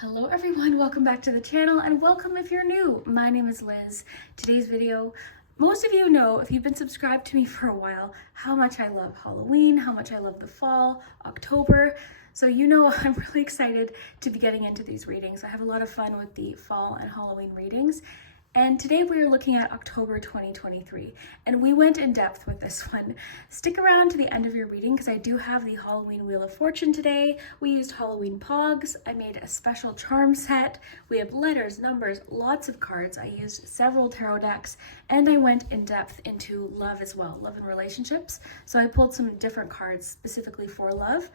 Hello everyone, welcome back to the channel and welcome if you're new. My name is Liz. Today's video, most of you know if you've been subscribed to me for a while how much I love Halloween, how much I love the fall, October. So you know I'm really excited to be getting into these readings. I have a lot of fun with the fall and Halloween readings. And today we are looking at October 2023, and we went in depth with this one. Stick around to the end of your reading because I do have the Halloween Wheel of Fortune today. We used Halloween Poggz. I made a special charm set. We have letters, numbers, lots of cards. I used several tarot decks, and I went in depth into love as well, love and relationships. So I pulled some different cards specifically for love.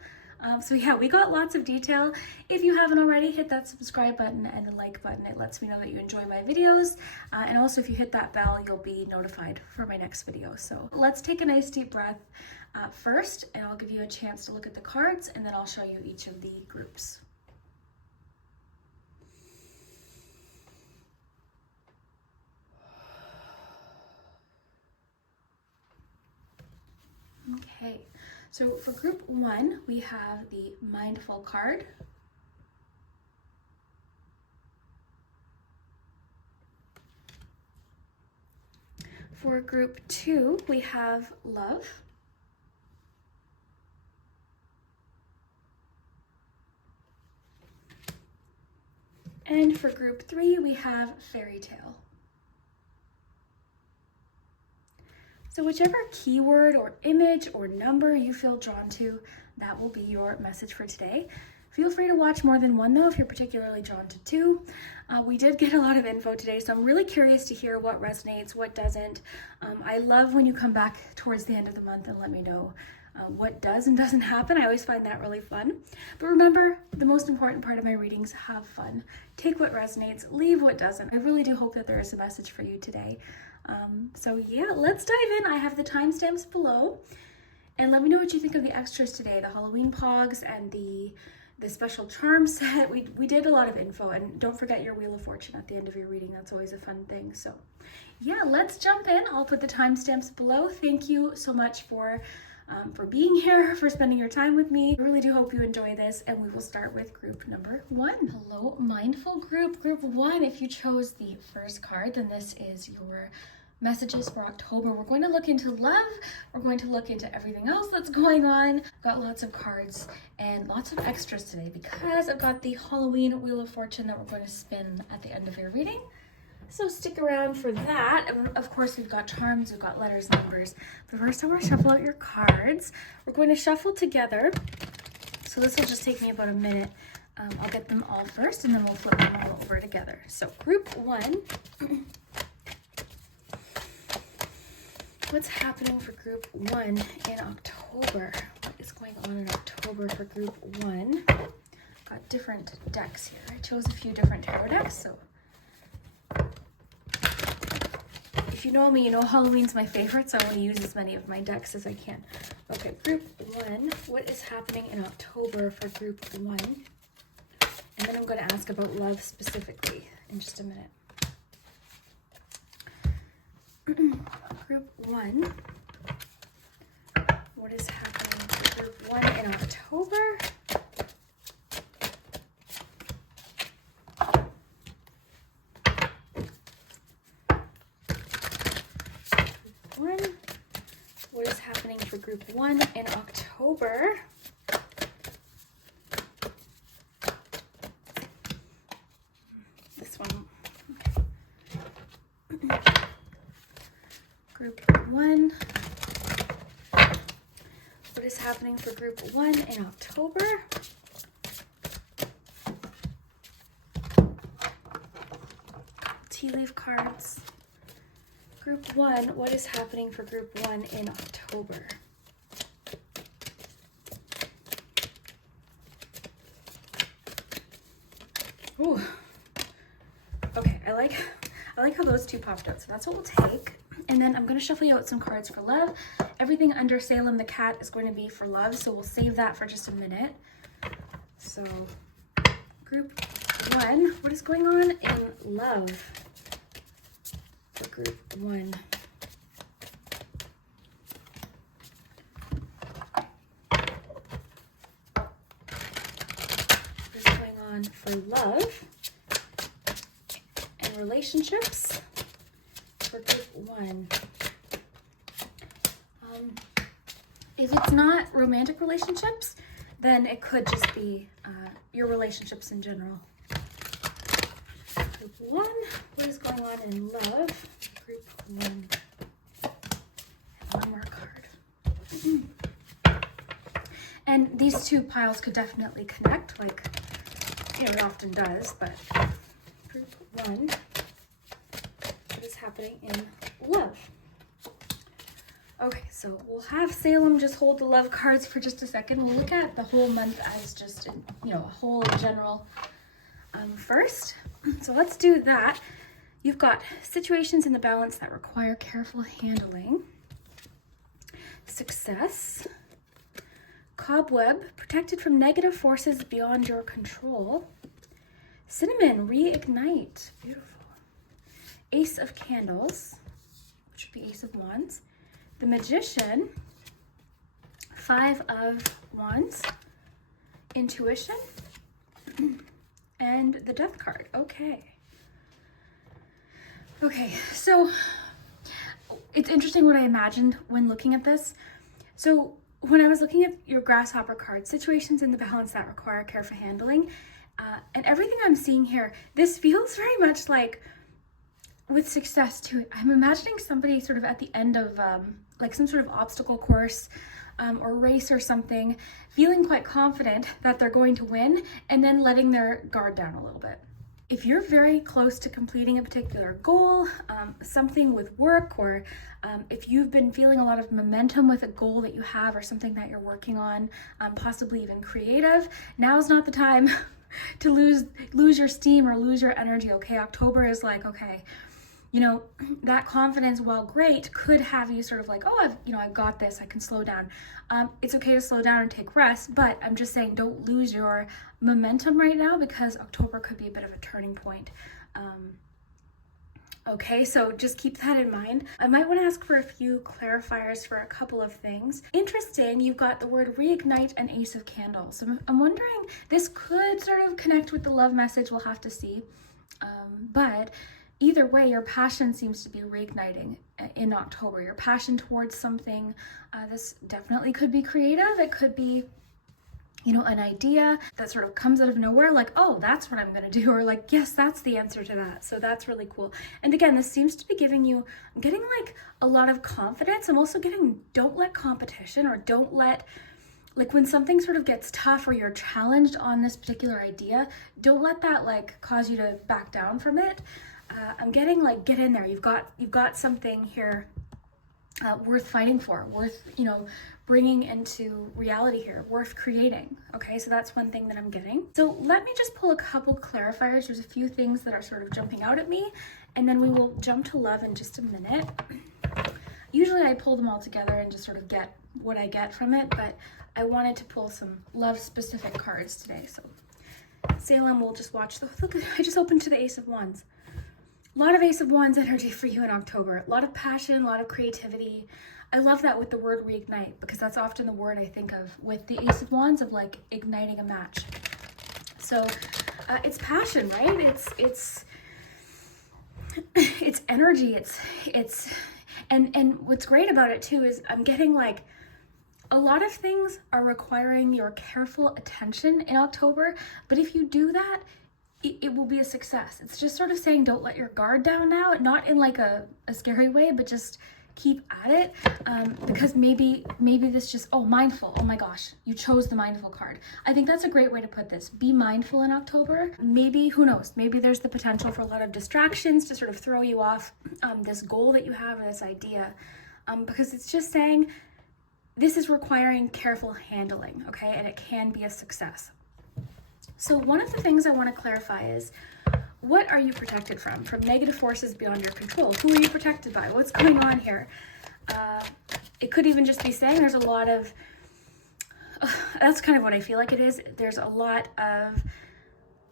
So yeah, we got lots of detail. If you haven't already, hit that subscribe button and the like button. It lets me know that you enjoy my videos. And also if you hit that bell, you'll be notified for my next video. So let's take a nice deep breath first, and I'll give you a chance to look at the cards, and then I'll show you each of the groups. Okay. So for group one, we have the Mindful card. For group two, we have Love. And for group three, we have Fairy Tale. So whichever keyword or image or number you feel drawn to, that will be your message for today. Feel free to watch more than one though if you're particularly drawn to two. We did get a lot of info today, so I'm really curious to hear what resonates, what doesn't. I love when you come back towards the end of the month and let me know what does and doesn't happen. I always find that really fun. But remember, the most important part of my readings, have fun. Take what resonates, leave what doesn't. I really do hope that there is a message for you today. So yeah, let's dive in. I have the timestamps below, and let me know what you think of the extras today, the Halloween Poggz and the special charm set. We did a lot of info, and don't forget your Wheel of Fortune at the end of your reading. That's always a fun thing. So yeah, let's jump in. I'll put the timestamps below. Thank you so much for being here, for spending your time with me. I really do hope you enjoy this, and we will start with group number one. Hello, Mindful group. Group one, if you chose the first card, then this is your messages for October. We're going to look into love. We're going to look into everything else that's going on. I've got lots of cards and lots of extras today because I've got the Halloween Wheel of Fortune that we're going to spin at the end of your reading. So stick around for that. And of course, we've got charms, we've got letters, numbers. But first, I'm going to shuffle out your cards. We're going to shuffle together. So this will just take me about a minute. I'll get them all first, and then we'll flip them all over together. So group one. What's happening for group one in October? What is going on in October for group one? Got different decks here. I chose a few different tarot decks, so if you know me, you know Halloween's my favorite, so I want to use as many of my decks as I can. Okay, group one, what is happening in October for group one? And then I'm going to ask about love specifically in just a minute. Group one, what is happening for group one in October? One, what is happening for group one in October? This one. Okay. Group one. What is happening for group one in October? Tea leaf cards. Group one, what is happening for group one in October? Ooh. Okay, I like how those two popped out, so that's what we'll take. And then I'm going to shuffle you out some cards for love. Everything under Salem the Cat is going to be for love, so we'll save that for just a minute. So, group one, what is going on in love for group one? What is going on for love and relationships for group 1. If it's not romantic relationships, then it could just be your relationships in general. Group 1, what is going on in love? Group 1. And one more card. And these two piles could definitely connect, like, you know, it often does, but group 1, what is happening in love? Okay, so we'll have Salem just hold the love cards for just a second. We'll look at the whole month as just, you know, a whole general first. So let's do that. You've got situations in the balance that require careful handling. Success. Cobweb, protected from negative forces beyond your control. Cinnamon, reignite. Beautiful. Ace of Candles, which would be Ace of Wands. The Magician, 5 of Wands, Intuition, and the Death card. Okay. Okay, so it's interesting what I imagined when looking at this. So when I was looking at your Grasshopper card, situations in the balance that require careful handling, and everything I'm seeing here, this feels very much like with success too. I'm imagining somebody sort of at the end of like some sort of obstacle course or race or something, feeling quite confident that they're going to win and then letting their guard down a little bit. If you're very close to completing a particular goal, something with work, or if you've been feeling a lot of momentum with a goal that you have or something that you're working on, possibly even creative, now is not the time to lose your steam or lose your energy. Okay, October is like, okay, you know, that confidence, while great, could have you sort of like, oh, I've got this, I can slow down. It's okay to slow down and take rest, but I'm just saying don't lose your momentum right now, because October could be a bit of a turning point. Okay, so just keep that in mind. I might want to ask for a few clarifiers for a couple of things. Interesting, you've got the word reignite and Ace of Candles. So I'm wondering, this could sort of connect with the love message, we'll have to see. But either way, your passion seems to be reigniting in October. Your passion towards something, this definitely could be creative. It could be, you know, an idea that sort of comes out of nowhere, like, oh, that's what I'm gonna do, or like, yes, that's the answer to that. So that's really cool. And again, this seems to be giving you, I'm getting like a lot of confidence. I'm also getting, don't let competition, or don't let, like when something sort of gets tough or you're challenged on this particular idea, don't let that like cause you to back down from it. I'm getting like, get in there. You've got something here worth fighting for, worth, you know, bringing into reality here, worth creating. Okay, so that's one thing that I'm getting. So let me just pull a couple clarifiers. There's a few things that are sort of jumping out at me, and then we will jump to love in just a minute. Usually I pull them all together and just sort of get what I get from it, but I wanted to pull some love specific cards today. So Salem will just watch the, look, I just opened to the Ace of Wands. A lot of Ace of Wands energy for you in October. A lot of passion, a lot of creativity. I love that with the word reignite, because that's often the word I think of with the Ace of Wands, of like igniting a match. So it's passion, right? It's energy. It's and what's great about it too is I'm getting like a lot of things are requiring your careful attention in October, but if you do that, it will be a success. It's just sort of saying don't let your guard down now, not in like a scary way, but just keep at it, because maybe this just, oh, mindful, oh my gosh, you chose the mindful card. I think that's a great way to put this. Be mindful in October. Maybe, who knows, maybe there's the potential for a lot of distractions to sort of throw you off this goal that you have or this idea, because it's just saying this is requiring careful handling, okay, and it can be a success. So one of the things I want to clarify is, what are you protected from? From negative forces beyond your control. Who are you protected by? What's going on here? It could even just be saying there's a lot of, that's kind of what I feel like it is. There's a lot of,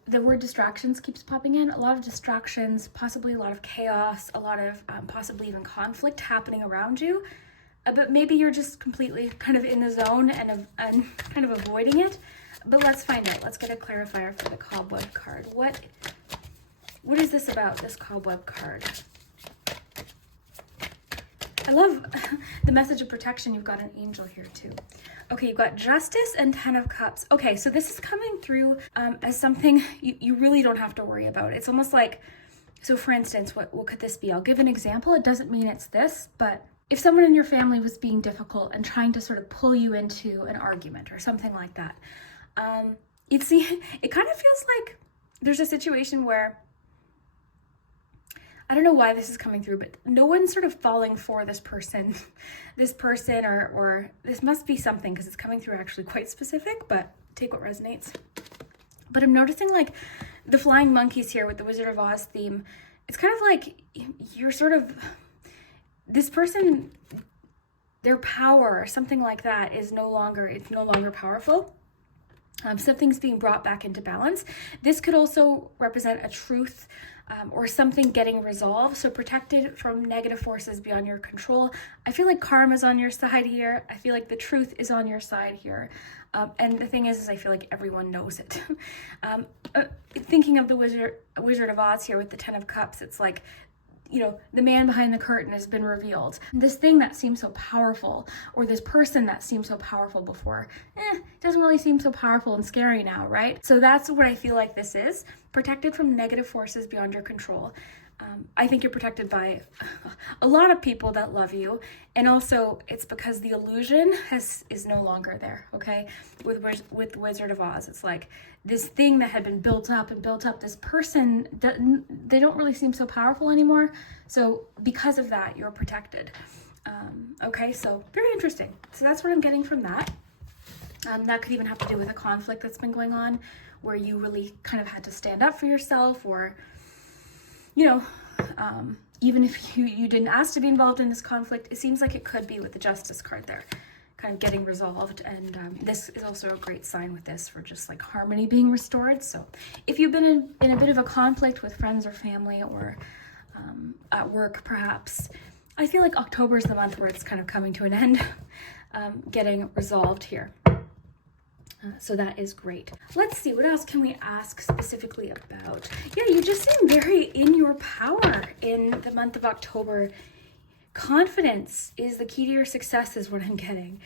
the word distractions keeps popping in. A lot of distractions, possibly a lot of chaos, a lot of possibly even conflict happening around you. But maybe you're just completely kind of in the zone and kind of avoiding it. But let's find out. Let's get a clarifier for the cobweb card. What is this about, this cobweb card? I love the message of protection. You've got an angel here too. Okay, you've got Justice and 10 of Cups. Okay, so this is coming through as something you really don't have to worry about. It's almost like, so for instance, what could this be? I'll give an example. It doesn't mean it's this, but if someone in your family was being difficult and trying to sort of pull you into an argument or something like that, you'd see, it kind of feels like there's a situation where, I don't know why this is coming through, but no one's sort of falling for this person, or this must be something, because it's coming through actually quite specific, but take what resonates. But I'm noticing like the flying monkeys here with the Wizard of Oz theme. It's kind of like you're sort of, this person, their power or something like that is no longer powerful. Something's being brought back into balance. This could also represent a truth or something getting resolved. So protected from negative forces beyond your control. I feel like karma's on your side here. I feel like the truth is on your side here. And the thing is I feel like everyone knows it. Thinking of the Wizard of Oz here with the 10 of Cups, it's like, you know, the man behind the curtain has been revealed. This thing that seemed so powerful, or this person that seemed so powerful before, doesn't really seem so powerful and scary now, right? So that's what I feel like this is. Protected from negative forces beyond your control. I think you're protected by a lot of people that love you, and also it's because the illusion is no longer there, okay? With Wizard of Oz, it's like this thing that had been built up, this person, they don't really seem so powerful anymore, so because of that, you're protected. Okay, so very interesting. So that's what I'm getting from that. That could even have to do with a conflict that's been going on, where you really kind of had to stand up for yourself, or you know, even if you didn't ask to be involved in this conflict, it seems like it could be with the Justice card there, kind of getting resolved. And this is also a great sign with this for just like harmony being restored. So if you've been in a bit of a conflict with friends or family, or at work perhaps, I feel like October is the month where it's kind of coming to an end, getting resolved here. So that is great. Let's see, what else can we ask specifically about? Yeah, you just seem very in your power in the month of October. Confidence is the key to your success is what I'm getting.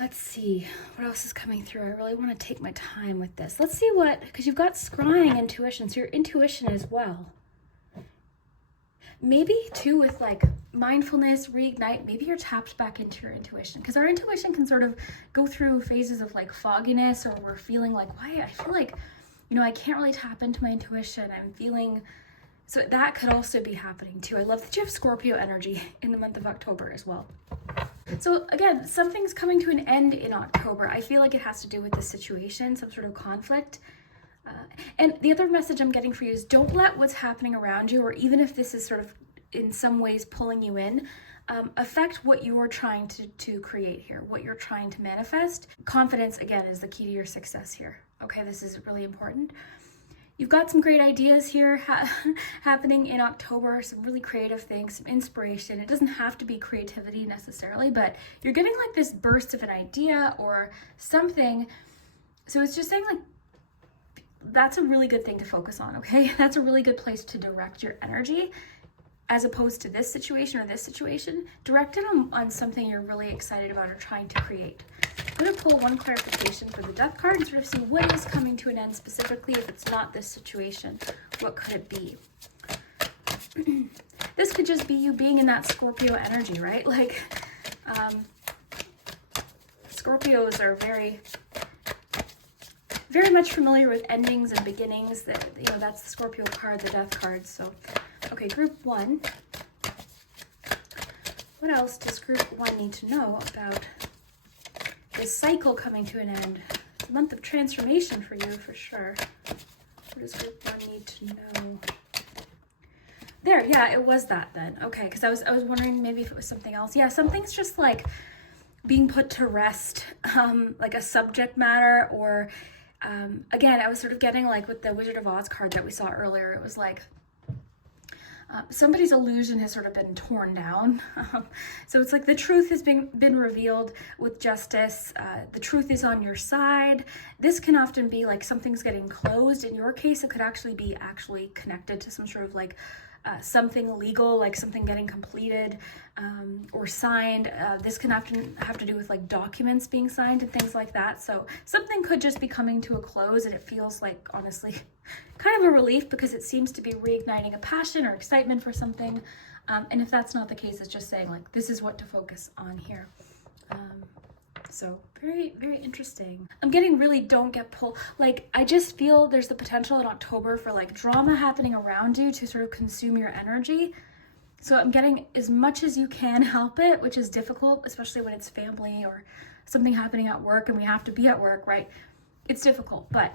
Let's see, what else is coming through? I really want to take my time with this. Let's see because you've got scrying intuition, so your intuition as well. Maybe too with like mindfulness, reignite, maybe you're tapped back into your intuition, because our intuition can sort of go through phases of like fogginess, or we're feeling like, why? I feel like, you know, I can't really tap into my intuition. I'm feeling, so that could also be happening too. I love that you have Scorpio energy in the month of October as well. So again, something's coming to an end in October. I feel like it has to do with this situation, some sort of conflict. And the other message I'm getting for you is don't let what's happening around you, or even if this is sort of in some ways pulling you in, affect what you're trying to create here, what you're trying to manifest. Confidence, again, is the key to your success here. Okay, this is really important. You've got some great ideas here happening in October, some really creative things, some inspiration. It doesn't have to be creativity necessarily, but you're getting like this burst of an idea or something. So it's just saying like, that's a really good thing to focus on, okay? That's a really good place to direct your energy, as opposed to this situation or this situation. Direct it on something you're really excited about or trying to create. I'm going to pull one clarification for the Death card and sort of see what is coming to an end specifically. If it's not this situation, what could it be? This could just be you being in that Scorpio energy, right? Like, Scorpios are very much familiar with endings and beginnings. That, you know, that's the Scorpio card, the Death card. So, okay, group one. What else does group one need to know about this cycle coming to an end? It's a month of transformation for you, for sure. What does group one need to know? There, yeah, it was that then. Okay, because I was wondering maybe if it was something else. Yeah, something's just like being put to rest, like a subject matter, or again, I was sort of getting like with the Wizard of Oz card that we saw earlier, it was like Somebody's illusion has sort of been torn down. So it's like the truth has been revealed with justice. The truth is on your side. This can often be like something's getting closed. In your case, it could actually be connected to some sort of like something legal, like something getting completed or signed. This can often have to do with like documents being signed and things like that. So something could just be coming to a close, and it feels like, honestly, kind of a relief, because it seems to be reigniting a passion or excitement for something. And if that's not the case, it's just saying like, this is what to focus on here. So very, very interesting. I'm getting really don't get pulled. Like, I just feel there's the potential in October for like drama happening around you to sort of consume your energy. So I'm getting as much as you can help it, which is difficult, especially when it's family or something happening at work and we have to be at work, right? It's difficult, but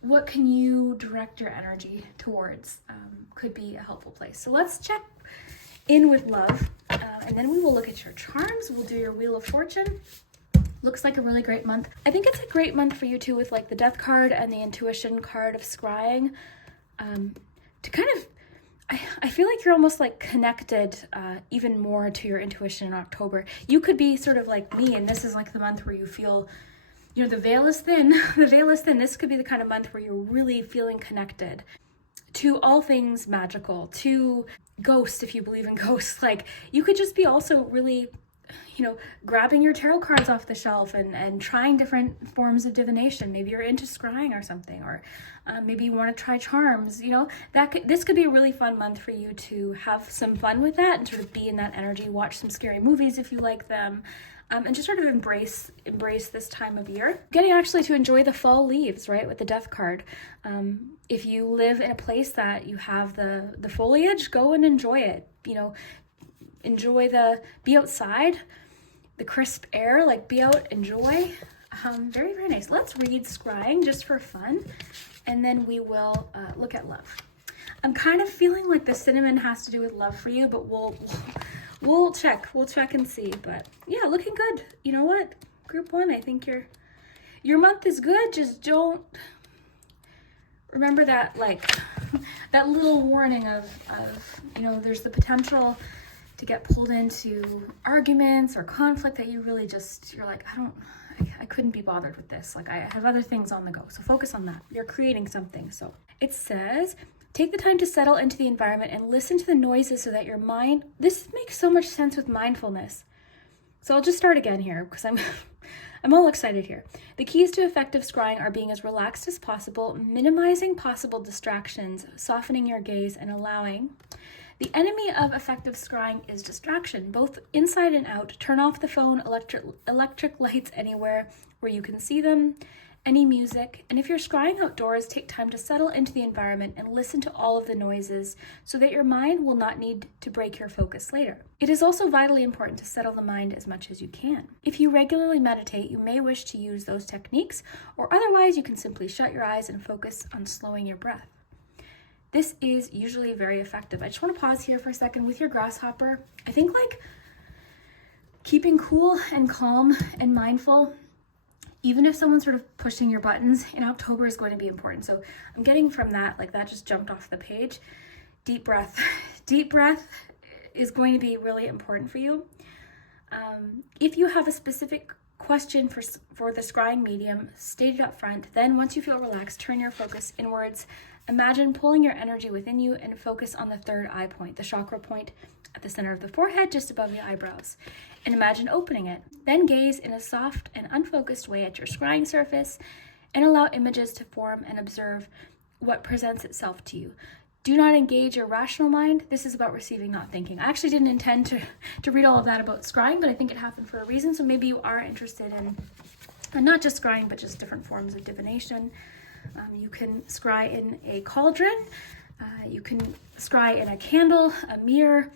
what can you direct your energy towards could be a helpful place. So let's check in with love, and then we will look at your charms. We'll do your Wheel of Fortune. Looks like a really great month. I think it's a great month for you too, with like the Death card and the Intuition card of scrying, to kind of, I feel like you're almost like connected even more to your intuition in October. You could be sort of like me, and this is like the month where you feel, you know, the veil is thin. The veil is thin. This could be the kind of month where you're really feeling connected to all things magical, to ghosts, if you believe in ghosts. Like, you could just be also really, you know, grabbing your tarot cards off the shelf and trying different forms of divination. Maybe you're into scrying or something, or maybe you want to try charms. You know, this could be a really fun month for you to have some fun with that and sort of be in that energy. Watch some scary movies if you like them. And just sort of embrace this time of year. Getting actually to enjoy the fall leaves, right, with the Death card. If you live in a place that you have the foliage, go and enjoy it. You know, be outside, the crisp air, like be out, enjoy. Very, very nice. Let's read scrying just for fun, and then we will look at love. I'm kind of feeling like the cinnamon has to do with love for you, but we'll check and see. But yeah, looking good. You know what, group 1, I think your month is good. Just don't remember that, like, that little warning of you know, there's the potential to get pulled into arguments or conflict that you really just, you're like, I couldn't be bothered with this. Like, I have other things on the go. So focus on that. You're creating something. So it says, take the time to settle into the environment and listen to the noises so that your mind, this makes so much sense with mindfulness. So I'll just start again here because I'm all excited here. The keys to effective scrying are being as relaxed as possible, minimizing possible distractions, softening your gaze, and allowing. The enemy of effective scrying is distraction, both inside and out. Turn off the phone, electric lights anywhere where you can see them, any music. And if you're scrying outdoors, take time to settle into the environment and listen to all of the noises so that your mind will not need to break your focus later. It is also vitally important to settle the mind as much as you can. If you regularly meditate, you may wish to use those techniques, or otherwise you can simply shut your eyes and focus on slowing your breath. This is usually very effective. I just want to pause here for a second with your grasshopper. I think like keeping cool and calm and mindful, even if someone's sort of pushing your buttons in October, is going to be important. So I'm getting from that, like that just jumped off the page. Deep breath. Deep breath is going to be really important for you. If you have a specific question for the scrying medium, state it up front. Then once you feel relaxed, turn your focus inwards. Imagine pulling your energy within you and focus on the third eye point, the chakra point at the center of the forehead, just above the eyebrows. And imagine opening it. Then gaze in a soft and unfocused way at your scrying surface and allow images to form and observe what presents itself to you. Do not engage your rational mind. This is about receiving, not thinking. I actually didn't intend to read all of that about scrying, but I think it happened for a reason. So maybe you are interested in, and not just scrying, but just different forms of divination. You can scry in a cauldron. You can scry in a candle, a mirror,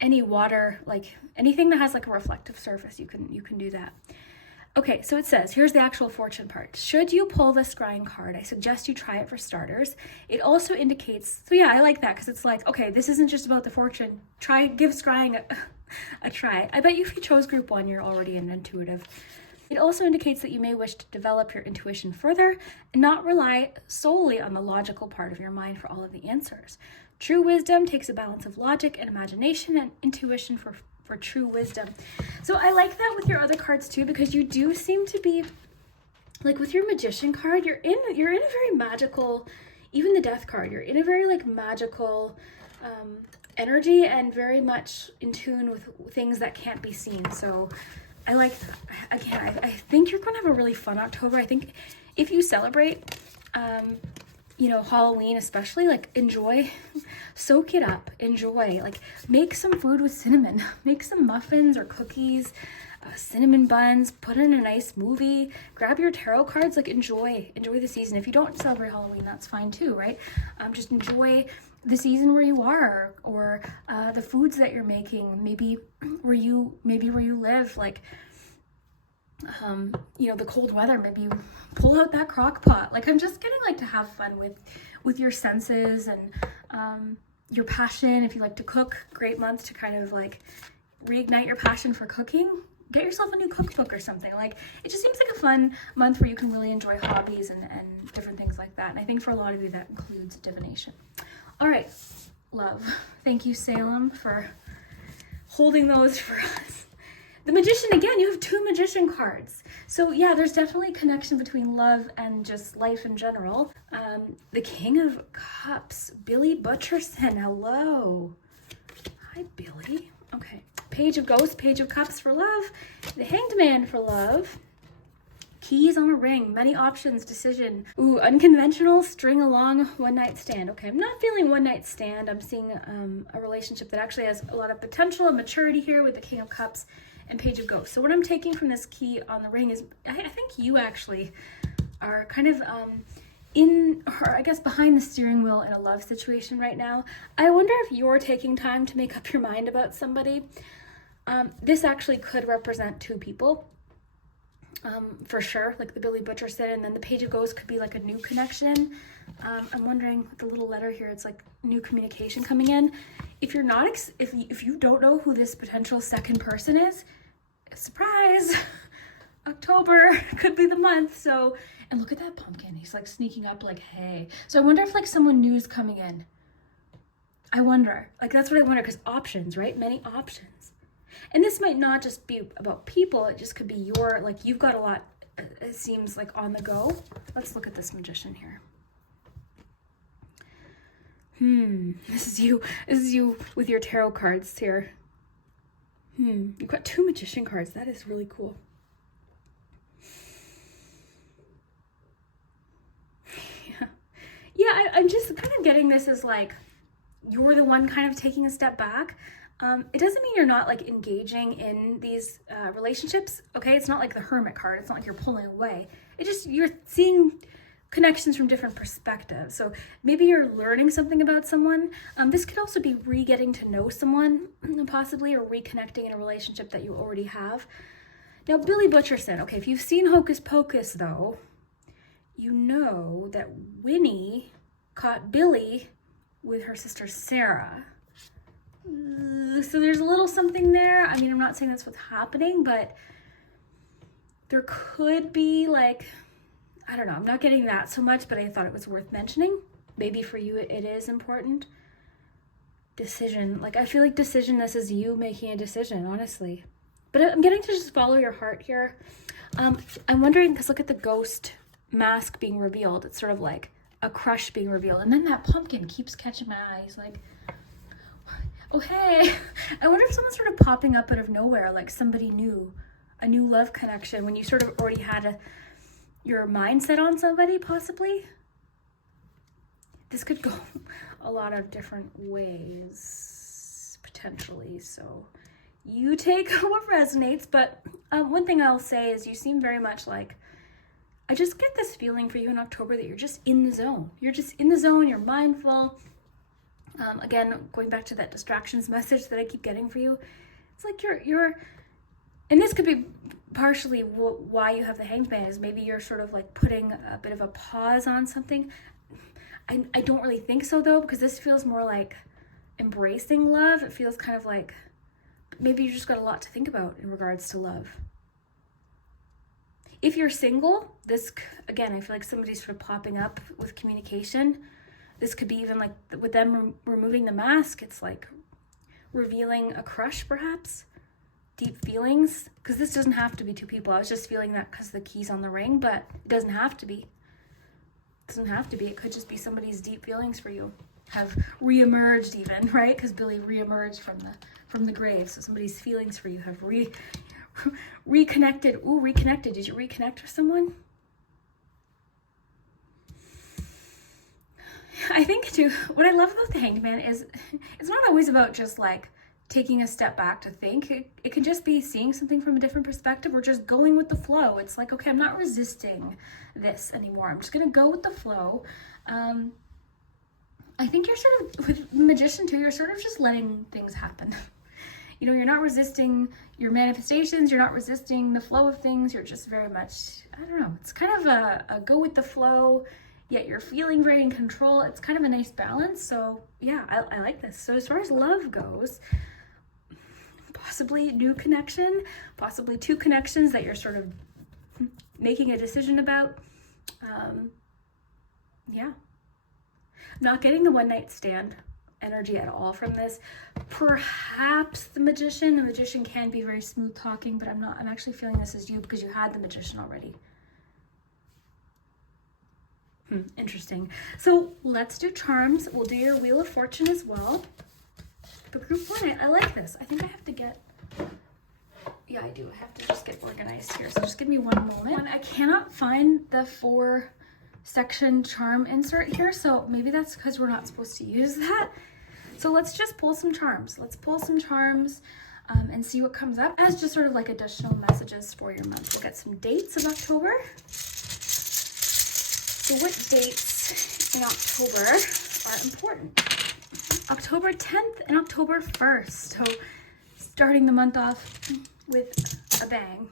any water, like anything that has like a reflective surface. You can do that. Okay, so it says, here's the actual fortune part. Should you pull the scrying card, I suggest you try it for starters. It also indicates, so yeah, I like that because it's like, okay, this isn't just about the fortune. Give scrying a try. I bet you if you chose group 1, you're already an intuitive. It also indicates that you may wish to develop your intuition further and not rely solely on the logical part of your mind for all of the answers. True wisdom takes a balance of logic and imagination and intuition for true wisdom. So I like that with your other cards too, because you do seem to be, like with your Magician card, you're in a very magical, even the Death card, you're in a very like magical energy and very much in tune with things that can't be seen. So I like, again, I think you're going to have a really fun October. I think if you celebrate, you know, Halloween especially, like enjoy, soak it up, enjoy, like make some food with cinnamon, make some muffins or cookies, cinnamon buns, put in a nice movie, grab your tarot cards, like enjoy the season. If you don't celebrate Halloween, that's fine too, right? Just enjoy the season where you are, or the foods that you're making, maybe where you live, like you know, the cold weather, maybe you pull out that crock pot. Like I'm just getting like to have fun with your senses and your passion. If you like to cook, great month to kind of like reignite your passion for cooking. Get yourself a new cookbook or something. Like it just seems like a fun month where you can really enjoy hobbies and different things like that. And I think for a lot of you that includes divination. All right, love. Thank you, Salem, for holding those for us. The Magician, again, you have 2 Magician cards. So yeah, there's definitely a connection between love and just life in general. The King of Cups, Billy Butcherson, hello. Hi, Billy. Okay. Page of Ghosts, Page of Cups for love. The Hanged Man for love. Keys on a ring, many options, decision. Ooh, unconventional, string along, one night stand. Okay, I'm not feeling one night stand. I'm seeing a relationship that actually has a lot of potential and maturity here with the King of Cups and Page of Ghosts. So what I'm taking from this key on the ring is, I think you actually are kind of in, or I guess behind the steering wheel in a love situation right now. I wonder if you're taking time to make up your mind about somebody. This actually could represent 2 people. For sure, like the Billy Butcherson, and then the Page of Ghosts could be like a new connection. I'm wondering with the little letter here, it's like new communication coming in. If you're not, if you don't know who this potential second person is, surprise, October could be the month. So, and look at that pumpkin. He's like sneaking up like, hey. So I wonder if like someone new is coming in. I wonder, like that's what I wonder, because options, right? Many options. And this might not just be about people, it just could be your, like you've got a lot, it seems like on the go. Let's look at this Magician here. This is you with your tarot cards here. You've got 2 Magician cards. That is really cool. Yeah, I'm just kind of getting this as like, you're the one kind of taking a step back. It doesn't mean you're not like engaging in these relationships, okay? It's not like the Hermit card. It's not like you're pulling away. It's just you're seeing connections from different perspectives. So maybe you're learning something about someone. This could also be getting to know someone, possibly, or reconnecting in a relationship that you already have. Now, Billy Butcherson, okay, if you've seen Hocus Pocus, though, you know that Winnie caught Billy with her sister Sarah. So there's a little something there. I mean, I'm not saying that's what's happening, but there could be like, I don't know, I'm not getting that so much, but I thought it was worth mentioning. Maybe for you it is important. Decision, like I feel like decision, this is you making a decision, honestly. But I'm getting to just follow your heart here. I'm wondering, because look at the ghost mask being revealed. It's sort of like a crush being revealed. And then that pumpkin keeps catching my eyes, like, oh, hey. I wonder if someone's sort of popping up out of nowhere, like somebody new, a new love connection, when you sort of already had your mindset on somebody, possibly. This could go a lot of different ways, potentially. So you take what resonates. But one thing I'll say is you seem very much like, I just get this feeling for you in October that you're just in the zone. You're just in the zone, you're mindful. Again, going back to that distractions message that I keep getting for you, it's like you're, and this could be partially why you have the Hanged Man, is maybe you're sort of like putting a bit of a pause on something. I don't really think so though, because this feels more like embracing love. It feels kind of like maybe you just got a lot to think about in regards to love. If you're single, this, again, I feel like somebody's sort of popping up with communication. This could be even like with them removing the mask. It's like revealing a crush, perhaps. Deep feelings. Because this doesn't have to be two people. I was just feeling that because the key's on the ring, but it doesn't have to be. It doesn't have to be. It could just be somebody's deep feelings for you have reemerged even, right? Because Billy reemerged from the grave. So somebody's feelings for you have reconnected. Ooh, reconnected. Did you reconnect with someone? I think too, what I love about the Hanged Man is it's not always about just like taking a step back to think. It can just be seeing something from a different perspective or just going with the flow. It's like, okay, I'm not resisting this anymore. I'm just going to go with the flow. I think you're sort of, with the Magician too, you're sort of just letting things happen. You know, you're not resisting your manifestations. You're not resisting the flow of things. You're just very much, I don't know, it's kind of a go with the flow, yet you're feeling very in control. It's kind of a nice balance. So yeah, I like this. So as far as love goes, possibly new connection, possibly two connections that you're sort of making a decision about. Yeah. Not getting the one night stand energy at all from this. Perhaps the Magician can be very smooth talking, but I'm actually feeling this is you because you had the Magician already. Interesting. So let's do charms. We'll do your Wheel of Fortune as well. But group one, I like this. I think I have to get, yeah, I do. I have to just get organized here. So just give me one moment. I cannot find the 4-section charm insert here. So maybe that's because we're not supposed to use that. So let's just pull some charms. Let's pull some charms and see what comes up as just sort of like additional messages for your month. We'll get some dates of October. So what dates in October are important? October 10th and October 1st. So starting the month off with a bang.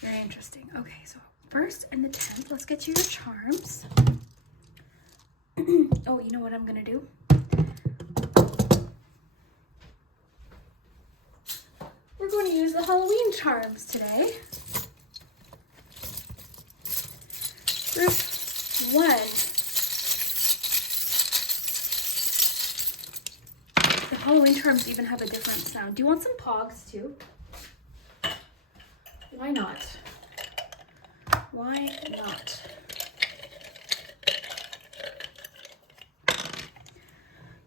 Very interesting. Okay, so 1st and the 10th. Let's get you your charms. Oh, you know what I'm going to do? We're going to use the Halloween charms today. Group 1. The Halloween charms even have a different sound. Do you want some Poggz too? Why not? Why not?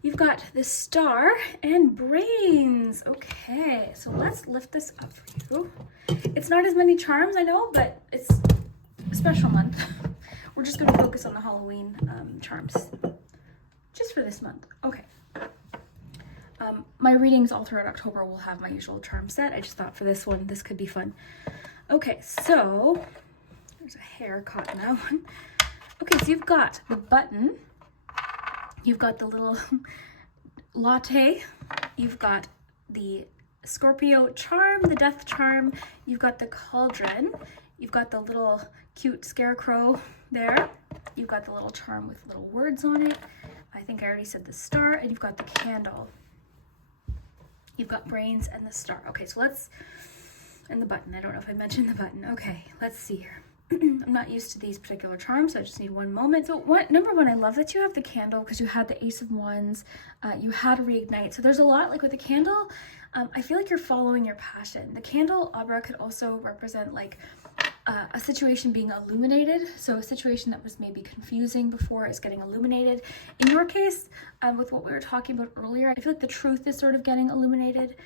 You've got the Star and Brains. Okay, so let's lift this up for you. It's not as many charms, I know, but it's a special month. We're just going to focus on the Halloween charms just for this month. Okay. My readings all throughout October will have my usual charm set. I just thought for this one, this could be fun. Okay, so there's a hair caught in that one. Okay, so you've got the button. You've got the little latte. You've got the Scorpio charm, the death charm. You've got the cauldron. You've got the little cute scarecrow there. You've got the little charm with little words on it. I think I already said the star. And you've got the candle. You've got brains and the star. Okay, so let's, and the button. I don't know if I mentioned the button. Okay, let's see here. I'm not used to these particular charms, so I just need one moment. So number one, I love that you have the candle because you had the Ace of Wands, you had Reignite. So there's a lot, like with the candle, I feel like you're following your passion. The candle Abra could also represent like a situation being illuminated. So a situation that was maybe confusing before is getting illuminated. In your case, with what we were talking about earlier, I feel like the truth is sort of getting illuminated.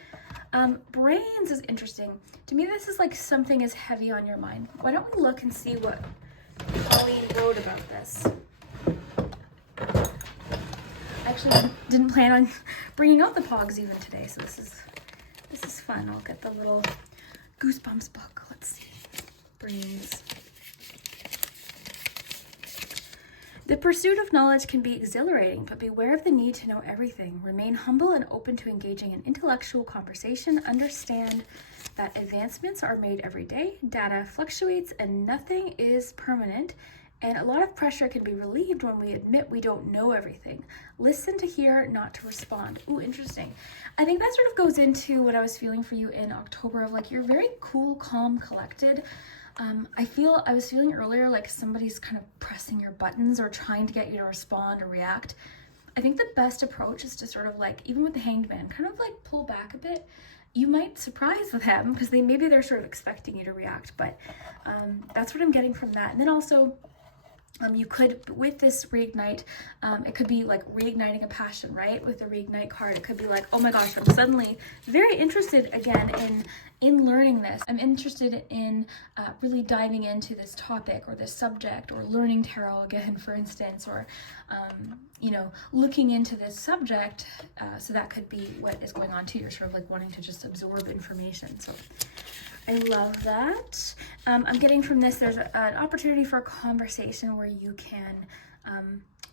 Brains is interesting. To me, this is like something is heavy on your mind. Why don't we look and see what Colleen wrote about this? I actually didn't plan on bringing out the Poggz even today, so this is fun. I'll get the little Goosebumps book. Let's see. Brains. The pursuit of knowledge can be exhilarating, but beware of the need to know everything. Remain humble and open to engaging in intellectual conversation. Understand that advancements are made every day, data fluctuates, and nothing is permanent. And a lot of pressure can be relieved when we admit we don't know everything. Listen to hear, not to respond. Ooh, interesting. I think that sort of goes into what I was feeling for you in October of like, you're very cool, calm, collected. I was feeling earlier like somebody's kind of pressing your buttons or trying to get you to respond or react. I think the best approach is to sort of like, even with the Hanged Man, kind of like pull back a bit. You might surprise them because maybe they're sort of expecting you to react, but that's what I'm getting from that. And then also, you could, with this reignite, it could be like reigniting a passion, right? With the reignite card, it could be like, oh my gosh, I'm suddenly very interested again in learning this. I'm interested in really diving into this topic or this subject, or learning tarot again, for instance, or you know, looking into this subject. So that could be what is going on too. You're sort of like wanting to just absorb information. So I love that. I'm getting from this, there's an opportunity for a conversation where you can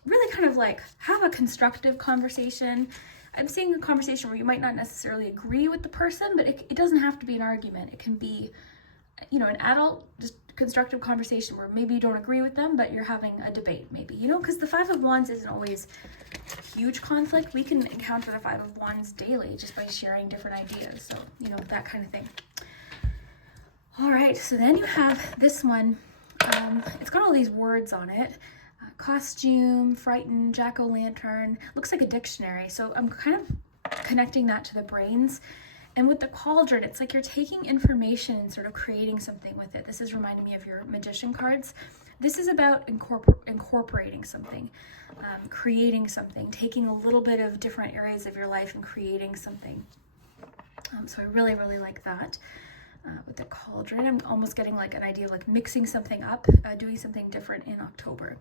really kind of like have a constructive conversation. I'm seeing a conversation where you might not necessarily agree with the person, but it doesn't have to be an argument. It can be, you know, an adult, just constructive conversation where maybe you don't agree with them, but you're having a debate maybe, you know, because the Five of Wands isn't always huge conflict. We can encounter the Five of Wands daily just by sharing different ideas. So, you know, that kind of thing. All right, so then you have this one. It's got all these words on it. Costume, frightened, jack-o'-lantern. Looks like a dictionary. So I'm kind of connecting that to the brains. And with the cauldron, it's like you're taking information and sort of creating something with it. This is reminding me of your magician cards. This is about incorporating something, creating something, taking a little bit of different areas of your life and creating something. So I really, really like that. With the cauldron, I'm almost getting like an idea of like mixing something up, doing something different in October.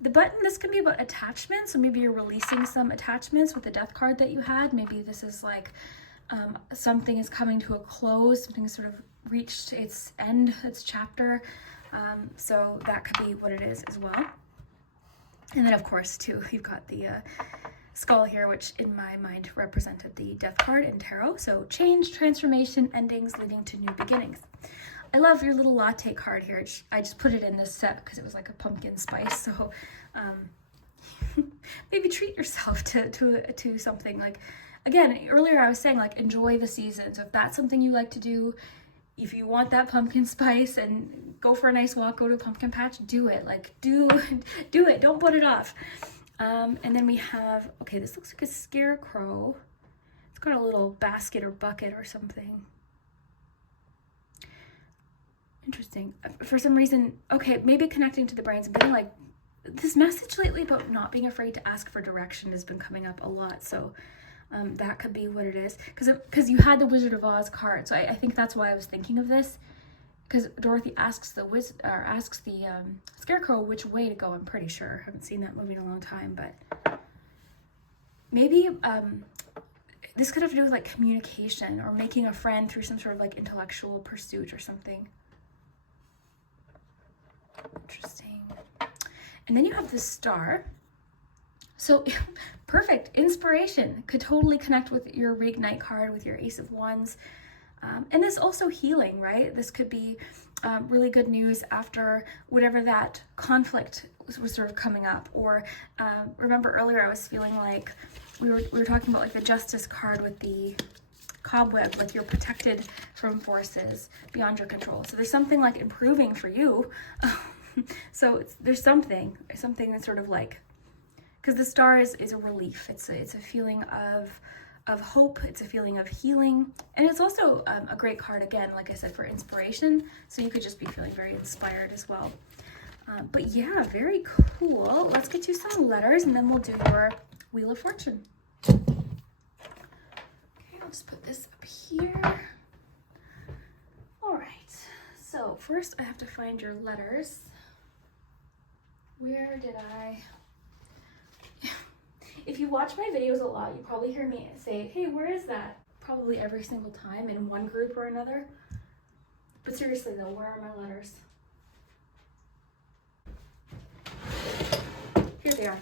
The button, this can be about attachment. So maybe you're releasing some attachments with the death card that you had. Maybe this is like something is coming to a close, something sort of reached its end, its chapter. So that could be what it is as well. And then of course too, you've got the skull here, which in my mind represented the death card in tarot. So change, transformation, endings leading to new beginnings. I love your little latte card here. I just put it in this set because it was like a pumpkin spice. So maybe treat yourself to something. Like, again, earlier I was saying like enjoy the season. So if that's something you like to do, if you want that pumpkin spice and go for a nice walk, go to a pumpkin patch, do it. Like do it. Don't put it off. And then we have, okay, this looks like a scarecrow. It's got a little basket or bucket or something. Interesting. For some reason, okay, maybe connecting to the brains, I'm getting like this message lately about not being afraid to ask for direction has been coming up a lot. So that could be what it is. Because you had the Wizard of Oz card. So I think that's why I was thinking of this. Because Dorothy asks the scarecrow which way to go. I'm pretty sure. I haven't seen that movie in a long time, but maybe this could have to do with like communication or making a friend through some sort of like intellectual pursuit or something. Interesting. And then you have the star. So perfect. Inspiration could totally connect with your reignite card, with your Ace of Wands. And this also healing, right? This could be really good news after whatever that conflict was sort of coming up. Or remember earlier I was feeling like we were talking about like the Justice card with the cobweb, like you're protected from forces beyond your control. So there's something like improving for you. So there's something that's sort of like, because the star is a relief. It's a feeling of hope. It's a feeling of healing. And it's also a great card, again, like I said, for inspiration. So you could just be feeling very inspired as well. But yeah, very cool. Let's get you some letters and then we'll do your Wheel of Fortune. Okay, I'll just put this up here. All right. So first I have to find your letters. Where did I... If you watch my videos a lot, you probably hear me say, hey, where is that? Probably every single time in one group or another. But seriously though, where are my letters? Here they are.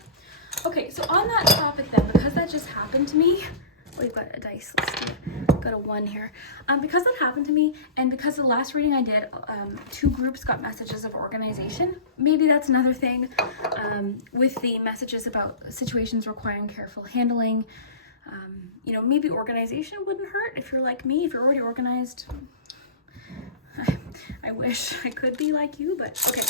Okay, so on that topic then, because that just happened to me, we've got a dice, let's do it. Got a 1 here. Because that happened to me, and because the last reading I did, 2 groups got messages of organization. Maybe that's another thing with the messages about situations requiring careful handling. You know, maybe organization wouldn't hurt if you're like me, if you're already organized. I wish I could be like you, but okay.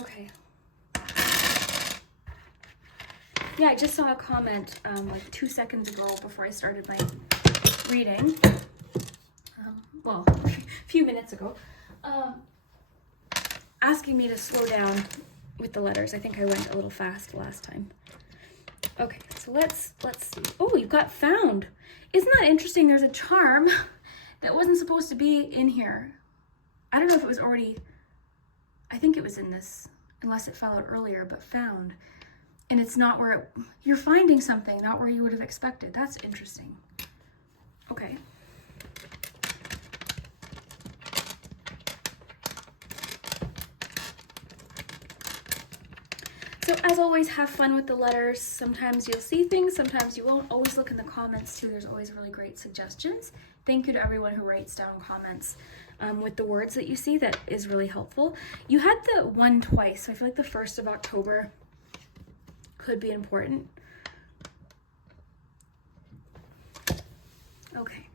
Okay. Yeah, I just saw a comment like 2 seconds ago before I started my reading. Well, a few minutes ago. Asking me to slow down with the letters. I think I went a little fast last time. Okay, so let's see. Oh, you've got found. Isn't that interesting? There's a charm that wasn't supposed to be in here. I don't know if it was already, I think it was in this, unless it fell out earlier, but found. And it's not where you're finding something, not where you would have expected. That's interesting. Okay. So as always, have fun with the letters. Sometimes you'll see things, sometimes you won't. Always look in the comments too. There's always really great suggestions. Thank you to everyone who writes down comments with the words that you see. That is really helpful. You had the one twice, so I feel like the 1st of October could be important. Okay.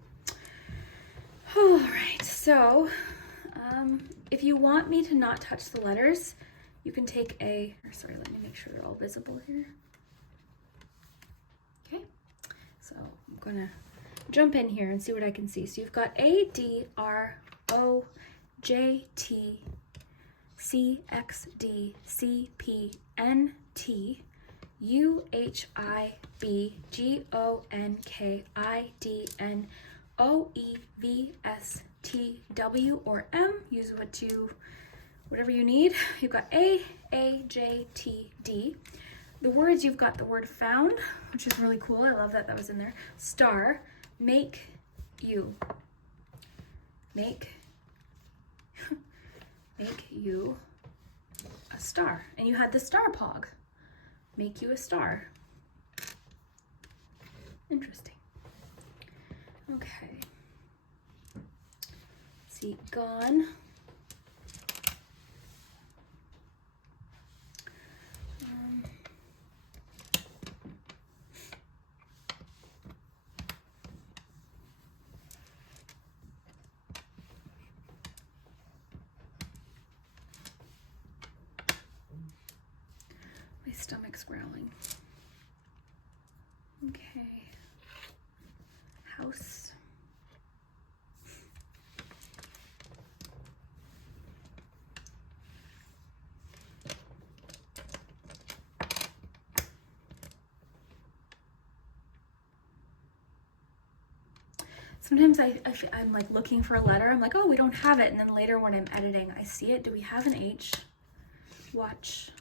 All right, so if you want me to not touch the letters, you can take a, sorry, let me make sure they're all visible here. Okay, so I'm gonna jump in here and see what I can see. So you've got A, D, R, O, J, T, C, X, D, C, P, N, T, U, H, I, B, G, O, N, K, I, D, N, O, E, V, S, T, W, or M. Use whatever you need. You've got A, J, T, D. The words, you've got the word found, which is really cool. I love that was in there. Star, make you. Make you a star. And you had the star pog. Make you a star. Interesting. Okay. See, gone. My stomach's growling. Okay. House. Sometimes I'm like looking for a letter. I'm like, oh, we don't have it. And then later when I'm editing, I see it. Do we have an H? Watch.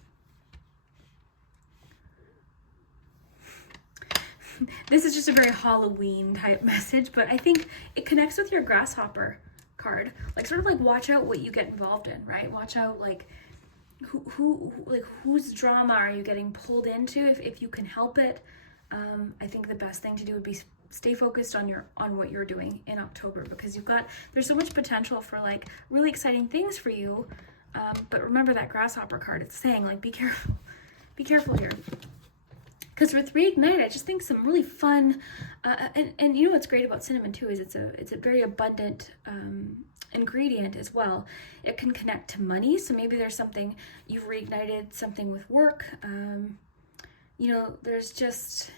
This is just a very Halloween type message, but I think it connects with your grasshopper card. Like sort of like watch out what you get involved in, right? Watch out like whose drama are you getting pulled into if you can help it. I think the best thing to do would be stay focused on what you're doing in October, because there's so much potential for like really exciting things for you. But remember that grasshopper card, it's saying like be careful here. Because with Reignite, I just think some really fun, and you know what's great about cinnamon too is it's a very abundant ingredient as well. It can connect to money, so maybe there's something you've reignited, something with work. You know, there's just,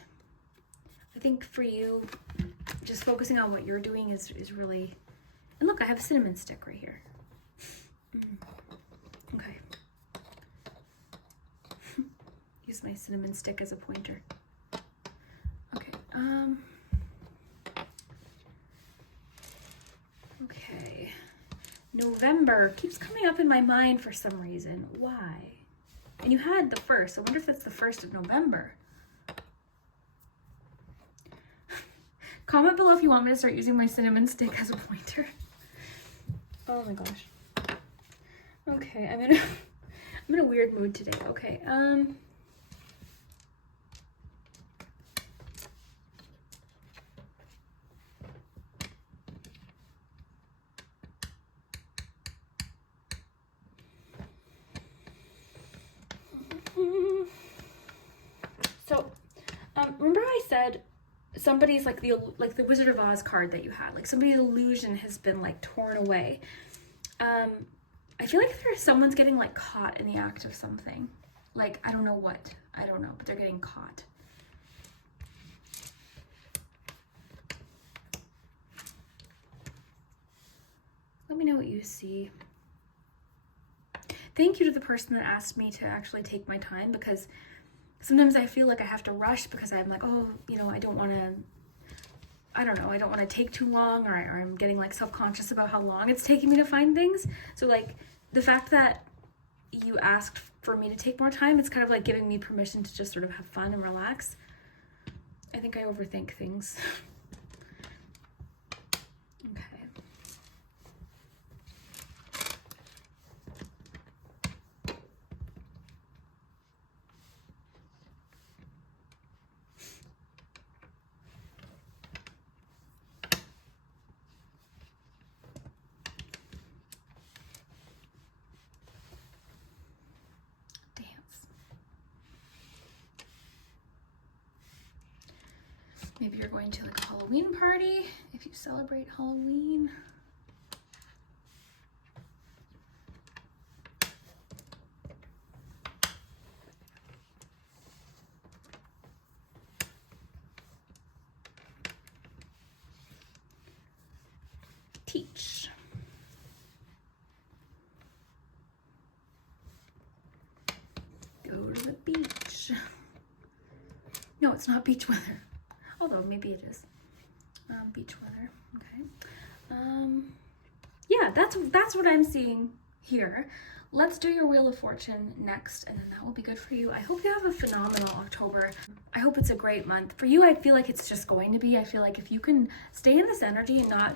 I think for you, just focusing on what you're doing is really, and look, I have a cinnamon stick right here. Okay. Use my cinnamon stick as a pointer. Okay. Okay. November keeps coming up in my mind for some reason. Why? And you had the 1st. I wonder if that's the 1st of November. Comment below if you want me to start using my cinnamon stick as a pointer. Oh my gosh. Okay, I'm in a weird mood today. Okay. said somebody's like the Wizard of Oz card that you had, like somebody's illusion has been like torn away. I feel like someone's getting like caught in the act of something. Like, I don't know what. I don't know, but they're getting caught. Let me know what you see. Thank you to the person that asked me to actually take my time, because sometimes I feel like I have to rush because I'm like, oh, you know, I don't want to take too long, or I'm getting like self-conscious about how long it's taking me to find things. So like the fact that you asked for me to take more time, it's kind of like giving me permission to just sort of have fun and relax. I think I overthink things. Okay. Maybe you're going to like a Halloween party if you celebrate Halloween. Teach. Go to the beach. No, it's not beach weather. Although maybe it is. Beach weather. Okay. Yeah, that's what I'm seeing here. Let's do your Wheel of Fortune next, and then that will be good for you. I hope you have a phenomenal October. I hope it's a great month. For you, I feel like it's just going to be. I feel like if you can stay in this energy and not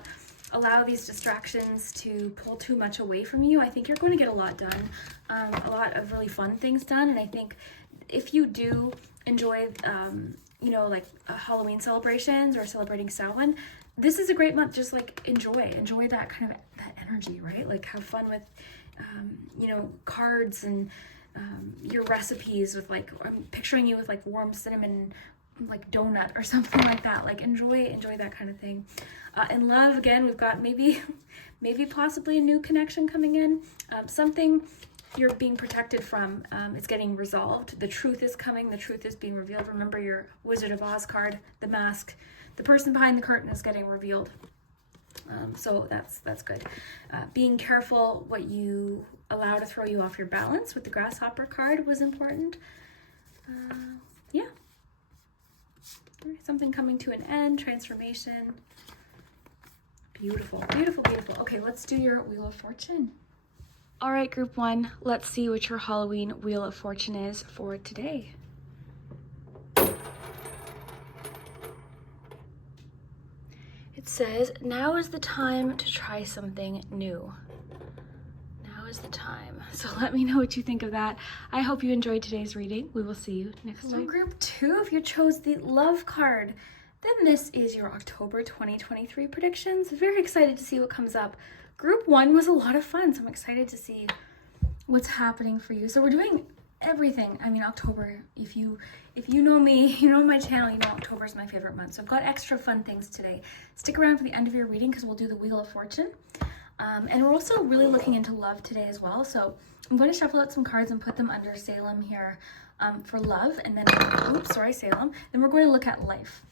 allow these distractions to pull too much away from you, I think you're going to get a lot done. A lot of really fun things done. And I think if you do enjoy you know, like Halloween celebrations or celebrating Samhain, this is a great month. Just like enjoy that kind of that energy, right? Like have fun with, you know, cards and your recipes with like, I'm picturing you with like warm cinnamon, like donut or something like that. Like enjoy that kind of thing. In love, again, we've got maybe possibly a new connection coming in. Something you're being protected from, it's getting resolved. The truth is coming. The truth is being revealed. Remember your Wizard of Oz card, the mask. The person behind the curtain is getting revealed. So that's good. Being careful what you allow to throw you off your balance with the grasshopper card was important. Yeah. Something coming to an end, transformation. Beautiful, beautiful, beautiful. Okay, let's do your Wheel of Fortune. All right, group one, let's see what your Halloween Wheel of Fortune is for today. It says, now is the time to try something new. Now is the time. So let me know what you think of that. I hope you enjoyed today's reading. We will see you next time. Group two, if you chose the love card, then this is your October 2023 predictions. Very excited to see what comes up. Group one was a lot of fun, so I'm excited to see what's happening for you. So we're doing everything. I mean, October, if you know me, you know my channel, you know October is my favorite month. So I've got extra fun things today. Stick around for the end of your reading because we'll do the Wheel of Fortune. And we're also really looking into love today as well. So I'm going to shuffle out some cards and put them under Salem here for love. And then, Salem. Then we're going to look at life.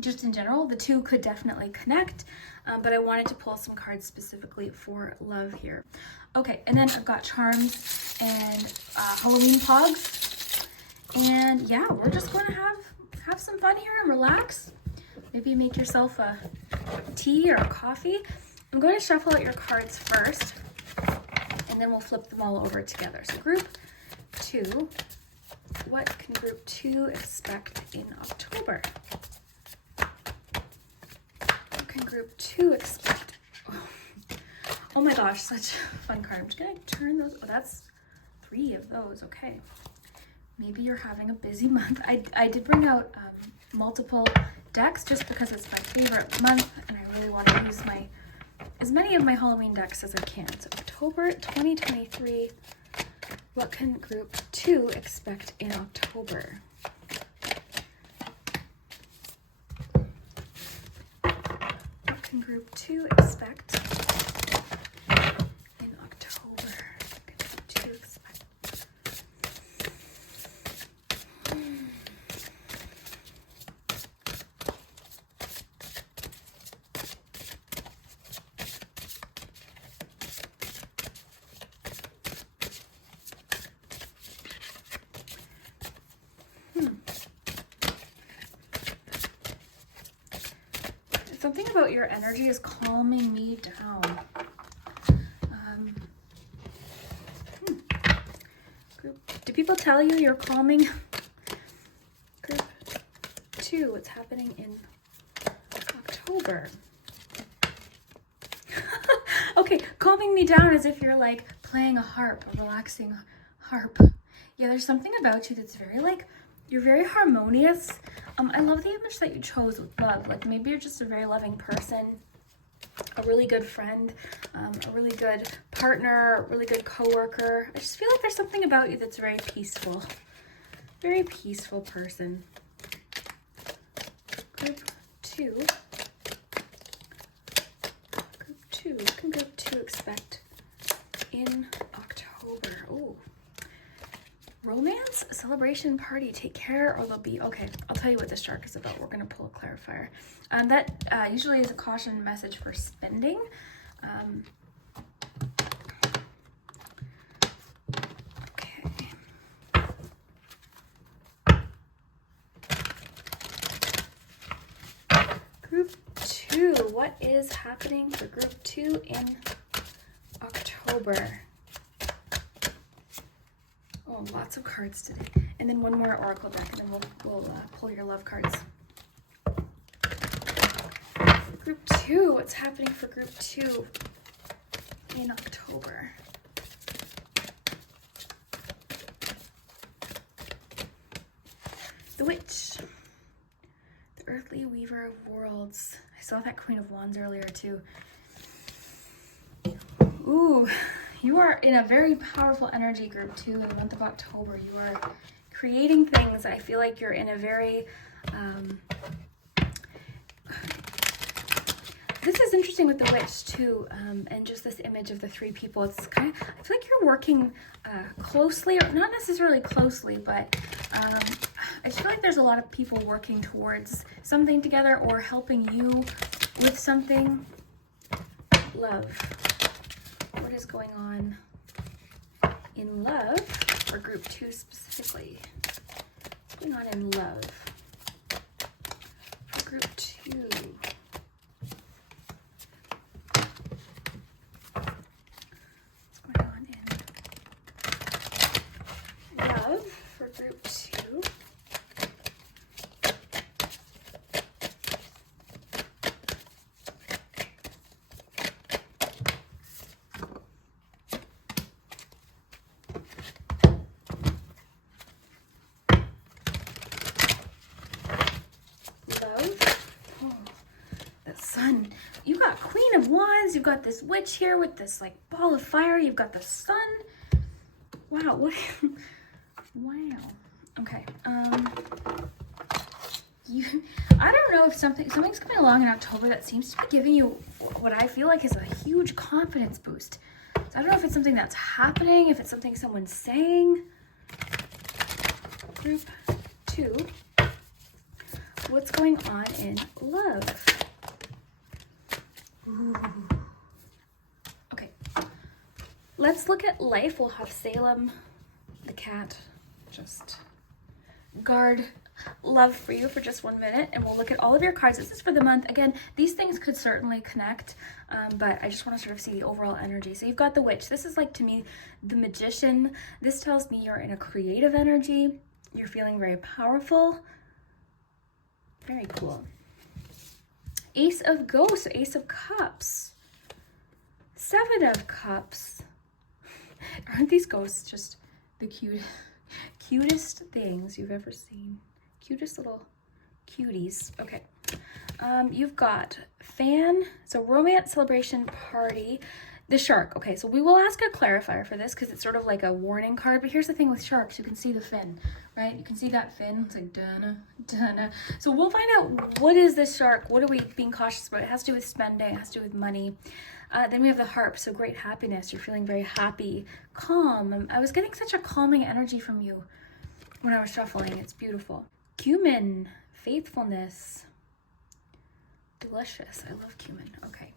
Just in general, the two could definitely connect, but I wanted to pull some cards specifically for love here. Okay, and then I've got charms and Halloween Poggz. And yeah, we're just going to have some fun here and relax. Maybe make yourself a tea or a coffee. I'm going to shuffle out your cards first, and then we'll flip them all over together. So group two, what can group two expect in October? What can group two expect? Oh my gosh, such a fun card. I'm just going to turn those. Oh, that's 3 of those. Okay. Maybe you're having a busy month. I did bring out multiple decks just because it's my favorite month, and I really want to use as many of my Halloween decks as I can. So October 2023, what can group 2 expect in October? can group 2 expect in October? Group 2 expect. Something about your energy is calming me down. Do people tell you you're calming? Group 2, what's happening in October? Okay, calming me down as if you're like playing a harp, a relaxing harp. Yeah, there's something about you that's very like, you're very harmonious. I love the image that you chose with love. Like maybe you're just a very loving person, a really good friend, a really good partner, a really good coworker. I just feel like there's something about you that's very peaceful. Very peaceful person. Group 2. Group 2. What can group 2 expect in October? Oh. Romance, celebration, party, take care, or they'll be, okay, I'll tell you what this shark is about. We're going to pull a clarifier. That usually is a caution message for spending. Okay. Group 2, what is happening for group 2 in October? Oh, lots of cards today. And then one more oracle deck, and then we'll pull your love cards. Group 2, what's happening for group 2 in October? The Witch. The Earthly Weaver of Worlds. I saw that Queen of Wands earlier too. Ooh. You are in a very powerful energy, group 2, in the month of October. You are creating things. I feel like you're in a very, this is interesting with the Witch too, and just this image of the 3 people. It's kind of, I feel like you're working closely, or not necessarily closely, but I just feel like there's a lot of people working towards something together or helping you with something. Love. What is going on in love for group 2 specifically? What's going on in love for group 2? What's going on in love for group 2? You got Queen of Wands, you've got this Witch here with this like ball of fire, you've got the Sun. Wow, what? Wow. Okay. I don't know if something's coming along in October that seems to be giving you what I feel like is a huge confidence boost. So I don't know if it's something that's happening, if it's something someone's saying. Group 2. What's going on in love? Ooh. Okay, let's look at life. We'll have Salem, the cat, just guard love for you for just 1 minute, and we'll look at all of your cards. This is for the month. Again, these things could certainly connect, but I just want to sort of see the overall energy. So you've got the Witch. This is like, to me, the Magician. This tells me you're in a creative energy. You're feeling very powerful. Very cool. Ace of Ghosts, Ace of Cups, 7 of Cups. Aren't these ghosts just the cutest things you've ever seen? Cutest little cuties. Okay. You've got fan, so romance, celebration, party. The shark. Okay, so we will ask a clarifier for this because it's sort of like a warning card. But here's the thing with sharks. You can see the fin, right? You can see that fin. It's like, dun dun. So we'll find out, what is this shark? What are we being cautious about? It has to do with spending. It has to do with money. Then we have the harp. So great happiness. You're feeling very happy, calm. I was getting such a calming energy from you when I was shuffling. It's beautiful. Cumin. Faithfulness. Delicious. I love cumin. Okay.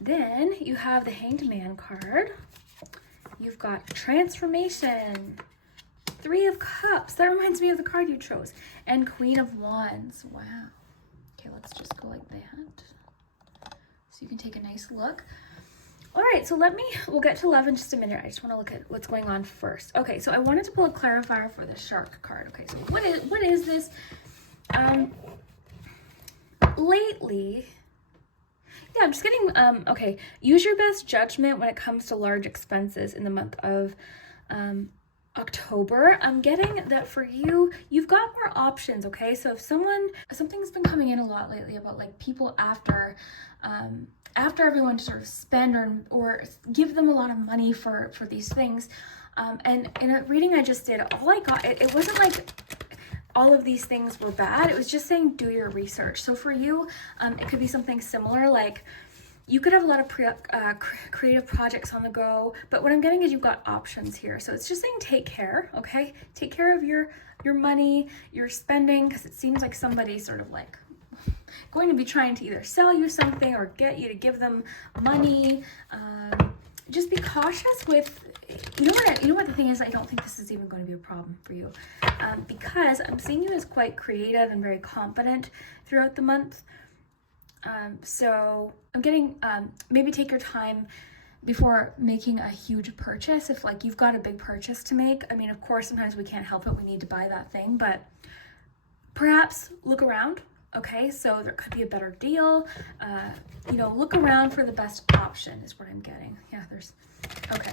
Then you have the Hanged Man card. You've got Transformation. 3 of Cups. That reminds me of the card you chose. And Queen of Wands. Wow. Okay, let's just go like that. So you can take a nice look. All right, so we'll get to love in just a minute. I just want to look at what's going on first. Okay, so I wanted to pull a clarifier for the shark card. Okay, so what is this? Lately, yeah, I'm just getting, okay, use your best judgment when it comes to large expenses in the month of October. I'm getting that for you, you've got more options, okay? So if something's been coming in a lot lately about like people after everyone to sort of spend or give them a lot of money for these things. And in a reading I just did, all I got, it wasn't like all of these things were bad. It was just saying, do your research. So for you, it could be something similar, like you could have a lot of creative projects on the go, but what I'm getting is you've got options here. So it's just saying, take care, okay? Take care of your money, your spending, because it seems like somebody's sort of like going to be trying to either sell you something or get you to give them money. Just be cautious with, you know what the thing is, I don't think this is even going to be a problem for you, because I'm seeing you as quite creative and very confident throughout the month. So I'm getting, maybe take your time before making a huge purchase. If like you've got a big purchase to make, I mean, of course, sometimes we can't help it. We need to buy that thing, but perhaps look around. Okay, so there could be a better deal. Look around for the best option is what I'm getting. Yeah, okay.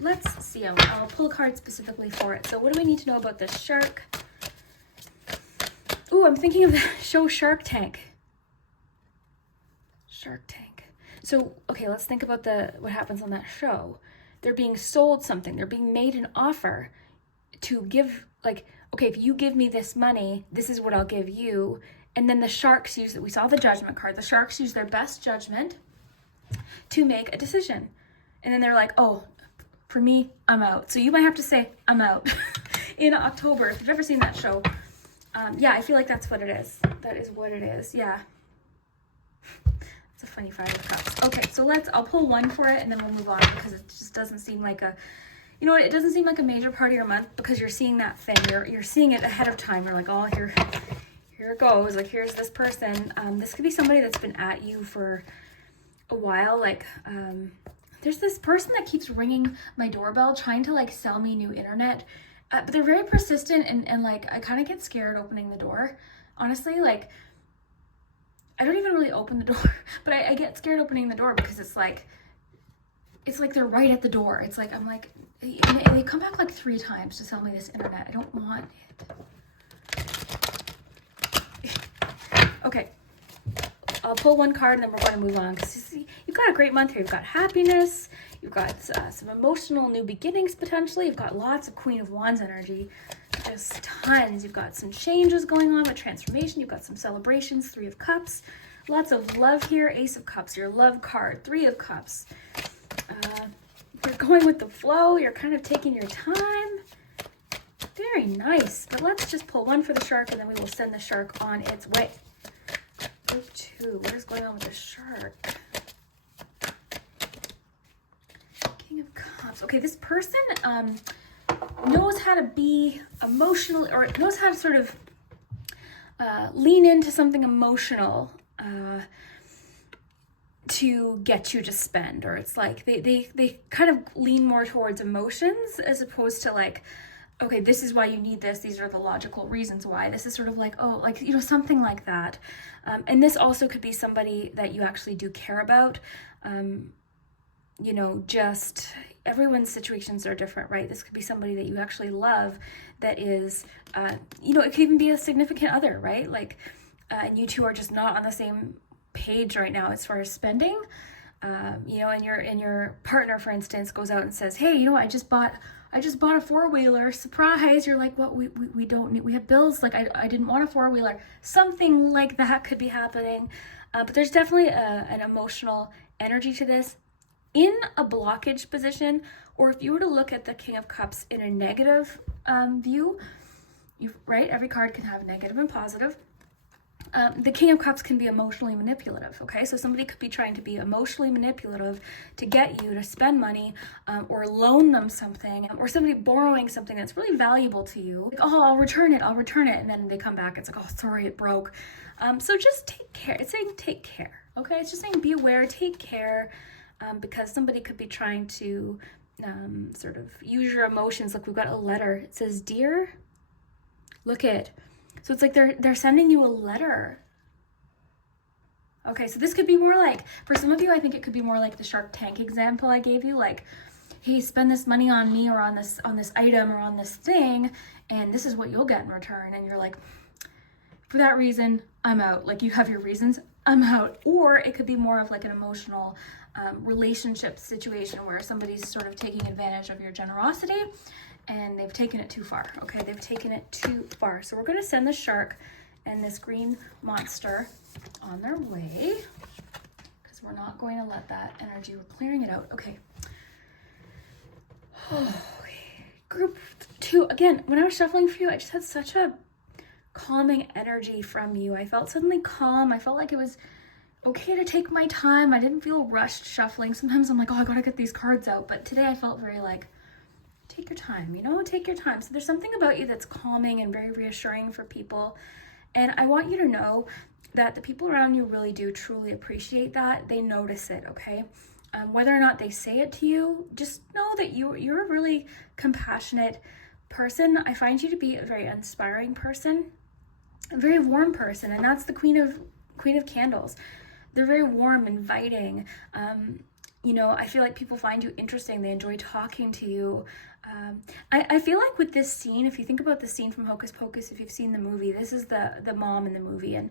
Let's see, I'll pull a card specifically for it. So what do we need to know about this shark? Ooh, I'm thinking of the show Shark Tank. Shark Tank. So, okay, let's think about what happens on that show. They're being sold something. They're being made an offer to give, like, okay, if you give me this money, this is what I'll give you. And then the sharks we saw the judgment card. The sharks use their best judgment to make a decision. And then they're like, oh, for me, I'm out. So you might have to say, I'm out in October. If you've ever seen that show. Yeah, I feel like that's what it is. That is what it is. Yeah. It's a funny 5 of Cups. Okay, so I'll pull one for it and then we'll move on, because it just doesn't seem like it doesn't seem like a major part of your month, because you're seeing that thing. You're seeing it ahead of time. You're like, oh, here it goes. Like, here's this person. This could be somebody that's been at you for a while. Like, there's this person that keeps ringing my doorbell trying to like sell me new internet. But they're very persistent and like, I kind of get scared opening the door. Honestly, like, I don't even really open the door, but I get scared opening the door because it's like they're right at the door. It's like, I'm like, they come back like 3 times to sell me this internet. I don't want it. Okay, I'll pull one card and then we're going to move on, because you've got a great month here. You've got happiness. You've got some emotional new beginnings potentially. You've got lots of Queen of Wands energy. Just tons. You've got some changes going on with transformation. You've got some celebrations. 3 of Cups. Lots of love here. Ace of Cups, your love card. 3 of Cups. You're going with the flow. You're kind of taking your time. Very nice. But let's just pull one for the shark and then we will send the shark on its way. Group 2. What is going on with the shark? King of Cups. Okay, this person knows how to be emotional, or knows how to sort of lean into something emotional to get you to spend. Or it's like they kind of lean more towards emotions as opposed to like, okay, this is why you need this. These are the logical reasons why. This is sort of like, oh, like, something like that. And this also could be somebody that you actually do care about. Just everyone's situations are different, right? This could be somebody that you actually love that is, it could even be a significant other, right? Like, and you two are just not on the same page right now as far as spending. you know, and your partner, for instance, goes out and says, hey, you know, I just bought a four-wheeler, surprise. You're like, what? We don't need, we have bills. Like, I didn't want a four-wheeler. Something like that could be happening. But there's definitely an emotional energy to this. In a blockage position, or if you were to look at the King of Cups in a negative view, right? Every card can have negative and positive. The King of Cups can be emotionally manipulative, okay? So somebody could be trying to be emotionally manipulative to get you to spend money or loan them something, or somebody borrowing something that's really valuable to you. Like, oh, I'll return it. And then they come back, it's like, oh, sorry, it broke. So just take care. It's saying take care, okay? It's just saying be aware, take care, because somebody could be trying to sort of use your emotions. Look, we've got a letter. It says, dear, look it. So it's like they're sending you a letter. Okay, so this could be more like, for some of you, I think it could be more like the Shark Tank example I gave you, like, hey, spend this money on me or on this item or on this thing, and this is what you'll get in return. And you're like, for that reason, I'm out. Like, you have your reasons, I'm out. Or it could be more of like an emotional relationship situation where somebody's sort of taking advantage of your generosity and they've taken it too far. Okay, they've taken it too far. So we're going to send the shark and this green monster on their way, because we're not going to let that energy, we're clearing it out. Okay. Group 2. Again, when I was shuffling for you, I just had such a calming energy from you. I felt suddenly calm. I felt like it was okay to take my time. I didn't feel rushed shuffling. Sometimes I'm like, oh, I gotta get these cards out. But today I felt very like, take your time, you know, take your time. So there's something about you that's calming and very reassuring for people. And I want you to know that the people around you really do truly appreciate that. They notice it, okay? Whether or not they say it to you, just know that you're a really compassionate person. I find you to be a very inspiring person, a very warm person, and that's the Queen of Candles. They're very warm, inviting. You know, I feel like people find you interesting. They enjoy talking to you. I feel like with this scene, if you think about the scene from Hocus Pocus, if you've seen the movie, this is the mom in the movie. And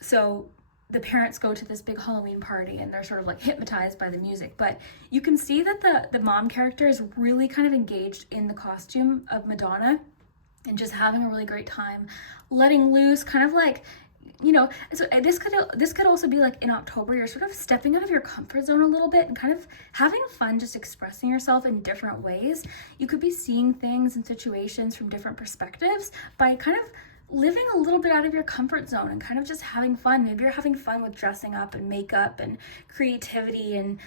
so the parents go to this big Halloween party and they're sort of like hypnotized by the music. But you can see that the mom character is really kind of engaged in the costume of Madonna and just having a really great time, letting loose, kind of like, you know, so this could also be like in October, you're sort of stepping out of your comfort zone a little bit and kind of having fun, just expressing yourself in different ways. You could be seeing things and situations from different perspectives by kind of living a little bit out of your comfort zone and kind of just having fun. Maybe you're having fun with dressing up and makeup and creativity and,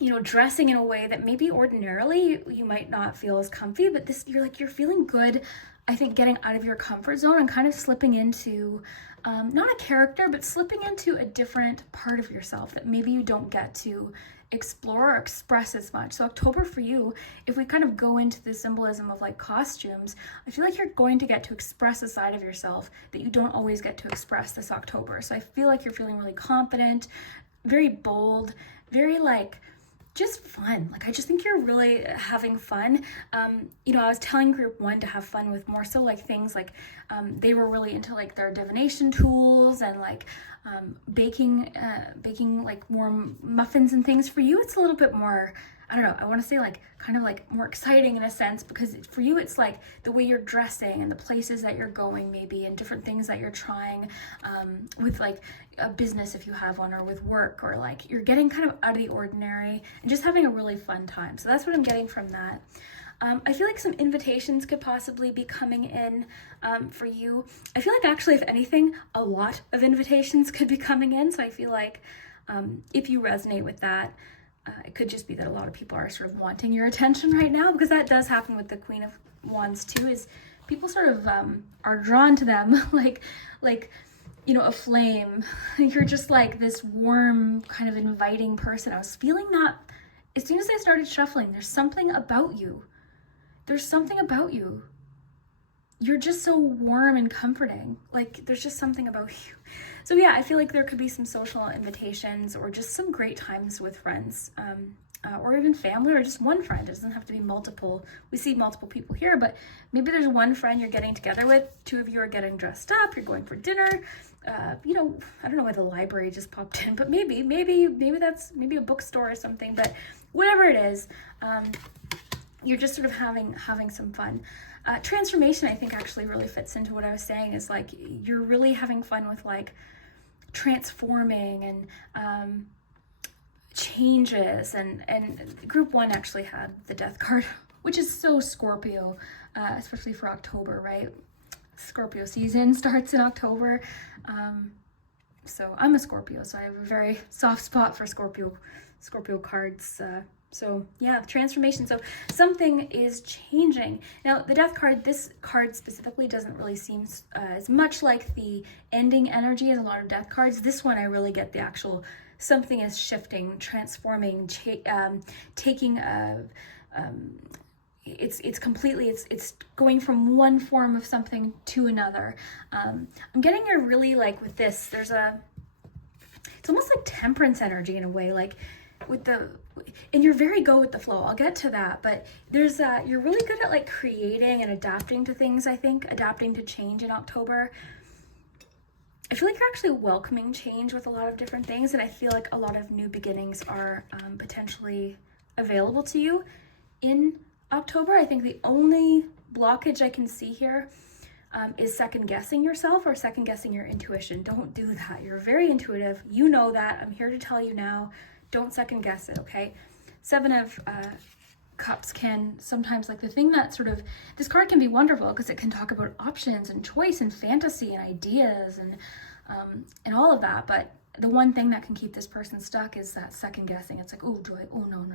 you know, dressing in a way that maybe ordinarily you might not feel as comfy, but this, you're feeling good. I think getting out of your comfort zone and kind of slipping into, not a character, but slipping into a different part of yourself that maybe you don't get to explore or express as much. So October for you, if we kind of go into the symbolism of like costumes, I feel like you're going to get to express a side of yourself that you don't always get to express this October. So I feel like you're feeling really confident, very bold, very like, just fun. Like, I just think you're really having fun. You know, I was telling group 1 to have fun with more so like things like they were really into like their divination tools and like baking like warm muffins and things. For you, it's a little bit more, I don't know, I want to say like kind of like more exciting in a sense, because for you it's like the way you're dressing and the places that you're going maybe and different things that you're trying with like a business if you have one, or with work, or like you're getting kind of out of the ordinary and just having a really fun time. So that's what I'm getting from that. I feel like some invitations could possibly be coming in for you. I feel like actually, if anything, a lot of invitations could be coming in. So I feel like if you resonate with that, it could just be that a lot of people are sort of wanting your attention right now, because that does happen with the Queen of Wands too, is people sort of are drawn to them like, you know, a flame. You're just like this warm, kind of inviting person. I was feeling that as soon as I started shuffling. There's something about you. There's something about you. You're just so warm and comforting. Like, there's just something about you. So yeah, I feel like there could be some social invitations or just some great times with friends or even family, or just one friend. It doesn't have to be multiple. We see multiple people here, but maybe there's one friend you're getting together with. Two of you are getting dressed up. You're going for dinner. You know, I don't know why the library just popped in, but maybe that's maybe a bookstore or something. But whatever it is, you're just sort of having some fun. Transformation, I think, actually really fits into what I was saying. Is like you're really having fun with like transforming and changes, and group 1 actually had the death card, which is so Scorpio, especially for October, right? Scorpio season starts in October. So I'm a Scorpio, so I have a very soft spot for Scorpio cards. So yeah, transformation. So something is changing. Now the death card, this card specifically doesn't really seem as much like the ending energy as a lot of death cards. This one I really get the actual something is shifting, transforming, taking a, it's completely, it's going from one form of something to another. I'm getting a really like with this, it's almost like temperance energy in a way, like with and you're very go with the flow. I'll get to that, but you're really good at like creating and adapting to things, I think, adapting to change in October. I feel like you're actually welcoming change with a lot of different things, and I feel like a lot of new beginnings are potentially available to you in October. I think the only blockage I can see here is second guessing yourself or second guessing your intuition. Don't do that. You're very intuitive. You know that. I'm here to tell you now. Don't second guess it, okay? 7 of Cups can sometimes, like the thing that sort of, this card can be wonderful because it can talk about options and choice and fantasy and ideas and all of that, but the one thing that can keep this person stuck is that second guessing. It's like, oh, no.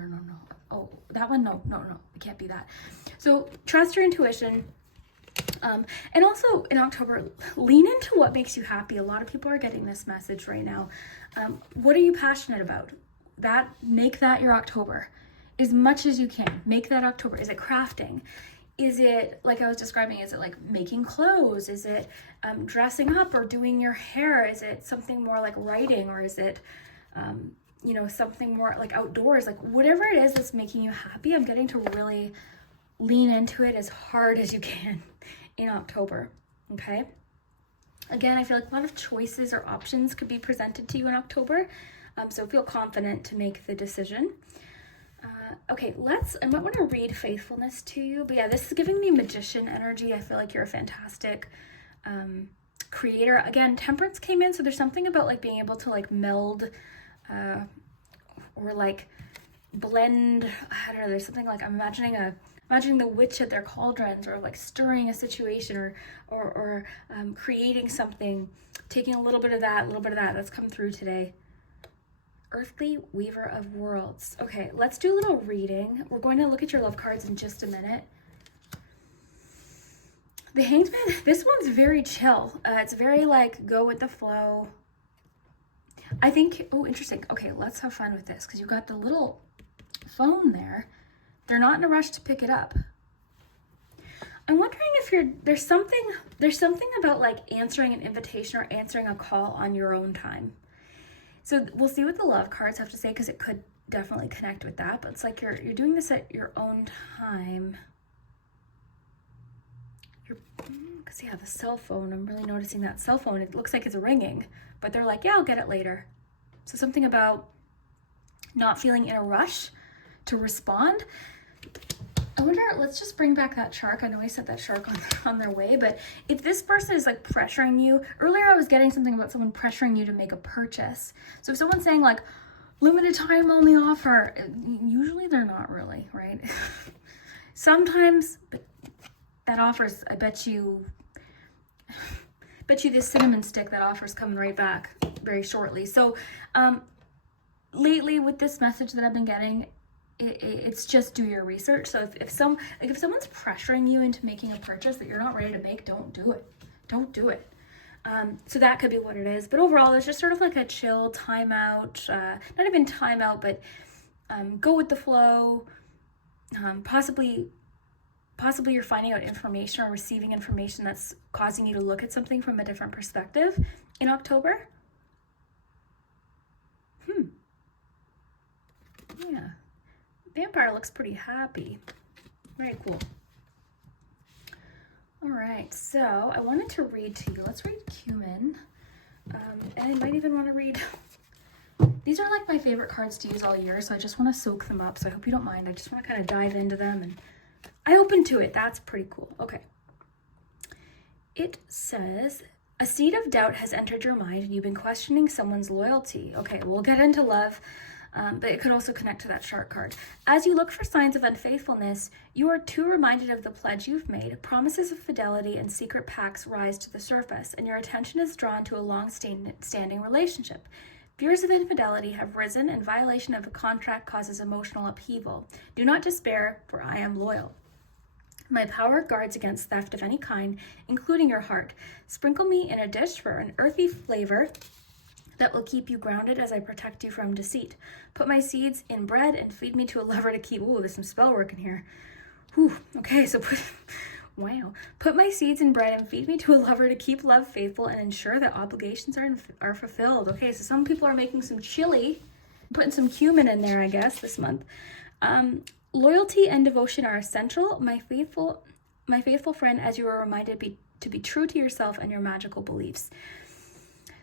Oh, that one, no, it can't be that. So trust your intuition. And also in October, lean into what makes you happy. A lot of people are getting this message right now. What are you passionate about? Make that your October. As much as you can, make that October. Is it crafting? Is it, like I was describing, is it like making clothes? Is it dressing up or doing your hair? Is it something more like writing, or is it, something more like outdoors? Like whatever it is that's making you happy, I'm getting to really lean into it as hard as you can in October, okay? Again, I feel like a lot of choices or options could be presented to you in October, so feel confident to make the decision. Okay, I might want to read faithfulness to you, but yeah, this is giving me magician energy. I feel like you're a fantastic creator. Again, temperance came in, so there's something about like being able to like meld or like blend. I don't know, there's something like I'm imagining the witch at their cauldrons, or like stirring a situation, or creating something, taking a little bit of that that's come through today. Earthly Weaver of Worlds. Okay, let's do a little reading. We're going to look at your love cards in just a minute. The Hanged Man, this one's very chill. It's very like go with the flow. I think, oh, interesting. Okay, let's have fun with this because you got the little phone there. They're not in a rush to pick it up. I'm wondering if there's something about like answering an invitation or answering a call on your own time. So we'll see what the love cards have to say, because it could definitely connect with that. But it's like you're doing this at your own time. Because yeah, the cell phone, I'm really noticing that cell phone. It looks like it's ringing, but they're like, yeah, I'll get it later. So something about not feeling in a rush to respond. I wonder, let's just bring back that shark. I know I said that shark on their way, but if this person is like pressuring you, earlier I was getting something about someone pressuring you to make a purchase. So if someone's saying like limited time only offer, usually they're not really, right? Sometimes, but that offer's, I bet you this cinnamon stick, that offer's coming right back very shortly. So lately with this message that I've been getting, it's just do your research. So if someone's pressuring you into making a purchase that you're not ready to make, don't do it. So that could be what it is. But overall, it's just sort of like a chill timeout, not even timeout, but go with the flow. Possibly you're finding out information or receiving information that's causing you to look at something from a different perspective in October. Yeah. vampire looks pretty happy. Very cool. All right, so I wanted to read to you. Let's read cumin. And I might even want to read... These are like my favorite cards to use all year, so I just want to soak them up. So I hope you don't mind. I just want to kind of dive into them, and I open to it. That's pretty cool. Okay. It says, a seed of doubt has entered your mind and you've been questioning someone's loyalty. Okay, we'll get into love, but it could also connect to that shark card. As you look for signs of unfaithfulness, you are too reminded of the pledge you've made. Promises of fidelity and secret pacts rise to the surface, and your attention is drawn to a long-standing relationship. Fears of infidelity have risen, and violation of a contract causes emotional upheaval. Do not despair, for I am loyal. My power guards against theft of any kind, including your heart. Sprinkle me in a dish for an earthy flavor that will keep you grounded as I protect you from deceit. Put my seeds in bread and feed me to a lover to keep... Ooh, there's some spell work in here. Whew, okay, so wow. Put my seeds in bread and feed me to a lover to keep love faithful and ensure that obligations are fulfilled. Okay, so some people are making some chili, putting some cumin in there, I guess, this month. Loyalty and devotion are essential. My faithful friend, as you are reminded to be true to yourself and your magical beliefs.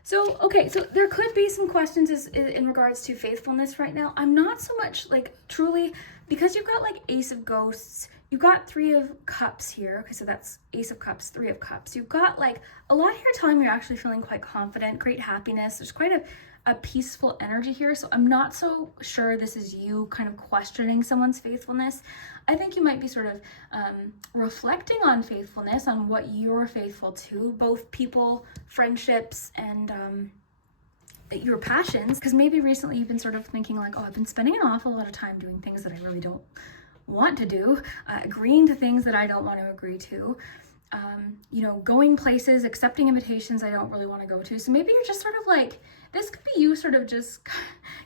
So, okay, so there could be some questions in regards to faithfulness right now. I'm not so much like truly, because you've got like Ace of Ghosts, you've got Three of Cups here. Okay, so that's Ace of Cups, Three of Cups. You've got like a lot here telling me you're actually feeling quite confident, great happiness. There's quite a peaceful energy here. So I'm not so sure this is you kind of questioning someone's faithfulness. I think you might be sort of reflecting on faithfulness, on what you're faithful to, both people, friendships, and your passions. Because maybe recently you've been sort of thinking like, oh, I've been spending an awful lot of time doing things that I really don't want to do, agreeing to things that I don't want to agree to. Going places, accepting invitations I don't really want to go to. So maybe you're just sort of like, this could be you sort of just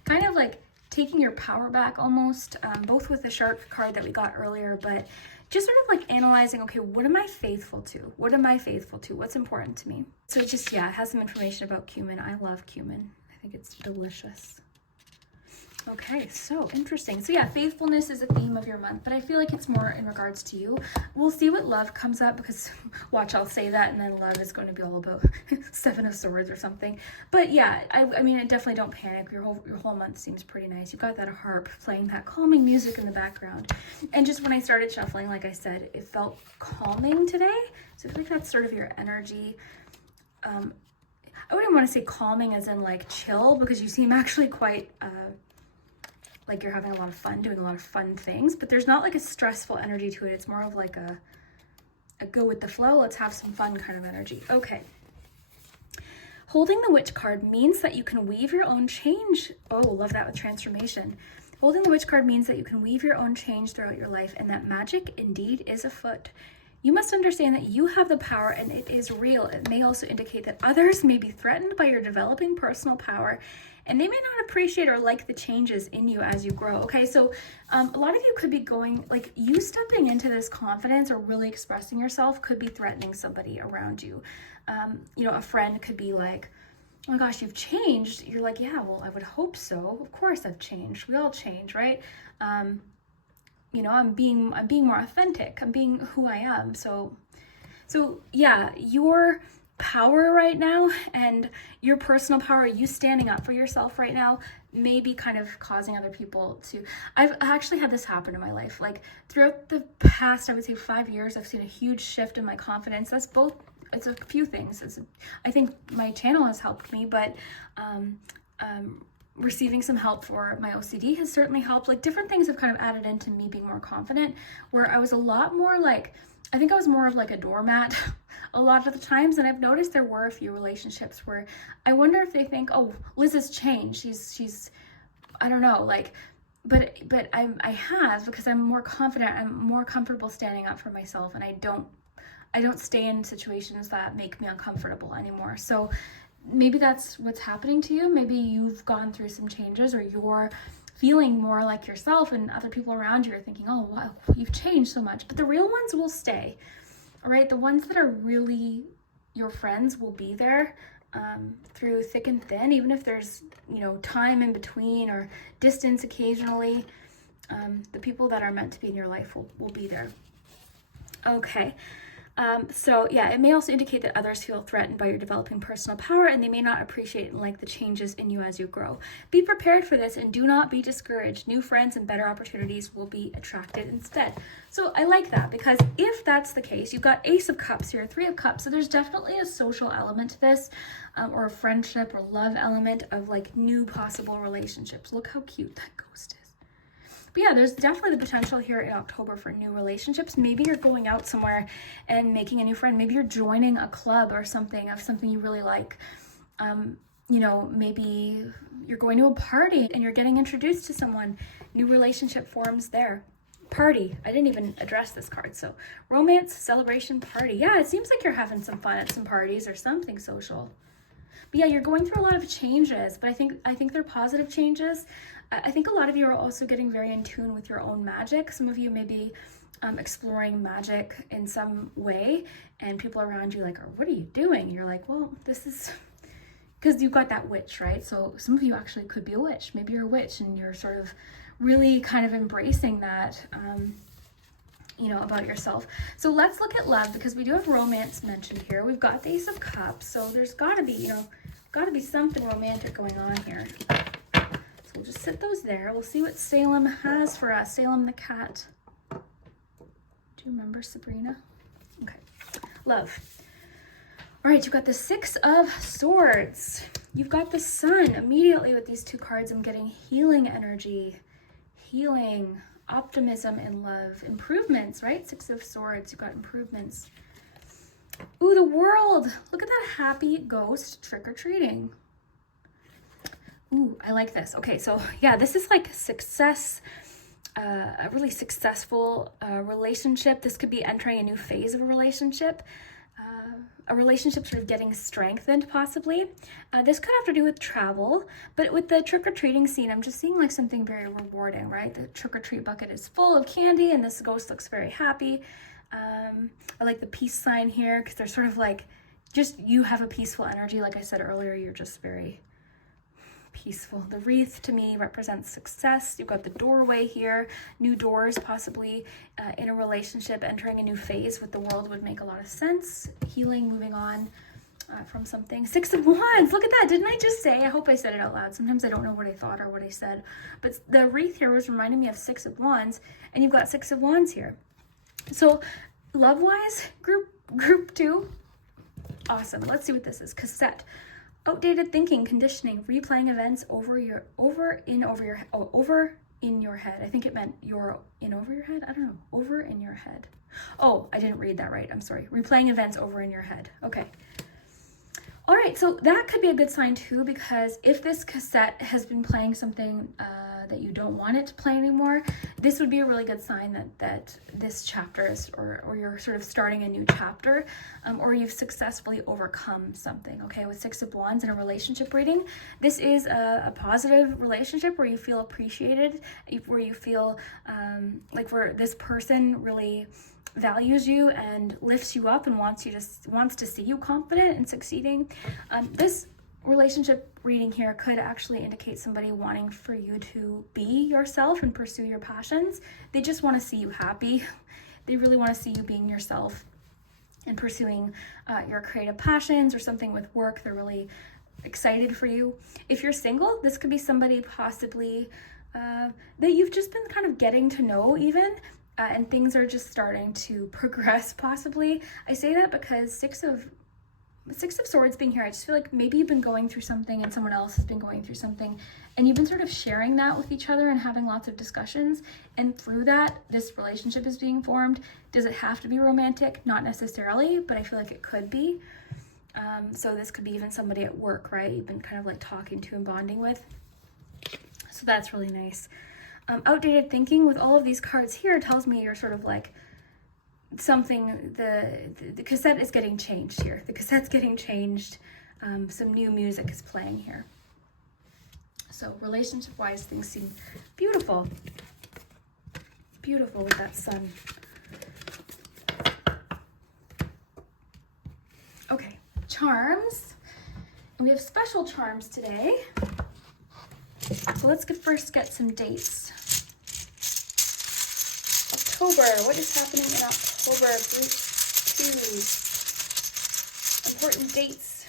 kind of like taking your power back almost, both with the shark card that we got earlier, but just sort of like analyzing, okay, what am I faithful to? What am I faithful to? What's important to me? So it just, yeah, it has some information about cumin. I love cumin. I think it's delicious. Okay, so interesting. So yeah, faithfulness is a theme of your month, but I feel like it's more in regards to you. We'll see what love comes up, because watch, I'll say that and then love is going to be all about Seven of Swords or something. But yeah, I mean, definitely don't panic. Your whole month seems pretty nice. You've got that harp playing that calming music in the background. And just when I started shuffling, like I said, it felt calming today. So I feel like that's sort of your energy. I wouldn't want to say calming as in like chill, because you seem actually quite... like you're having a lot of fun, doing a lot of fun things, but there's not like a stressful energy to it. It's more of like a go with the flow, let's have some fun kind of energy. Okay. Holding the Witch card means that you can weave your own change. Oh, love that with transformation. Holding the Witch card means that you can weave your own change throughout your life, and that magic indeed is afoot. You must understand that you have the power and it is real. It may also indicate that others may be threatened by your developing personal power, and they may not appreciate or like the changes in you as you grow. Okay, so a lot of you could be going, like, you stepping into this confidence or really expressing yourself could be threatening somebody around you. A friend could be like, oh my gosh, you've changed. You're like, yeah, well, I would hope so. Of course I've changed. We all change, right? I'm being more authentic. I'm being who I am. So yeah, your power right now and your personal power, you standing up for yourself right now, may be kind of causing other people to... I've actually had this happen in my life. Like throughout the past, I would say 5 years, I've seen a huge shift in my confidence. That's both, it's a few things. I think my channel has helped me, but receiving some help for my OCD has certainly helped. Like different things have kind of added into me being more confident, where I was a lot more like, I think I was more of like a doormat a lot of the times. And I've noticed there were a few relationships where I wonder if they think, oh, Liz has changed. She's, I don't know, like, but I have, because I'm more confident. I'm more comfortable standing up for myself, and I don't stay in situations that make me uncomfortable anymore. So maybe that's what's happening to you. Maybe you've gone through some changes, or you're feeling more like yourself, and other people around you are thinking, oh, wow, you've changed so much. But the real ones will stay, all right? The ones that are really your friends will be there through thick and thin, even if there's, time in between or distance occasionally. The people that are meant to be in your life will be there. Okay. So yeah, it may also indicate that others feel threatened by your developing personal power, and they may not appreciate and like the changes in you as you grow. Be prepared for this and do not be discouraged. New friends and better opportunities will be attracted instead. So I like that, because if that's the case, you've got Ace of Cups here, Three of Cups. So there's definitely a social element to this, or a friendship or love element of like new possible relationships. Look how cute that ghost is. But yeah, there's definitely the potential here in October for new relationships. Maybe you're going out somewhere and making a new friend. Maybe you're joining a club or something of something you really like. You know, maybe you're going to a party and you're getting introduced to someone. New relationship forms there. Party. I didn't even address this card. So romance, celebration, party. Yeah, it seems like you're having some fun at some parties or something social. But yeah, you're going through a lot of changes, but I think they're positive changes. I think a lot of you are also getting very in tune with your own magic. Some of you may be exploring magic in some way, and people around you like, what are you doing? You're like, well, this is because you've got that witch, right? So some of you actually could be a witch. Maybe you're a witch and you're sort of really kind of embracing that, you know, about yourself. So let's look at love, because we do have romance mentioned here. We've got the Ace of Cups, so there's got to be, you know, got to be something romantic going on here. So we'll just sit those there. We'll see what Salem has for us. Salem the cat. Do you remember Sabrina? Okay. Love. All right, you've got the Six of Swords. You've got the Sun. Immediately with these two cards, I'm getting healing energy, healing, optimism in love, improvements, right? Six of Swords, you've got improvements. Ooh, the World. Look at that happy ghost trick-or-treating. Ooh, I like this. Okay, so yeah, this is like success, a really successful relationship. This could be entering a new phase of a relationship sort of getting strengthened possibly. This could have to do with travel, but with the trick-or-treating scene, I'm just seeing like something very rewarding, right? The trick-or-treat bucket is full of candy and this ghost looks very happy. I like the peace sign here because they're sort of like, just you have a peaceful energy. Like I said earlier, you're just very peaceful. The wreath to me represents success. You've got the doorway here, new doors possibly in a relationship, entering a new phase with the World would make a lot of sense. Healing, moving on from something. Six of Wands, look at that. Didn't I just say? I hope I said it out loud. Sometimes I don't know what I thought or what I said, but the wreath here was reminding me of Six of Wands, and you've got Six of Wands here. So love-wise, group 2, awesome. Let's see what this is. Cassette. Outdated thinking, conditioning, replaying events over in your head. I think it meant over your head. I don't know. Over in your head. Oh, I didn't read that right. I'm sorry. Replaying events over in your head. Okay. All right. So that could be a good sign too, because if this cassette has been playing something that you don't want it to play anymore, this would be a really good sign that this chapter is, or you're sort of starting a new chapter, or you've successfully overcome something. Okay, with Six of Wands in a relationship reading, this is a positive relationship where you feel appreciated, where you feel like where this person really values you and lifts you up and wants to see you confident and succeeding. This relationship reading here could actually indicate somebody wanting for you to be yourself and pursue your passions. They just want to see you happy. They really want to see you being yourself and pursuing your creative passions or something with work. They're really excited for you. If you're single, this could be somebody possibly that you've just been kind of getting to know even, and things are just starting to progress possibly. I say that because Six of Swords being here, I just feel like maybe you've been going through something and someone else has been going through something, and you've been sort of sharing that with each other and having lots of discussions, and through that this relationship is being formed. Does it have to be romantic? Not necessarily, but I feel like it could be. So this could be even somebody at work, right? You've been kind of like talking to and bonding with. So that's really nice. Outdated thinking with all of these cards here tells me you're sort of like something, the cassette is getting changed here. The cassette's getting changed. Some new music is playing here. So relationship-wise, things seem beautiful. Beautiful with that sun. Okay, charms. And we have special charms today. So let's first get some dates. October. What is happening in October? Group 2. Important dates.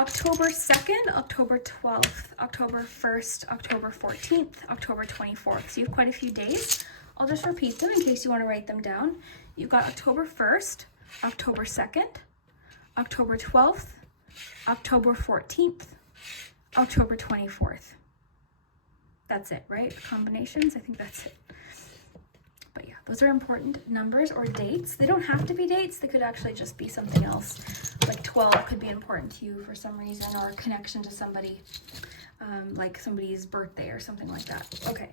October 2nd, October 12th, October 1st, October 14th, October 24th. So you have quite a few days. I'll just repeat them in case you want to write them down. You've got October 1st, October 2nd, October 12th, October 14th, October 24th. That's it, right? Combinations, I think that's it. But yeah, those are important numbers or dates. They don't have to be dates. They could actually just be something else. Like 12 could be important to you for some reason, or a connection to somebody, like somebody's birthday or something like that. Okay.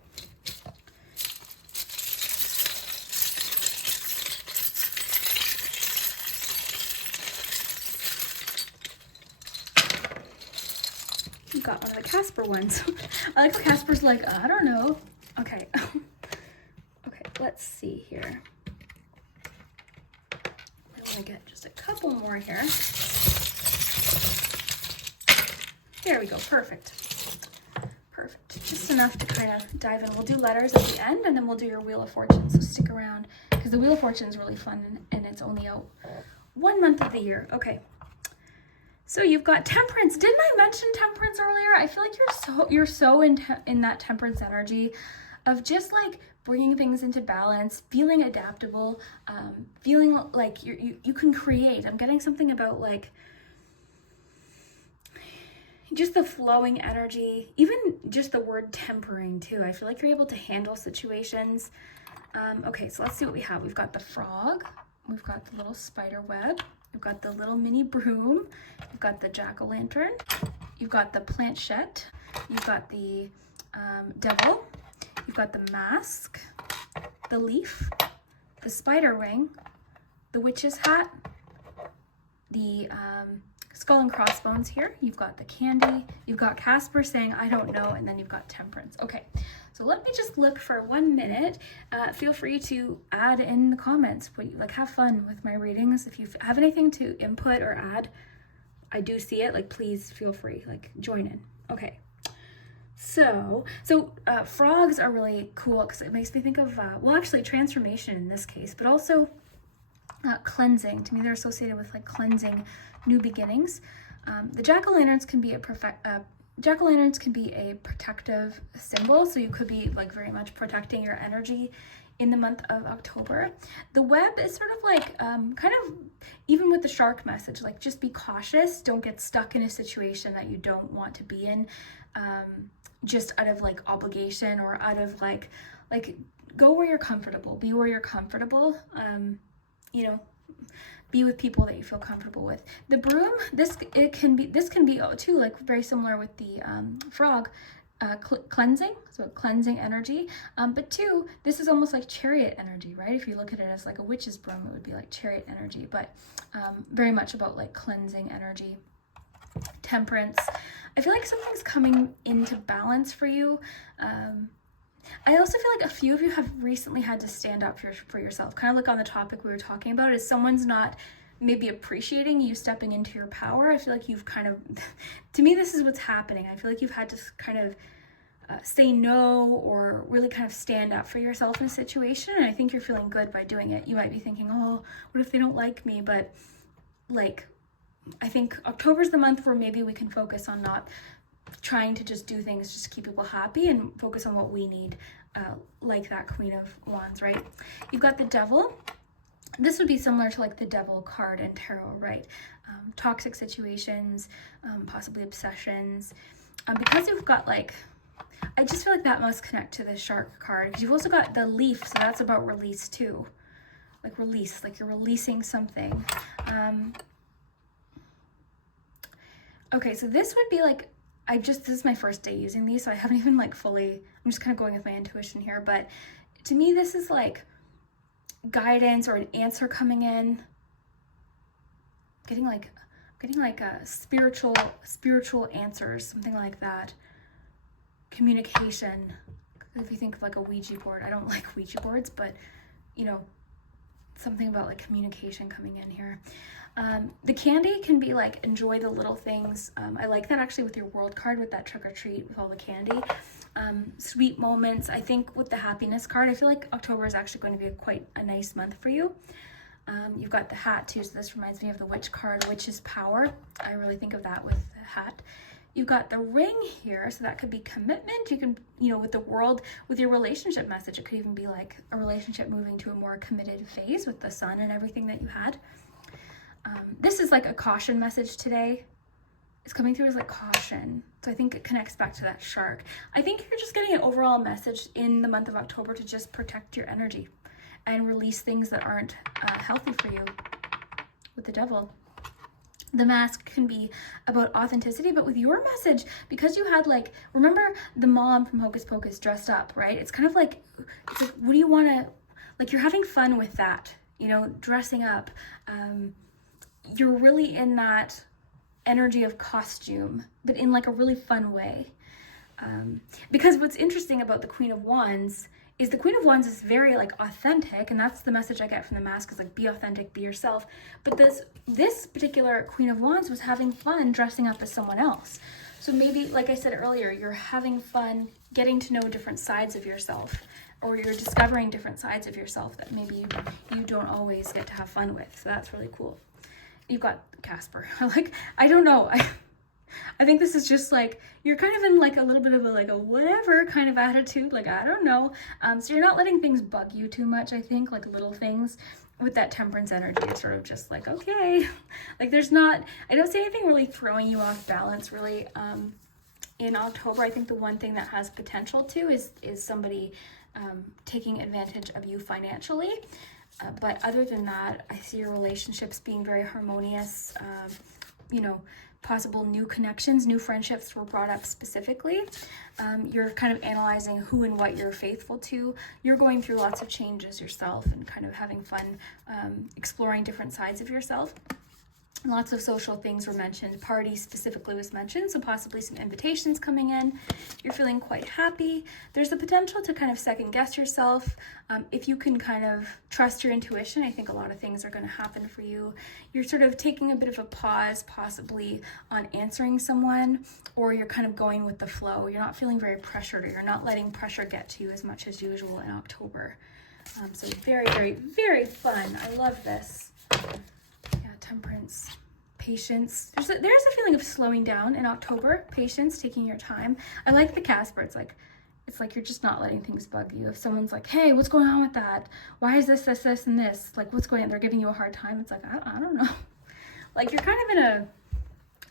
Got one of the Casper ones. I like how Casper's like, I don't know. Okay. Okay, let's see here. I want to get just a couple more here. There we go. Perfect. Perfect. Just enough to kind of dive in. We'll do letters at the end, and then we'll do your Wheel of Fortune. So stick around, because the Wheel of Fortune is really fun, and it's only out 1 month of the year. Okay. So you've got Temperance. Didn't I mention Temperance earlier? I feel like you're so in that Temperance energy of just like bringing things into balance, feeling adaptable, feeling like you can create. I'm getting something about like just the flowing energy, even just the word tempering too. I feel like you're able to handle situations. Okay, so let's see what we have. We've got the frog. We've got the little spider web. You've got the little mini broom. You've got the jack-o'-lantern. You've got the planchette. You've got the devil. You've got the mask, the leaf, the spider wing, the witch's hat, the skull and crossbones here. You've got the candy. You've got Casper saying, I don't know. And then you've got Temperance. Okay. So let me just look for 1 minute. Feel free to add in the comments. Like, have fun with my readings. If you have anything to input or add, I do see it. Like, please feel free. Like, join in. Okay. So frogs are really cool because it makes me think of, well, actually transformation in this case, but also cleansing. To me, they're associated with like cleansing, new beginnings. The jack-o'-lanterns can be Jack-o'-lanterns can be a protective symbol, so you could be like very much protecting your energy in the month of October. The web is sort of like kind of even with the shark message, like just be cautious, don't get stuck in a situation that you don't want to be in, just out of like obligation or out of like go where you're comfortable, be where you're comfortable, you know, be with people that you feel comfortable with. The broom, this can be too, like very similar with the frog, cleansing, so cleansing energy. But two, this is almost like chariot energy, right? If you look at it as like a witch's broom, it would be like chariot energy, but very much about like cleansing energy. Temperance, I feel like something's coming into balance for you. I also feel like a few of you have recently had to stand up for yourself. Kind of like on the topic we were talking about, is someone's not maybe appreciating you stepping into your power. I feel like you've kind of, to me, this is what's happening. I feel like you've had to kind of say no or really kind of stand up for yourself in a situation. And I think you're feeling good by doing it. You might be thinking, oh, what if they don't like me? But like, I think October's the month where maybe we can focus on not trying to just do things just to keep people happy and focus on what we need, like that Queen of Wands, right? You've got the Devil. This would be similar to like the Devil card in tarot, right? Toxic situations, possibly obsessions. Because you've got like, I just feel like that must connect to the Shark card, because you've also got the Leaf, so that's about release too. Like release, like you're releasing something. Okay, so this would be like, this is my first day using these, so I haven't even like fully, I'm just kind of going with my intuition here, but to me, this is like guidance or an answer coming in, getting like a spiritual answers, something like that. Communication. If you think of like a Ouija board, I don't like Ouija boards, but you know, something about like communication coming in here. The candy can be like, enjoy the little things. I like that actually with your world card, with that trick or treat with all the candy. Sweet moments. I think with the happiness card, I feel like October is actually going to be quite a nice month for you. You've got the hat too, so this reminds me of the witch card, which is power. I really think of that with the hat. You've got the ring here, so that could be commitment. You can, with the world, with your relationship message, it could even be like a relationship moving to a more committed phase with the sun and everything that you had. This is like a caution message today. It's coming through as like caution. So I think it connects back to that shark. I think you're just getting an overall message in the month of October to just protect your energy and release things that aren't healthy for you with the devil. The mask can be about authenticity, but with your message, because you had like, remember the mom from Hocus Pocus dressed up, right? It's kind of like, what do you want to, like you're having fun with that, dressing up. You're really in that energy of costume, but in like a really fun way. Because what's interesting about the Queen of Wands is the Queen of Wands is very like authentic, and that's the message I get from the mask, is like, be authentic, be yourself. But this particular Queen of Wands was having fun dressing up as someone else. So maybe, like I said earlier, you're having fun getting to know different sides of yourself, or you're discovering different sides of yourself that maybe you don't always get to have fun with. So that's really cool. You've got Casper. I don't know. I think this is just like, you're kind of in like a little bit of a whatever kind of attitude. Like, I don't know. So you're not letting things bug you too much, I think, like little things. With that Temperance energy, it's sort of just like, okay. Like I don't see anything really throwing you off balance really. In October, I think the one thing that has potential too is somebody taking advantage of you financially. But other than that, I see your relationships being very harmonious. Possible new connections, new friendships were brought up specifically. You're kind of analyzing who and what you're faithful to. You're going through lots of changes yourself and kind of having fun, exploring different sides of yourself. Lots of social things were mentioned. Parties specifically was mentioned, so possibly some invitations coming in. You're feeling quite happy. There's the potential to kind of second guess yourself. If you can kind of trust your intuition, I think a lot of things are going to happen for you. You're sort of taking a bit of a pause possibly on answering someone, or you're kind of going with the flow. You're not feeling very pressured, or you're not letting pressure get to you as much as usual in October. So very, very, very fun. I love this. Temperance, patience. There's a feeling of slowing down in October. Patience, taking your time. I like the Casper. It's like you're just not letting things bug you. If someone's like, hey, what's going on with that? Why is this, and this? Like, what's going on? They're giving you a hard time. It's like, I don't know. Like, you're kind of in a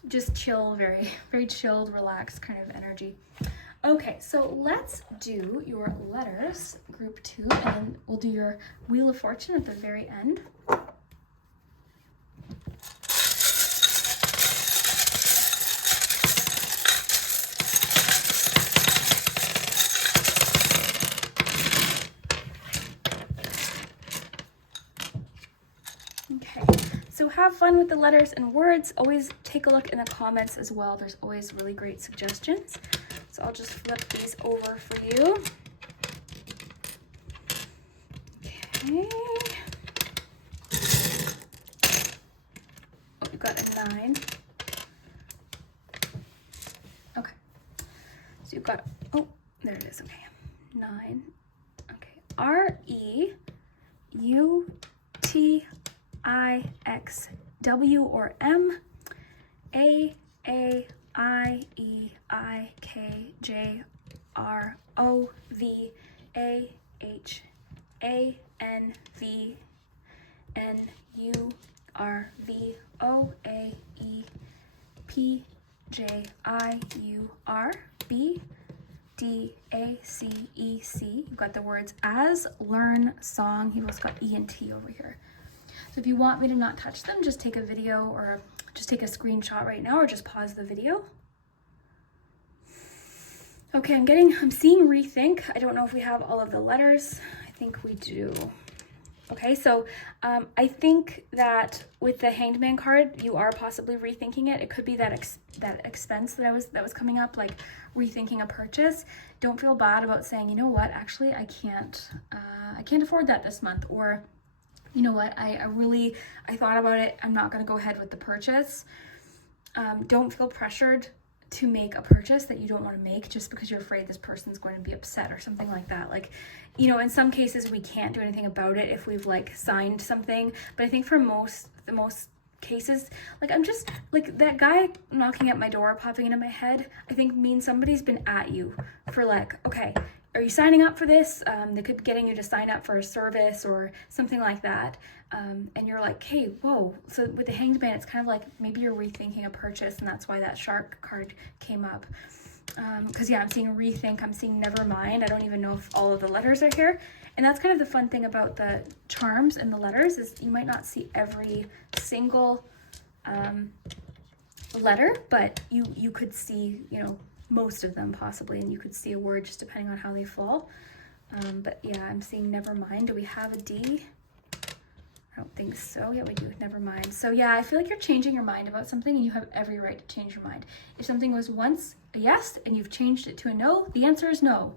just chill, very, very chilled, relaxed kind of energy. Okay, so let's do your letters, group 2, and then we'll do your Wheel of Fortune at the very end. So have fun with the letters and words. Always take a look in the comments as well. There's always really great suggestions. So I'll just flip these over for you. Okay. Oh, we've got a 9. Okay. So you've got, oh, there it is. Okay. 9. Okay. REUTIXW or M, AAIEIKJROVANNURBDACEC. You've got the words as, learn, song. You've also got E and T over here. So if you want me to not touch them, just take a video or just take a screenshot right now, or just pause the video. Okay, I'm seeing rethink. I don't know if we have all of the letters. I think we do. Okay, so I think that with the Hanged Man card, you are possibly rethinking it. It could be that expense that was coming up, like rethinking a purchase. Don't feel bad about saying, you know what, actually I can't afford that this month, or you know what, I thought about it. I'm not going to go ahead with the purchase. Don't feel pressured to make a purchase that you don't want to make just because you're afraid this person's going to be upset or something like that. Like, you know, in some cases we can't do anything about it if we've like signed something, but I think for the most cases, like, I'm just like, that guy knocking at my door, popping into my head, I think means somebody's been at you for like, okay, are you signing up for this? They could be getting you to sign up for a service or something like that. And you're like, hey, whoa. So with the Hanged Man, it's kind of like maybe you're rethinking a purchase, and that's why that shark card came up. Because yeah, I'm seeing rethink, I'm seeing never mind. I don't even know if all of the letters are here. And that's kind of the fun thing about the charms and the letters, is you might not see every single letter, but you could see, you know, most of them possibly, and you could see a word just depending on how they fall. But yeah, I'm seeing never mind. Do we have a D? I don't think so. Yeah, we do. Never mind. So yeah, I feel like you're changing your mind about something, and you have every right to change your mind. If something was once a yes and you've changed it to a no, the answer is no.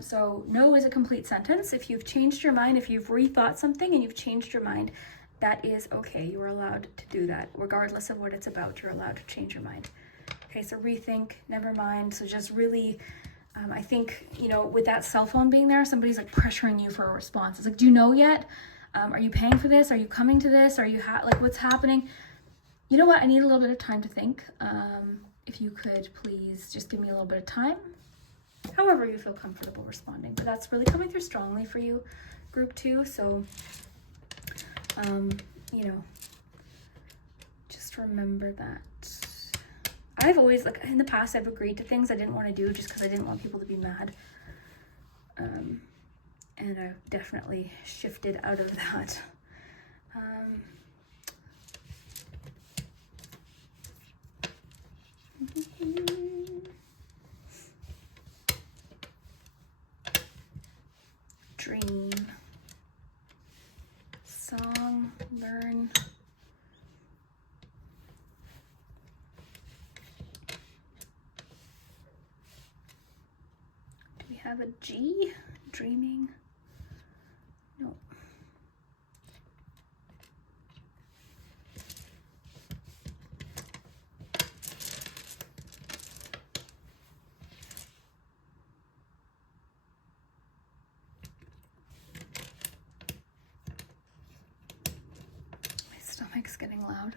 So no is a complete sentence. If you've changed your mind, if you've rethought something and you've changed your mind, that is okay. You are allowed to do that. Regardless of what it's about, you're allowed to change your mind. Okay, so rethink, never mind. So just really, I think, you know, with that cell phone being there, somebody's like pressuring you for a response. It's like, do you know yet? Are you paying for this? Are you coming to this? Are you like, what's happening? You know what? I need a little bit of time to think. If you could please just give me a little bit of time. However you feel comfortable responding. But that's really coming through strongly for you, group 2. So, you know, just remember that. I've always, like, in the past, I've agreed to things I didn't want to do just because I didn't want people to be mad. And I've definitely shifted out of that. Dream. Song, learn. Do we have a G? Dreaming? No. My stomach's getting loud.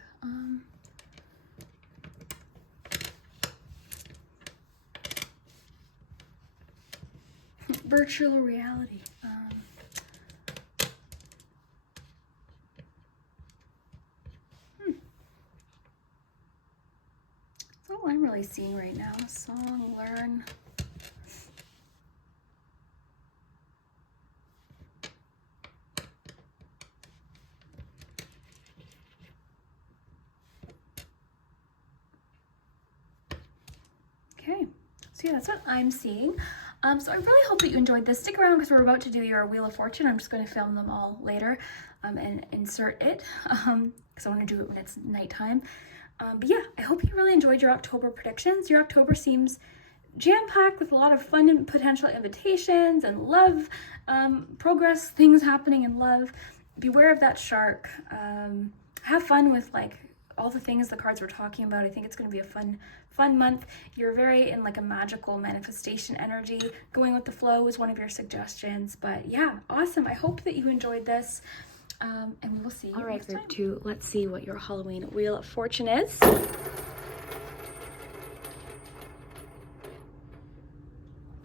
Virtual reality. That's all I'm really seeing right now. Song, learn. Okay, so yeah, that's what I'm seeing. So I really hope that you enjoyed this. Stick around because we're about to do your Wheel of Fortune. I'm just going to film them all later and insert it because I want to do it when it's nighttime. But yeah, I hope you really enjoyed your October predictions. Your October seems jam-packed with a lot of fun and potential invitations and love, progress, things happening in love. Beware of that shark. Have fun with like all the things the cards were talking about. I think it's going to be a fun month. You're very in like a magical manifestation energy. Going with the flow is one of your suggestions. But yeah, awesome. I hope that you enjoyed this. And we will see you next time. Group 2, let's see what your Halloween Wheel of Fortune is.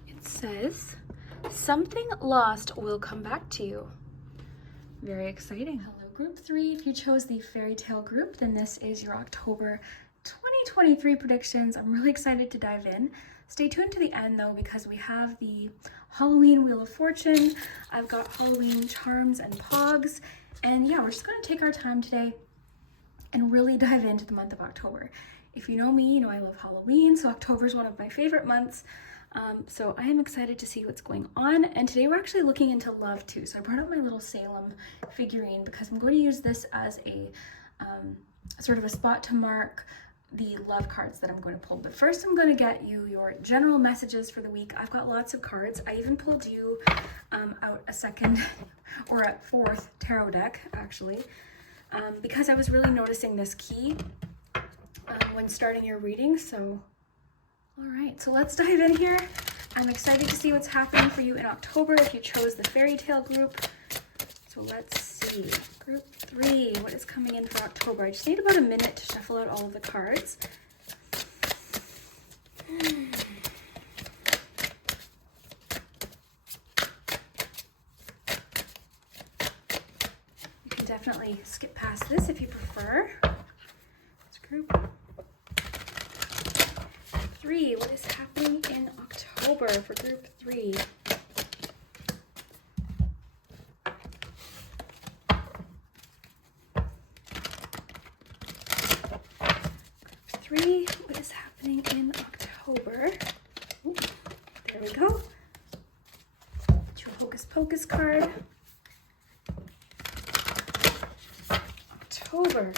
It says, something lost will come back to you. Very exciting. Hello, group 3. If you chose the fairy tale group, then this is your October 2023 predictions. I'm really excited to dive in. Stay tuned to the end though, because we have the Halloween Wheel of Fortune. I've got Halloween charms and Poggz. And yeah, we're just going to take our time today and really dive into the month of October. If you know me, you know I love Halloween, so October is one of my favorite months. So I am excited to see what's going on. And today we're actually looking into love too. So I brought out my little Salem figurine because I'm going to use this as a sort of a spot to mark the love cards that I'm going to pull. But first I'm going to get you your general messages for the week. I've got lots of cards. I even pulled you out a second or a 4th tarot deck, actually, because I was really noticing this key when starting your reading. So, all right, so let's dive in here. I'm excited to see what's happening for you in October if you chose the fairy tale group. So let's see. Group 3, what is coming in for October? I just need about a minute to shuffle out all of the cards. You can definitely skip past this if you prefer. It's group 3. What is happening in October for group 3? What is happening in October? Ooh, there we go. Your Hocus Pocus card. October.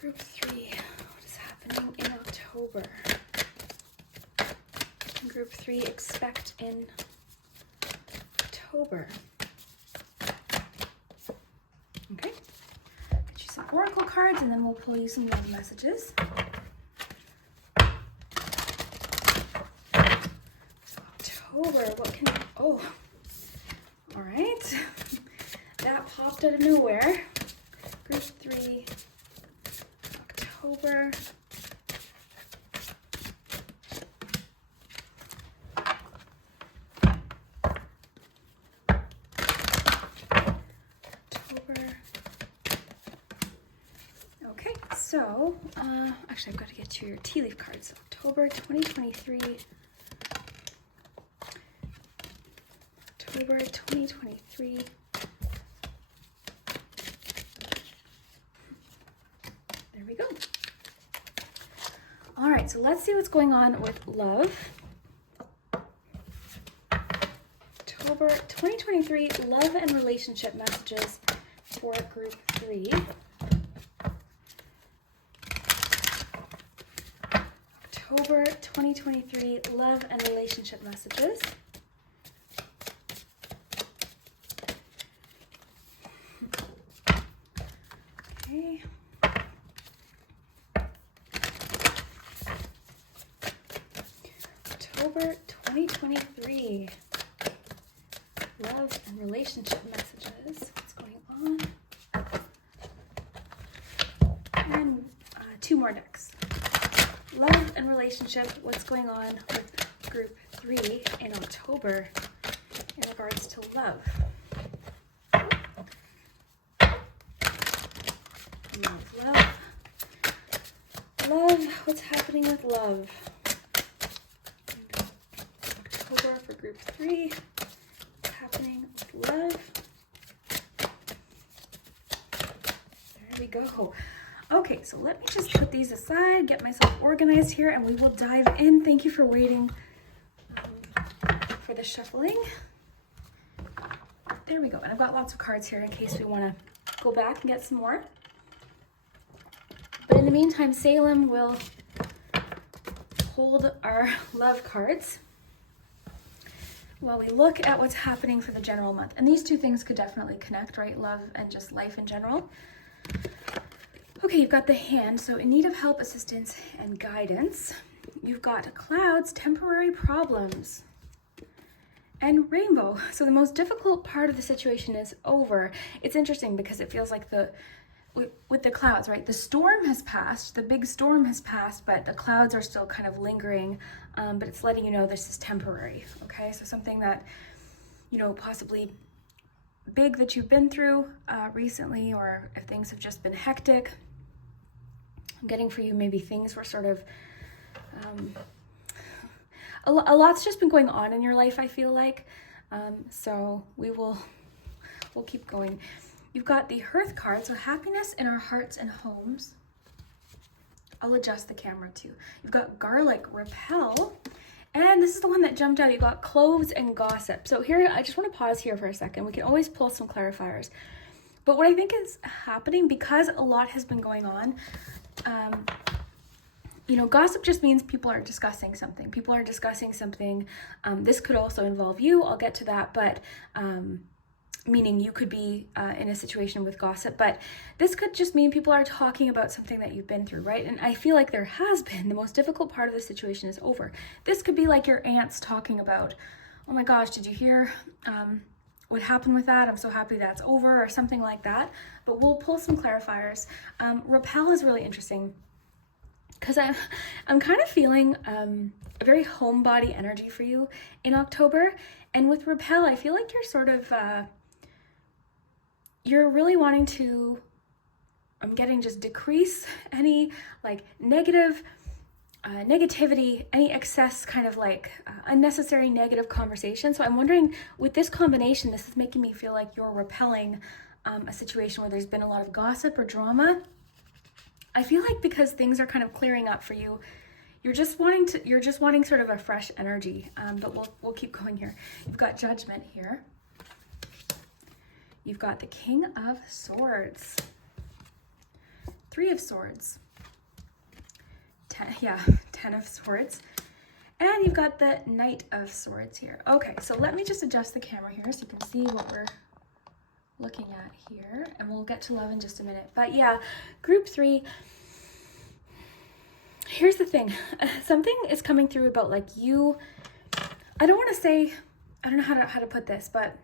Group 3. What is happening in October? Group 3, expect in October. Okay. Some oracle cards, and then we'll pull you some love messages. October, what can, oh, all right. That popped out of nowhere. Group 3, October. Okay, so, actually I've got to get to your tea leaf cards. October 2023. October 2023. There we go. All right, so let's see what's going on with love. October 2023, love and relationship messages for group 3. October 2023, love and relationship messages. Okay. October 2023, love and relationship messages. What's going on? And 2 more decks. Love and relationship, what's going on with group 3 in October in regards to love. Love. Love, what's happening with love? October for group 3, what's happening with love? There we go. Okay, so let me just put these aside, get myself organized here, and we will dive in. Thank you for waiting for the shuffling. There we go. And I've got lots of cards here in case we want to go back and get some more. But in the meantime, Salem will hold our love cards while we look at what's happening for the general month. And these 2 things could definitely connect, right? Love and just life in general. Okay, you've got the hand, so in need of help, assistance, and guidance. You've got clouds, temporary problems, and rainbow. So the most difficult part of the situation is over. It's interesting because it feels like with the clouds, right? The storm has passed, the big storm has passed, but the clouds are still kind of lingering, but it's letting you know this is temporary, okay? So something that, you know, possibly big that you've been through recently, or if things have just been hectic. I'm getting for you, maybe things were sort of, a lot's just been going on in your life, I feel like. So we'll keep going. You've got the Hearth card, so happiness in our hearts and homes. I'll adjust the camera too. You've got garlic, repel, and this is the one that jumped out. You've got cloves and gossip. So here, I just want to pause here for a second. We can always pull some clarifiers. But what I think is happening, because a lot has been going on, gossip just means people are discussing something. People are discussing something. This could also involve you. I'll get to that, but meaning you could be in a situation with gossip, but this could just mean people are talking about something that you've been through, right? And I feel like there has been. The most difficult part of the situation is over. This could be like your aunts talking about, oh my gosh, did you hear what happened with that? I'm so happy that's over, or something like that. But we'll pull some clarifiers. Repel is really interesting because I'm kind of feeling a very homebody energy for you in October. And with repel, I feel like you're sort of, you're really wanting to, I'm getting just decrease any like negativity, any excess kind of like unnecessary negative conversation. So I'm wondering, with this combination, this is making me feel like you're repelling a situation where there's been a lot of gossip or drama. I feel like because things are kind of clearing up for you, you're just wanting sort of a fresh energy. But we'll keep going here. You've got Judgment here. You've got the King of Swords, Three of Swords, Ten of Swords, and you've got the Knight of Swords here. Okay, so let me just adjust the camera here so you can see what we're looking at here, and we'll get to love in just a minute. But yeah, group 3, here's the thing. Something is coming through about like you, I don't want to say, I don't know how to put this, but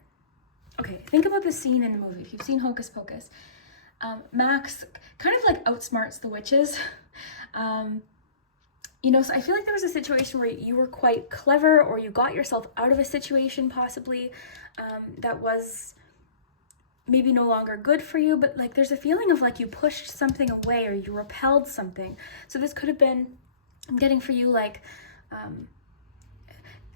okay, think about the scene in the movie. If you've seen Hocus Pocus, Max kind of like outsmarts the witches. So I feel like there was a situation where you were quite clever, or you got yourself out of a situation possibly that was maybe no longer good for you, but like there's a feeling of like you pushed something away or you repelled something. So this could have been, I'm getting for you like,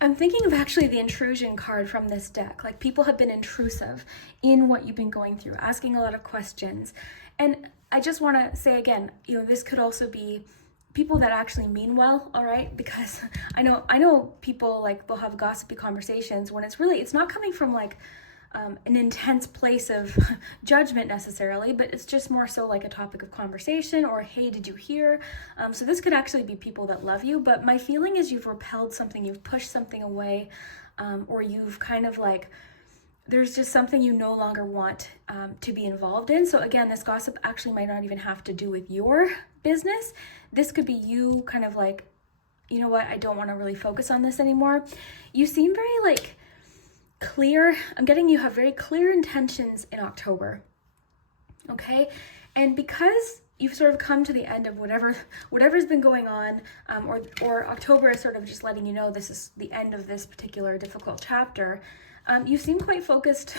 I'm thinking of actually the intrusion card from this deck. Like people have been intrusive in what you've been going through, asking a lot of questions. And I just want to say again, this could also be people that actually mean well, all right? Because I know people like will have gossipy conversations when it's not coming from like an intense place of judgment necessarily, but it's just more so like a topic of conversation or, hey, did you hear? So this could actually be people that love you, but my feeling is you've repelled something, you've pushed something away, or you've kind of like, there's just something you no longer want to be involved in. So again, this gossip actually might not even have to do with your business. This could be you kind of like, you know what, I don't want to really focus on this anymore. You seem very like clear. I'm getting you have very clear intentions in October. Okay? And because you've sort of come to the end of whatever's been going on, or October is sort of just letting you know this is the end of this particular difficult chapter, you seem quite focused.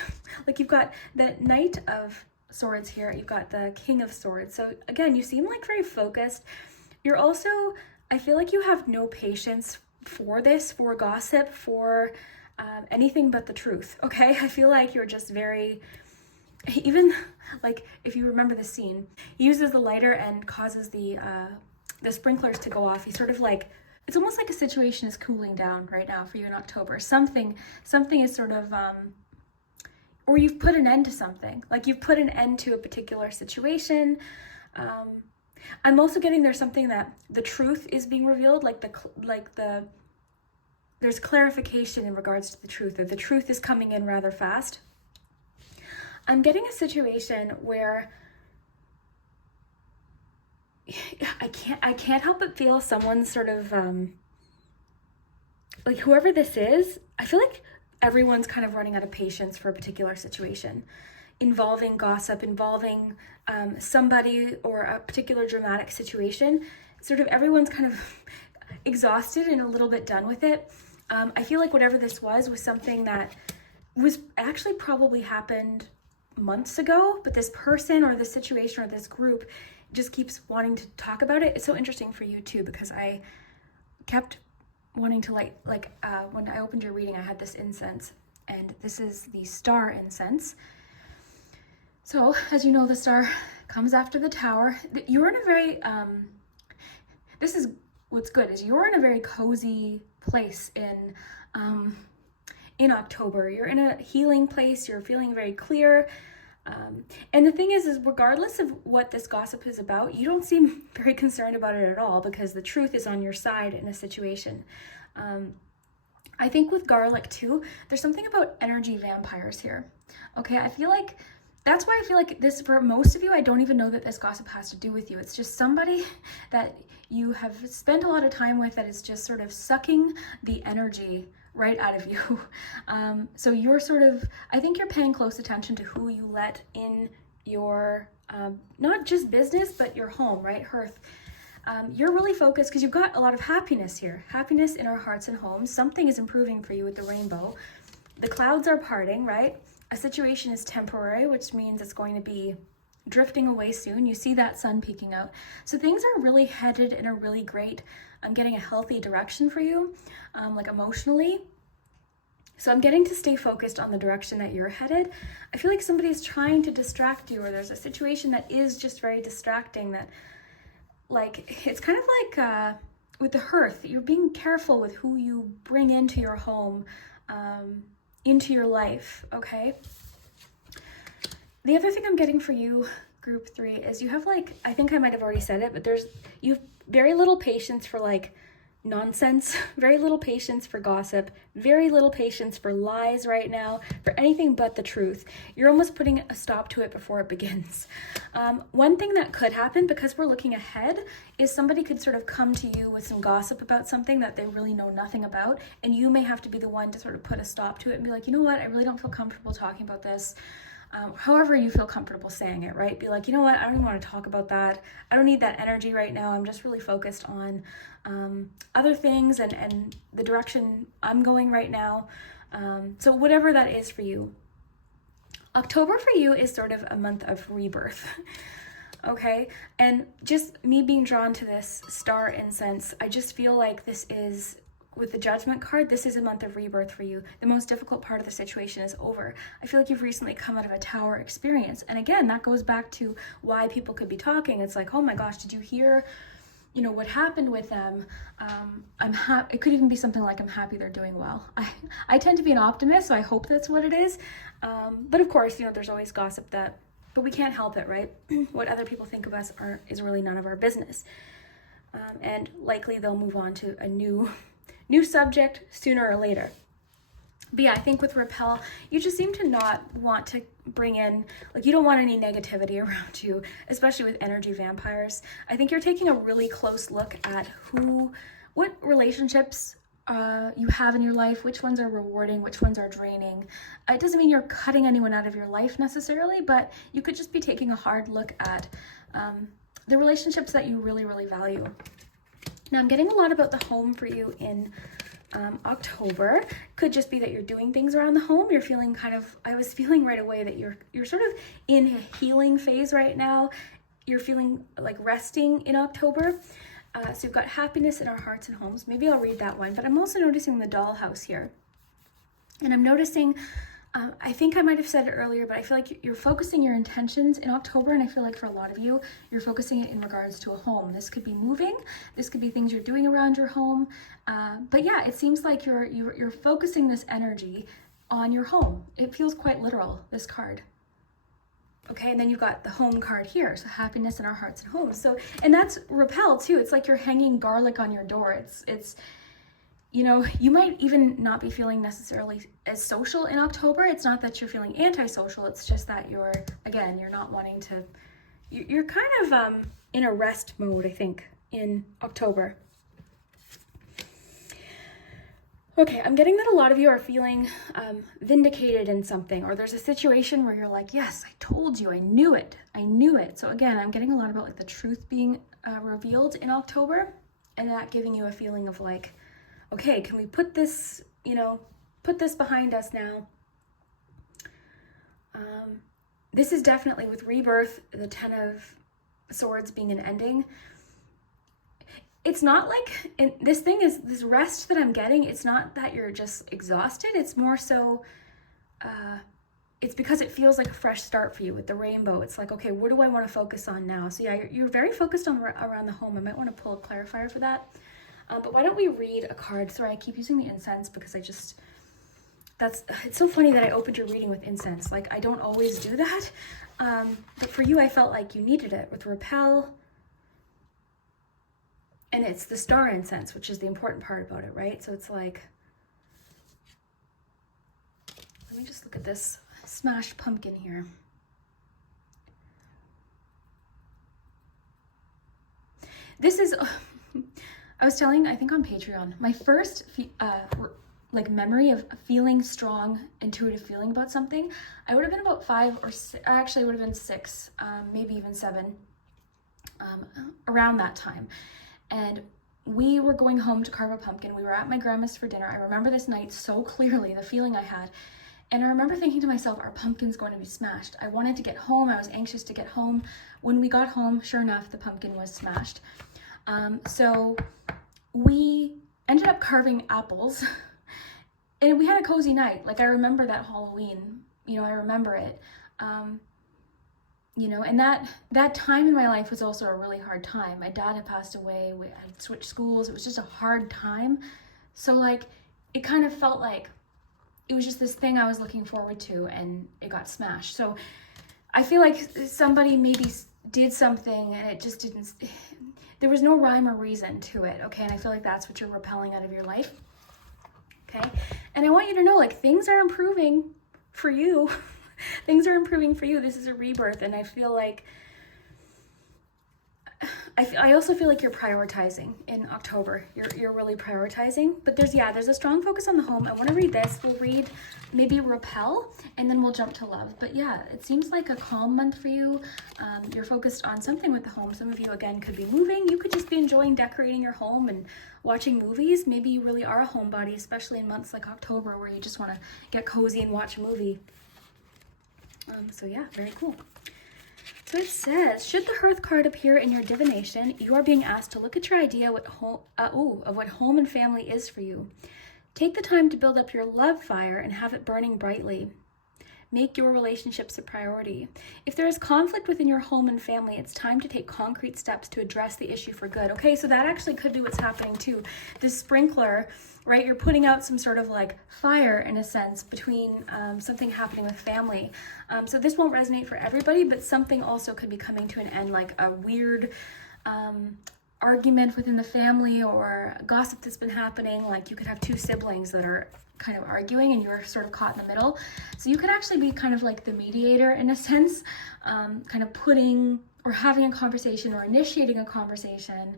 Like you've got the Knight of Swords here, you've got the King of Swords. So again, you seem like very focused. You're also, I feel like you have no patience for this, for gossip, for anything but the truth, okay? I feel like you're just very, even like if you remember the scene, he uses the lighter and causes the sprinklers to go off. He's sort of like, it's almost like a situation is cooling down right now for you in October. Something is sort of, or you've put an end to something. Like you've put an end to a particular situation. I'm also getting there's something that the truth is being revealed, there's clarification in regards to the truth, or the truth is coming in rather fast. I'm getting a situation where I can't help but feel someone sort of like whoever this is, I feel like everyone's kind of running out of patience for a particular situation involving gossip, involving somebody or a particular dramatic situation. Sort of everyone's kind of exhausted and a little bit done with it. I feel like whatever this was something that was actually probably happened months ago, but this person or this situation or this group just keeps wanting to talk about it. It's so interesting for you too, because I kept wanting to when I opened your reading, I had this incense, and this is the star incense. So as you know, the star comes after the tower. You're in a very, this is what's good, is you're in a very cozy place in October. You're in a healing place. You're feeling very clear. And the thing is regardless of what this gossip is about, you don't seem very concerned about it at all because the truth is on your side in a situation. I think with garlic too, there's something about energy vampires here. Okay, I feel like that's why I feel like this, for most of you, I don't even know that this gossip has to do with you. It's just somebody that you have spent a lot of time with that is just sort of sucking the energy right out of you. So you're sort of, I think you're paying close attention to who you let in your, not just business, but your home, right? Hearth. You're really focused because you've got a lot of happiness here. Happiness in our hearts and homes. Something is improving for you with the rainbow. The clouds are parting, right? A situation is temporary, which means it's going to be drifting away soon. You see that sun peeking out. So things are really headed in a really great, I'm getting a healthy direction for you, like emotionally. So I'm getting to stay focused on the direction that you're headed. I feel like somebody's trying to distract you, or there's a situation that is just very distracting that, like, it's kind of like with the hearth, you're being careful with who you bring into your home, into your life, okay? The other thing I'm getting for you, group 3, is you have, like, I think I might have already said it, but you've very little patience for, like, nonsense, very little patience for gossip, very little patience for lies right now, for anything but the truth. You're almost putting a stop to it before it begins. One thing that could happen, because we're looking ahead, is somebody could sort of come to you with some gossip about something that they really know nothing about, and you may have to be the one to sort of put a stop to it and be like, you know what, I really don't feel comfortable talking about this. However you feel comfortable saying it, right? Be like, you know what, I don't even want to talk about that. I don't need that energy right now. I'm just really focused on other things and the direction I'm going right now. So whatever that is for you. October for you is sort of a month of rebirth. Okay? And just me being drawn to this star incense, I just feel like this is, with the Judgment card, this is a month of rebirth for you. The most difficult part of the situation is over. I feel like you've recently come out of a tower experience. And again, that goes back to why people could be talking. It's like, oh my gosh, did you hear, you know, what happened with them? I'm happy. It could even be something like, I'm happy they're doing well. I tend to be an optimist, so I hope that's what it is. But of course, you know, there's always gossip but we can't help it, right? What other people think of us is really none of our business. And likely they'll move on to a new subject sooner or later. But yeah, I think with Repel, you just seem to not want to bring in, like, you don't want any negativity around you, especially with energy vampires. I think you're taking a really close look at what relationships you have in your life, which ones are rewarding, which ones are draining. It doesn't mean you're cutting anyone out of your life necessarily, but you could just be taking a hard look at the relationships that you really, really value. Now, I'm getting a lot about the home for you in October. Could just be that you're doing things around the home. You're feeling I was feeling right away that you're sort of in a healing phase right now. You're feeling like resting in October. So you've got happiness in our hearts and homes. Maybe I'll read that one, but I'm also noticing the dollhouse here. And I'm noticing, I think I might have said it earlier, but I feel like you're focusing your intentions in October, and I feel like for a lot of you, you're focusing it in regards to a home. This could be moving, this could be things you're doing around your home, but yeah, it seems like you're focusing this energy on your home. It feels quite literal, this card. Okay, and then you've got the home card here, so happiness in our hearts and homes. So, and that's Repel too. It's like you're hanging garlic on your door. It's you know, you might even not be feeling necessarily as social in October. It's not that you're feeling antisocial. It's just that you're not wanting to, you're kind of in a rest mode, I think, in October. Okay, I'm getting that a lot of you are feeling vindicated in something, or there's a situation where you're like, yes, I told you, I knew it. So again, I'm getting a lot about like the truth being revealed in October, and that giving you a feeling of like, okay, can we put this behind us now? This is definitely with rebirth, the 10 of Swords being an ending. It's not like, and this this rest that I'm getting, it's not that you're just exhausted. It's more so, it's because it feels like a fresh start for you with the rainbow. It's like, okay, what do I want to focus on now? So yeah, you're very focused on around the home. I might want to pull a clarifier for that. But why don't we read a card? Sorry, I keep using the incense because it's so funny that I opened your reading with incense. Like, I don't always do that. But for you, I felt like you needed it with repel. And it's the star incense, which is the important part about it, right? So it's like, let me just look at this smashed pumpkin here. This is, I was telling, I think on Patreon, my first like memory of feeling strong, intuitive feeling about something, I would have been about 5 or 6, actually it would have been 6, maybe even 7, around that time. And we were going home to carve a pumpkin. We were at my grandma's for dinner. I remember this night so clearly, the feeling I had. And I remember thinking to myself, our pumpkin's going to be smashed. I wanted to get home. I was anxious to get home. When we got home, sure enough, the pumpkin was smashed. So we ended up carving apples. And we had a cozy night. Like, I remember that Halloween, I remember it. And that time in my life was also a really hard time. My dad had passed away. I had switched schools. It was just a hard time. So, like, it kind of felt like it was just this thing I was looking forward to, and it got smashed. So I feel like somebody maybe did something and it just didn't, there was no rhyme or reason to it, okay? And I feel like that's what you're repelling out of your life. Okay, and I want you to know, like, things are improving for you. Things are improving for you. This is a rebirth, and I feel like, I also feel like you're prioritizing in October. You're really prioritizing, but there's a strong focus on the home. I want to read this. We'll read maybe repel, and then we'll jump to love. But yeah, it seems like a calm month for you. You're focused on something with the home. Some of you, again, could be moving. You could just be enjoying decorating your home and watching movies. Maybe you really are a homebody, especially in months like October where you just want to get cozy and watch a movie. So yeah, very cool. So it says, should the Hearth card appear in your divination, you are being asked to look at your idea of what home and family is for you. Take the time to build up your love fire and have it burning brightly. Make your relationships a priority. If there is conflict within your home and family, it's time to take concrete steps to address the issue for good. Okay, so that actually could be what's happening too. This sprinkler, right, you're putting out some sort of like fire in a sense between something happening with family. So this won't resonate for everybody, but something also could be coming to an end, like a weird argument within the family or gossip that's been happening. Like, you could have 2 siblings that are kind of arguing and you're sort of caught in the middle. So you could actually be kind of like the mediator in a sense, kind of putting or having a conversation or initiating a conversation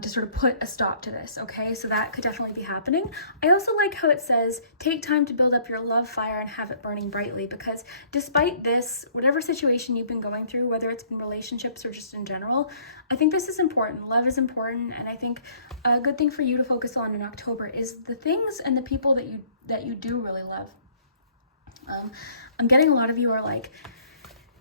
to sort of put a stop to this, okay? So that could definitely be happening. I also like how it says, take time to build up your love fire and have it burning brightly, because despite this, whatever situation you've been going through, whether it's been relationships or just in general, I think this is important. Love is important, and I think a good thing for you to focus on in October is the things and the people that you do really love. I'm getting a lot of you are like,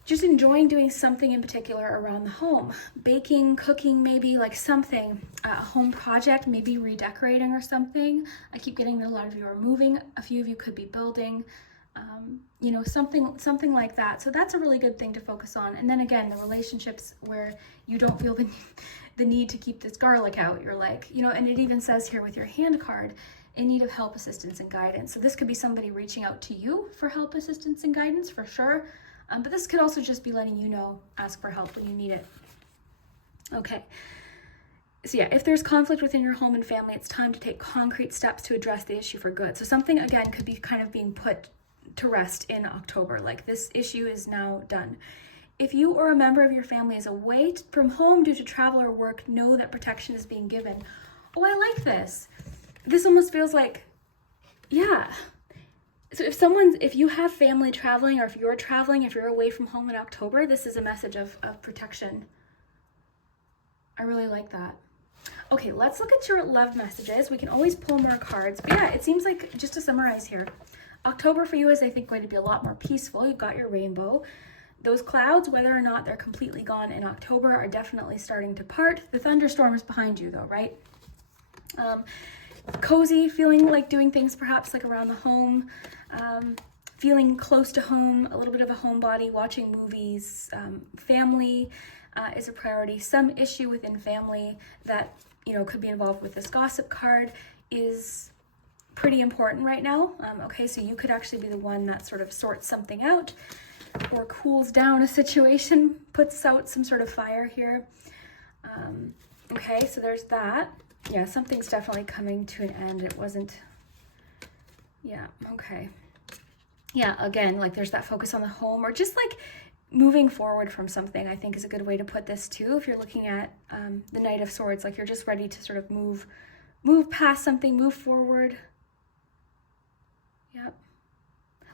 just enjoying doing something in particular around the home. Baking, cooking, maybe like something, a home project, maybe redecorating or something. I keep getting that a lot of you are moving. A few of you could be building, something like that. So that's a really good thing to focus on. And then again, the relationships where you don't feel the need to keep this garlic out. You're like, and it even says here with your hand card, in need of help, assistance, and guidance. So this could be somebody reaching out to you for help, assistance, and guidance for sure. But this could also just be letting you know, ask for help when you need it. Okay. So yeah, if there's conflict within your home and family, it's time to take concrete steps to address the issue for good. So something, again, could be kind of being put to rest in October. Like, this issue is now done. If you or a member of your family is away from home due to travel or work, know that protection is being given. Oh, I like this. This almost feels like, yeah. So if you have family traveling, or if you're traveling, if you're away from home in October, this is a message of protection. I really like that. Okay, let's look at your love messages. We can always pull more cards. But yeah, it seems like, just to summarize here, October for you is, I think, going to be a lot more peaceful. You've got your rainbow. Those clouds, whether or not they're completely gone in October, are definitely starting to part. The thunderstorm is behind you though, right? Cozy, feeling like doing things perhaps like around the home, feeling close to home, a little bit of a homebody, watching movies. Family is a priority. Some issue within family that, could be involved with this gossip card is pretty important right now. Okay, so you could actually be the one that sort of sorts something out or cools down a situation, puts out some sort of fire here. Okay, so there's that. Yeah, something's definitely coming to an end. It wasn't, yeah, okay. Yeah, again, like there's that focus on the home or just like moving forward from something, I think is a good way to put this too. If you're looking at the Knight of Swords, like you're just ready to sort of move past something, move forward. Yep.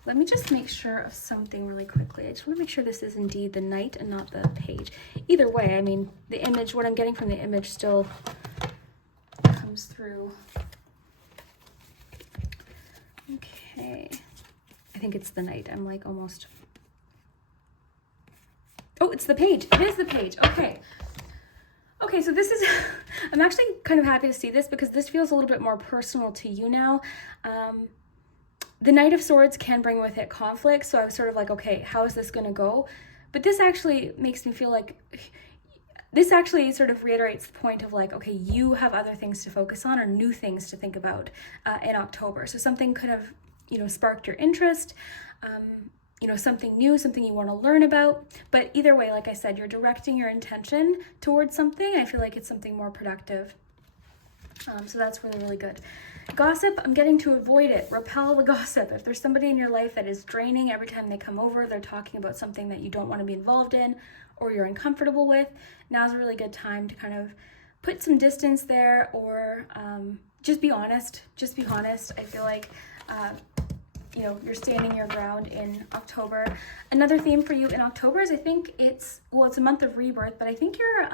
Let me just make sure of something really quickly. I just want to make sure this is indeed the Knight and not the Page. Either way, I mean, the image, what I'm getting from the image still comes through. Okay. I think it's the Knight. I'm like almost... Oh, it's the Page. It is the Page. Okay. Okay, so this is... I'm actually kind of happy to see this because this feels a little bit more personal to you now. The Knight of Swords can bring with it conflict, so I was sort of like, okay, how is this going to go? But this actually makes me feel like... This actually sort of reiterates the point of like, okay, you have other things to focus on or new things to think about in October. So something could have, you know, sparked your interest, you know, something new, something you want to learn about. But either way, like I said, you're directing your intention towards something. I feel like it's something more productive. So that's really, really good. Gossip, I'm getting to avoid it. Repel the gossip. If there's somebody in your life that is draining every time they come over, they're talking about something that you don't want to be involved in or you're uncomfortable with, now's a really good time to kind of put some distance there or just be honest. Just be honest. I feel like, you know, you're standing your ground in October. Another theme for you in October is I think it's a month of rebirth, but I think you're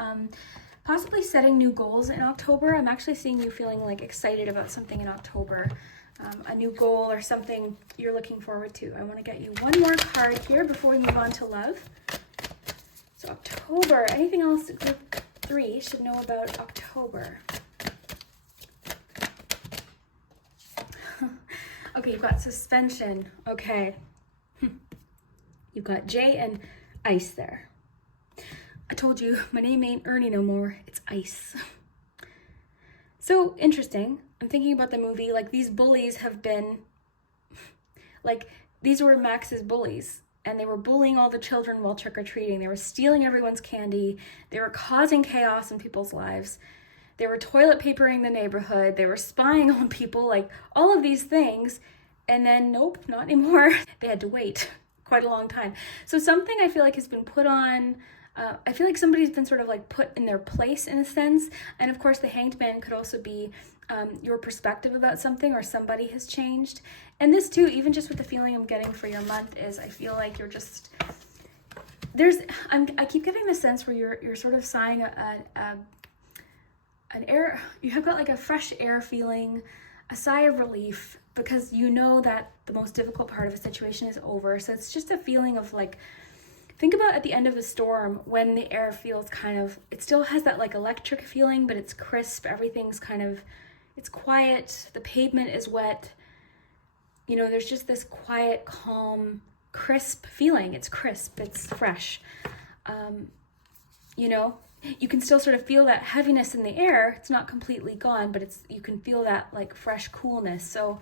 possibly setting new goals in October. I'm actually seeing you feeling like excited about something in October, a new goal or something you're looking forward to. I want to get you one more card here before we move on to love. So October, anything else group 3 should know about October? Okay, you've got suspension. Okay. You've got J and ice there. I told you, my name ain't Ernie no more. It's Ice. So interesting. I'm thinking about the movie. Like, these bullies have been... Like, these were Max's bullies. And they were bullying all the children while trick-or-treating. They were stealing everyone's candy. They were causing chaos in people's lives. They were toilet papering the neighborhood. They were spying on people. Like, all of these things. And then, nope, not anymore. They had to wait quite a long time. So something I feel like has been put on... I feel like somebody's been sort of like put in their place in a sense. And of course the Hanged Man could also be your perspective about something or somebody has changed. And this too, even just with the feeling I'm getting for your month is I feel like you're just, I keep getting the sense where you're sort of sighing an air, you have got like a fresh air feeling, a sigh of relief because you know that the most difficult part of a situation is over. So it's just a feeling of like, think about at the end of a storm when the air feels kind of, it still has that like electric feeling, but it's crisp. Everything's kind of, it's quiet. The pavement is wet. You know, there's just this quiet, calm, crisp feeling. It's crisp. It's fresh. You know, you can still sort of feel that heaviness in the air. It's not completely gone, but you can feel that like fresh coolness. So,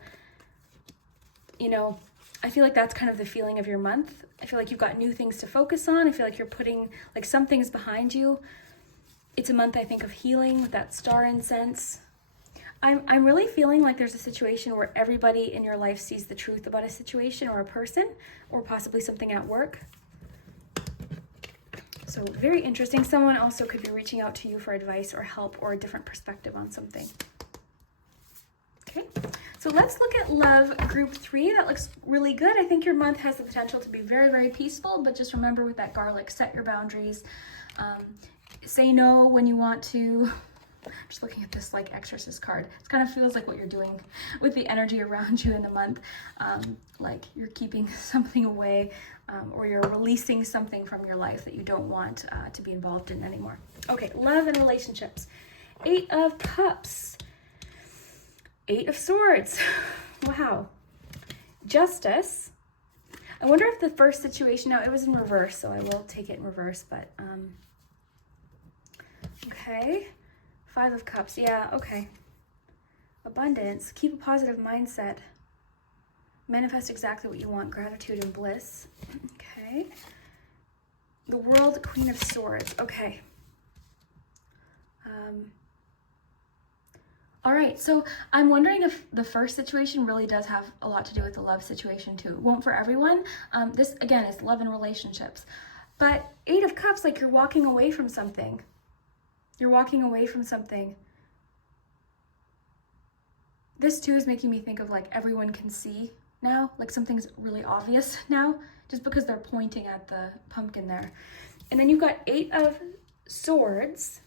you know, I feel like that's kind of the feeling of your month. I feel like you've got new things to focus on. I feel like you're putting, like something's behind you. It's a month, I think, of healing with that star incense. I'm really feeling like there's a situation where everybody in your life sees the truth about a situation or a person or possibly something at work. So very interesting. Someone also could be reaching out to you for advice or help or a different perspective on something. Okay. So let's look at love group 3. That looks really good. I think your month has the potential to be very, very peaceful, but just remember with that garlic, set your boundaries. Say no when you want to. I'm just looking at this like exorcist card. It kind of feels like what you're doing with the energy around you in the month. Like you're keeping something away or you're releasing something from your life that you don't want to be involved in anymore. Okay, love and relationships. 8 of Cups. 8 of Swords. Wow. Justice. I wonder if the first situation, now it was in reverse, so I will take it in reverse, but, okay. 5 of Cups. Yeah, okay. abundance, keep a positive mindset, manifest exactly what you want, gratitude and bliss. Okay. The World, Queen of Swords. Okay. All right, so I'm wondering if the first situation really does have a lot to do with the love situation too. It won't for everyone. This, again, is love and relationships. But Eight of Cups, like you're walking away from something. You're walking away from something. This too is making me think of like everyone can see now, like something's really obvious now, just because they're pointing at the pumpkin there. And then you've got Eight of Swords,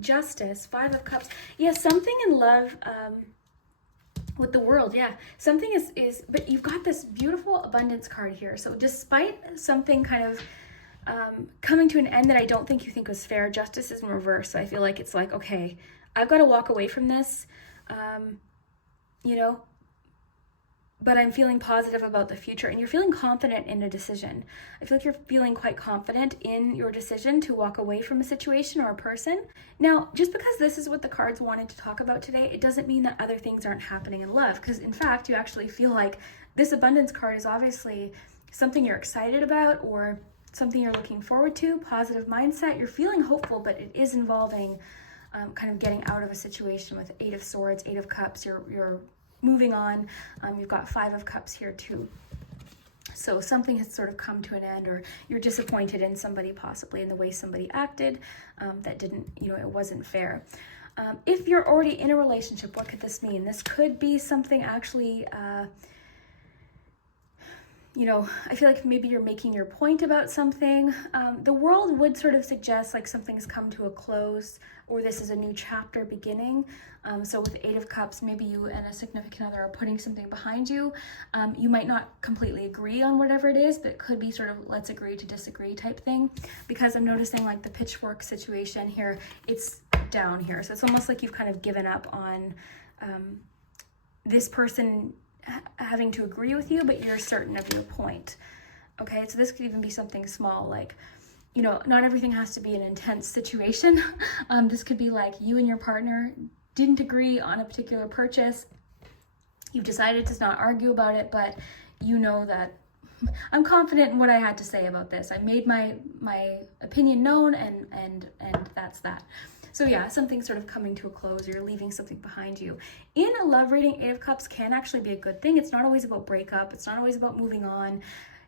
Justice, Five of Cups. Yeah, something in love with the world. Yeah, something is, but you've got this beautiful abundance card here. So despite something kind of coming to an end that I don't think you think was fair, Justice is in reverse. So I feel like it's like, okay, I've got to walk away from this, you know, but I'm feeling positive about the future, and you're feeling confident in a decision. I feel like you're feeling quite confident in your decision to walk away from a situation or a person. Now, just because this is what the cards wanted to talk about today, it doesn't mean that other things aren't happening in love, because in fact, you actually feel like this abundance card is obviously something you're excited about or something you're looking forward to, positive mindset. You're feeling hopeful, but it is involving kind of getting out of a situation with Eight of Swords, Eight of Cups. You're moving on. You've got Five of Cups here too. So something has sort of come to an end, or you're disappointed in somebody, possibly in the way somebody acted that didn't, you know, it wasn't fair. If you're already in a relationship, what could this mean? This could be something actually, you know, I feel like maybe you're making your point about something. The world would sort of suggest like something's come to a close, or this is a new chapter beginning. So with Eight of Cups, maybe you and a significant other are putting something behind you. You might not completely agree on whatever it is, but it could be sort of let's agree to disagree type thing, because I'm noticing like the pitchfork situation here, it's down here. So it's almost like you've kind of given up on this person having to agree with you, but you're certain of your point. Okay, so this could even be something small, like, you know, not everything has to be an intense situation. This could be like you and your partner didn't agree on a particular purchase. You've decided to not argue about it, but you know that I'm confident in what I had to say about this. I made my opinion known, and that's that. So yeah, something sort of coming to a close, or you're leaving something behind you. In a love reading, Eight of Cups can actually be a good thing. It's not always about breakup. It's not always about moving on.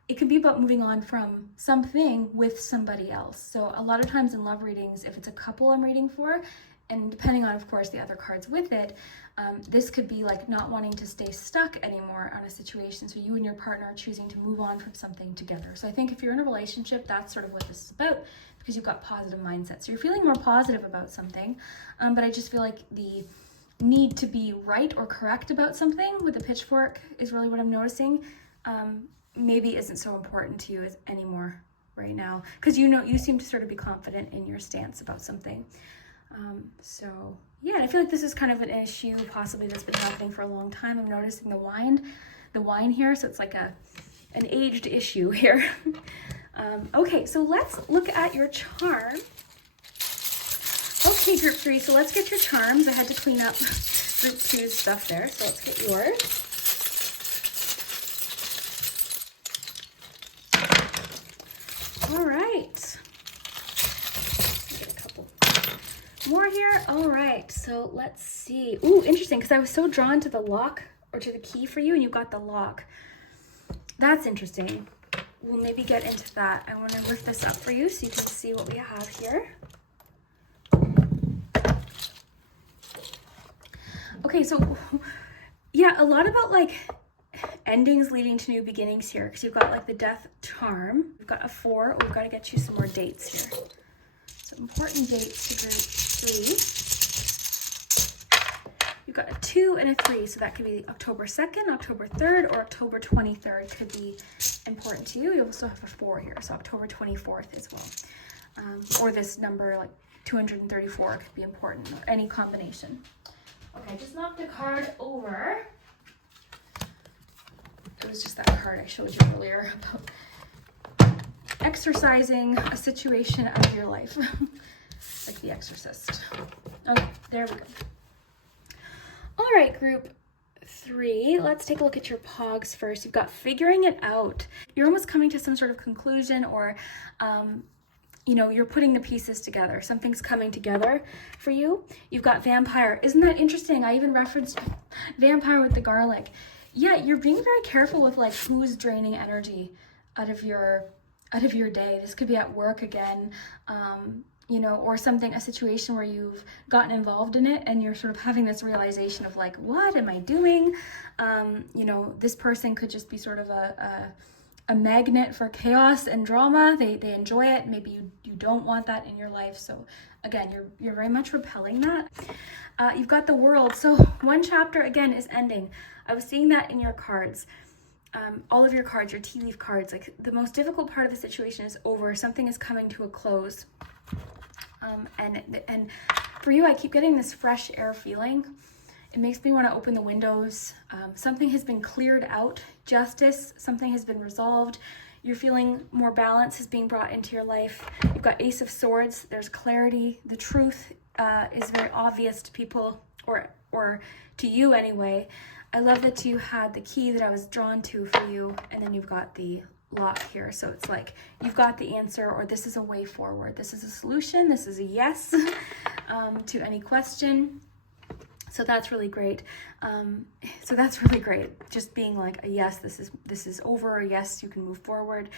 It can be about moving on from something with somebody else. So a lot of times in love readings, if it's a couple I'm reading for, and depending on, of course, the other cards with it, this could be like not wanting to stay stuck anymore on a situation. So you and your partner are choosing to move on from something together. So I think if you're in a relationship, that's sort of what this is about, because you've got positive mindset. So you're feeling more positive about something, but I just feel like the need to be right or correct about something with the pitchfork is really what I'm noticing. Maybe isn't so important to you anymore right now, because you know, you seem to sort of be confident in your stance about something. So yeah, I feel like this is kind of an issue possibly that's been happening for a long time. I'm noticing the wine here, so it's like an aged issue here. Okay, so let's look at your charm. Okay, group 3, so let's get your charms. I had to clean up group 2's stuff there, so let's get yours. All right. Get a couple more here. All right, so let's see. Ooh, interesting, because I was so drawn to the lock, or to the key for you, and you got the lock. That's interesting. We'll maybe get into that. I want to lift this up for you so you can see what we have here. Okay, so yeah, a lot about like endings leading to new beginnings here, because you've got like the Death charm. We've got a 4. We've got to get you some more dates here. So important dates to group 3. You've got a 2 and a 3, so that could be October 2nd, October 3rd, or October 23rd could be important to you. You also have a 4 here, so October 24th as well. Or this number, like 234, could be important, or any combination. Okay, just knocked a card over. It was just that card I showed you earlier about exorcising a situation out of your life. Like The Exorcist. Okay, there we go. right, group 3, let's take a look at your Poggz first. You've got figuring it out. You're almost coming to some sort of conclusion, or you're putting the pieces together. Something's coming together for you. You've got vampire. Isn't that interesting? I even referenced vampire with the garlic. Yeah, you're being very careful with like who's draining energy out of your day. This could be at work again, or something, a situation where you've gotten involved in it and you're sort of having this realization of like, what am I doing? This person could just be sort of a magnet for chaos and drama. They enjoy it. Maybe you don't want that in your life. So again, you're very much repelling that. You've got the world. So one chapter again is ending. I was seeing that in your cards. All of your cards, your tea leaf cards, like the most difficult part of the situation is over. Something is coming to a close. And for you, I keep getting this fresh air feeling. It makes me want to open the windows. Something has been cleared out. Justice, something has been resolved. You're feeling more balance is being brought into your life. You've got Ace of Swords. There's clarity. The truth is very obvious to people, or to you anyway. I love that you had the key that I was drawn to for you, and then you've got the lock here. So it's like you've got the answer, or this is a way forward. This is a solution. This is a yes to any question. So that's really great. Just being like a yes, this is over, or yes, you can move forward.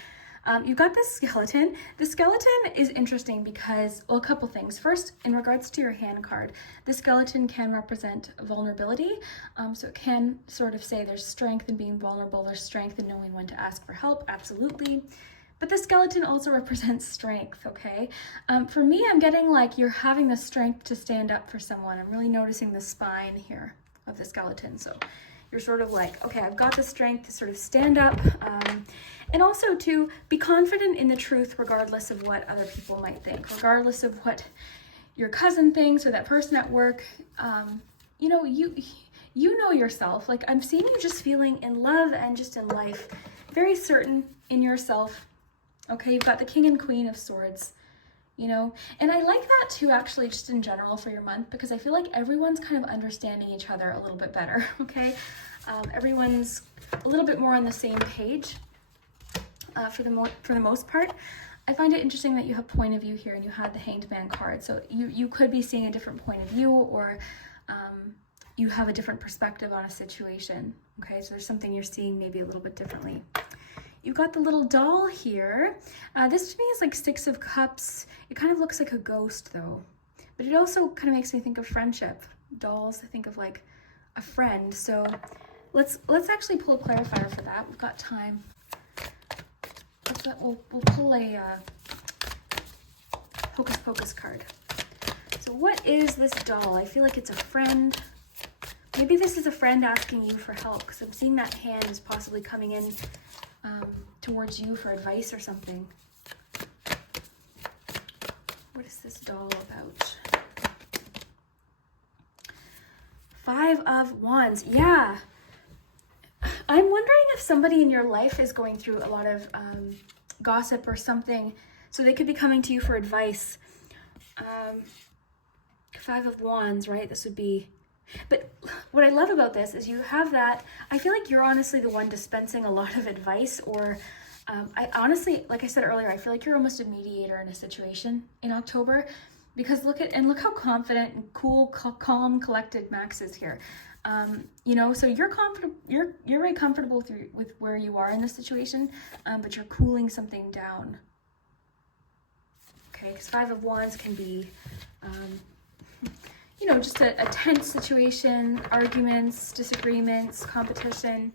You've got this skeleton. The skeleton is interesting because, well, a couple things. First, in regards to your hand card, the skeleton can represent vulnerability. So it can sort of say there's strength in being vulnerable, there's strength in knowing when to ask for help, absolutely. But the skeleton also represents strength, okay? For me, I'm getting like you're having the strength to stand up for someone. I'm really noticing the spine here of the skeleton. So you're sort of like, okay, I've got the strength to sort of stand up, and also to be confident in the truth regardless of what other people might think, regardless of what your cousin thinks or that person at work. You know yourself. Like, I'm seeing you just feeling in love and just in life, very certain in yourself. Okay, you've got the King and Queen of Swords, and I like that too, actually, just in general for your month, because I feel like everyone's kind of understanding each other a little bit better, okay? Everyone's a little bit more on the same page for the most part. I find it interesting that you have point of view here and you had the Hanged Man card. So you could be seeing a different point of view, or you have a different perspective on a situation, okay? So there's something you're seeing maybe a little bit differently. You've got the little doll here. This to me is like 6 of Cups. It kind of looks like a ghost though, but it also kind of makes me think of friendship. Dolls, I think of like a friend. So let's actually pull a clarifier for that. We've got time. We'll pull a Hocus Pocus card. So what is this doll? I feel like it's a friend. Maybe this is a friend asking you for help, because I'm seeing that hand is possibly coming in towards you for advice or something. What is this doll about? 5 of Wands. Yeah. I'm wondering if somebody in your life is going through a lot of gossip or something, so they could be coming to you for advice. 5 of Wands, right? This would be... But what I love about this is you have that... I feel like you're honestly the one dispensing a lot of advice, or... I honestly, like I said earlier, I feel like you're almost a mediator in a situation in October, because look how confident and cool, calm, collected Max is here. So you're confident, you're very comfortable with where you are in this situation, but you're cooling something down. Okay, because 5 of Wands can be, just a tense situation, arguments, disagreements, competition.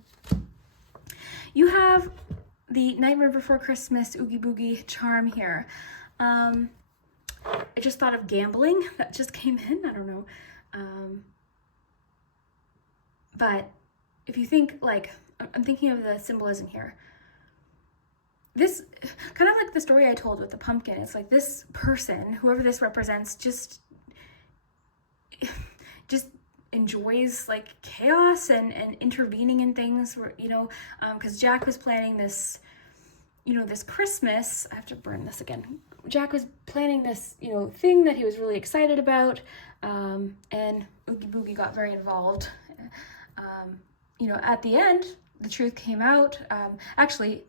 You have the Nightmare Before Christmas Oogie Boogie charm here. I just thought of gambling. That just came in. I don't know. But if you think, like, I'm thinking of the symbolism here. This, kind of like the story I told with the pumpkin. It's like this person, whoever this represents, just enjoys like chaos and intervening in things where, because Jack was planning this, this Christmas. I have to burn this again. Jack was planning this, thing that he was really excited about, and Oogie Boogie got very involved, You know, at the end, the truth came out. Actually,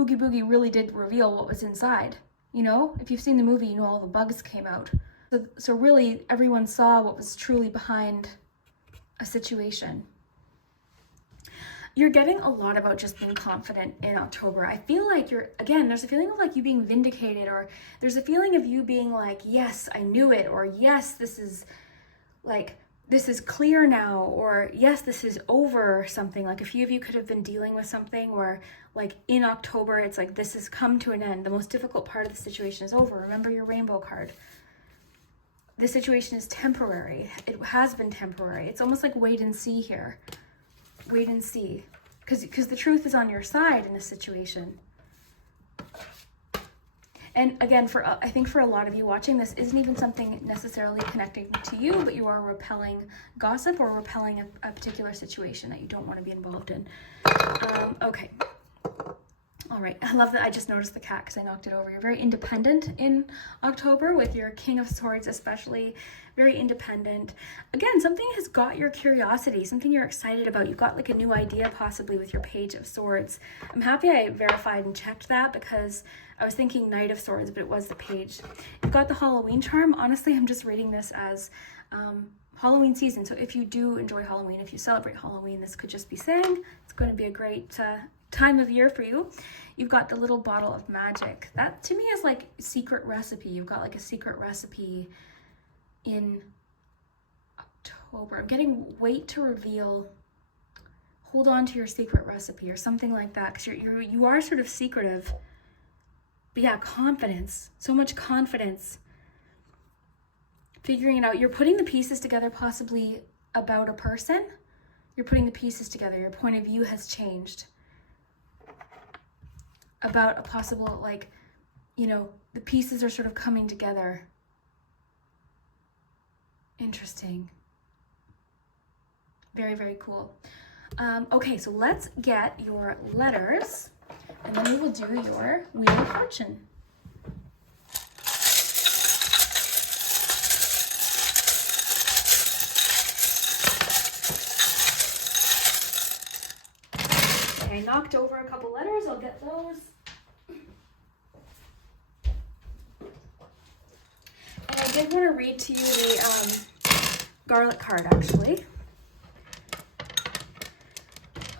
Oogie Boogie really did reveal what was inside. You know, if you've seen the movie, you know all the bugs came out. So really, everyone saw what was truly behind a situation. You're getting a lot about just being confident in October. I feel like there's a feeling of like you being vindicated, or there's a feeling of you being like, yes, I knew it, or yes, this is clear now, or yes, this is over, or something. Like a few of you could have been dealing with something where like in October, it's like this has come to an end. The most difficult part of the situation is over. Remember your rainbow card. This situation is temporary. It has been temporary. It's almost like wait and see here. Wait and see, because the truth is on your side in this situation. And again, I think for a lot of you watching, this isn't even something necessarily connecting to you, but you are repelling gossip or repelling a particular situation that you don't want to be involved in. Okay. All right. I love that I just noticed the cat because I knocked it over. You're very independent in October with your King of Swords, especially. Very independent. Again, something has got your curiosity, something you're excited about. You've got like a new idea possibly with your Page of Swords. I'm happy I verified and checked that because I was thinking Knight of Swords, but it was the Page. You've got the Halloween charm. Honestly, I'm just reading this as Halloween season. So if you do enjoy Halloween, if you celebrate Halloween, this could just be saying it's going to be a great time of year for you. You've got the little bottle of magic. That to me is like secret recipe. You've got like a secret recipe in October. I'm getting wait to reveal, hold on to your secret recipe or something like that, because you are sort of secretive. But yeah, confidence, so much confidence. Figuring it out. You're putting the pieces together possibly about a person. You're putting the pieces together. Your point of view has changed about a possible, like, you know, the pieces are sort of coming together. Interesting. Very, very cool. Okay, so let's get your letters, and then we will do your Wheel of Fortune. Okay, I knocked over a couple letters. I'll get those. And I did want to read to you the garlic card, actually.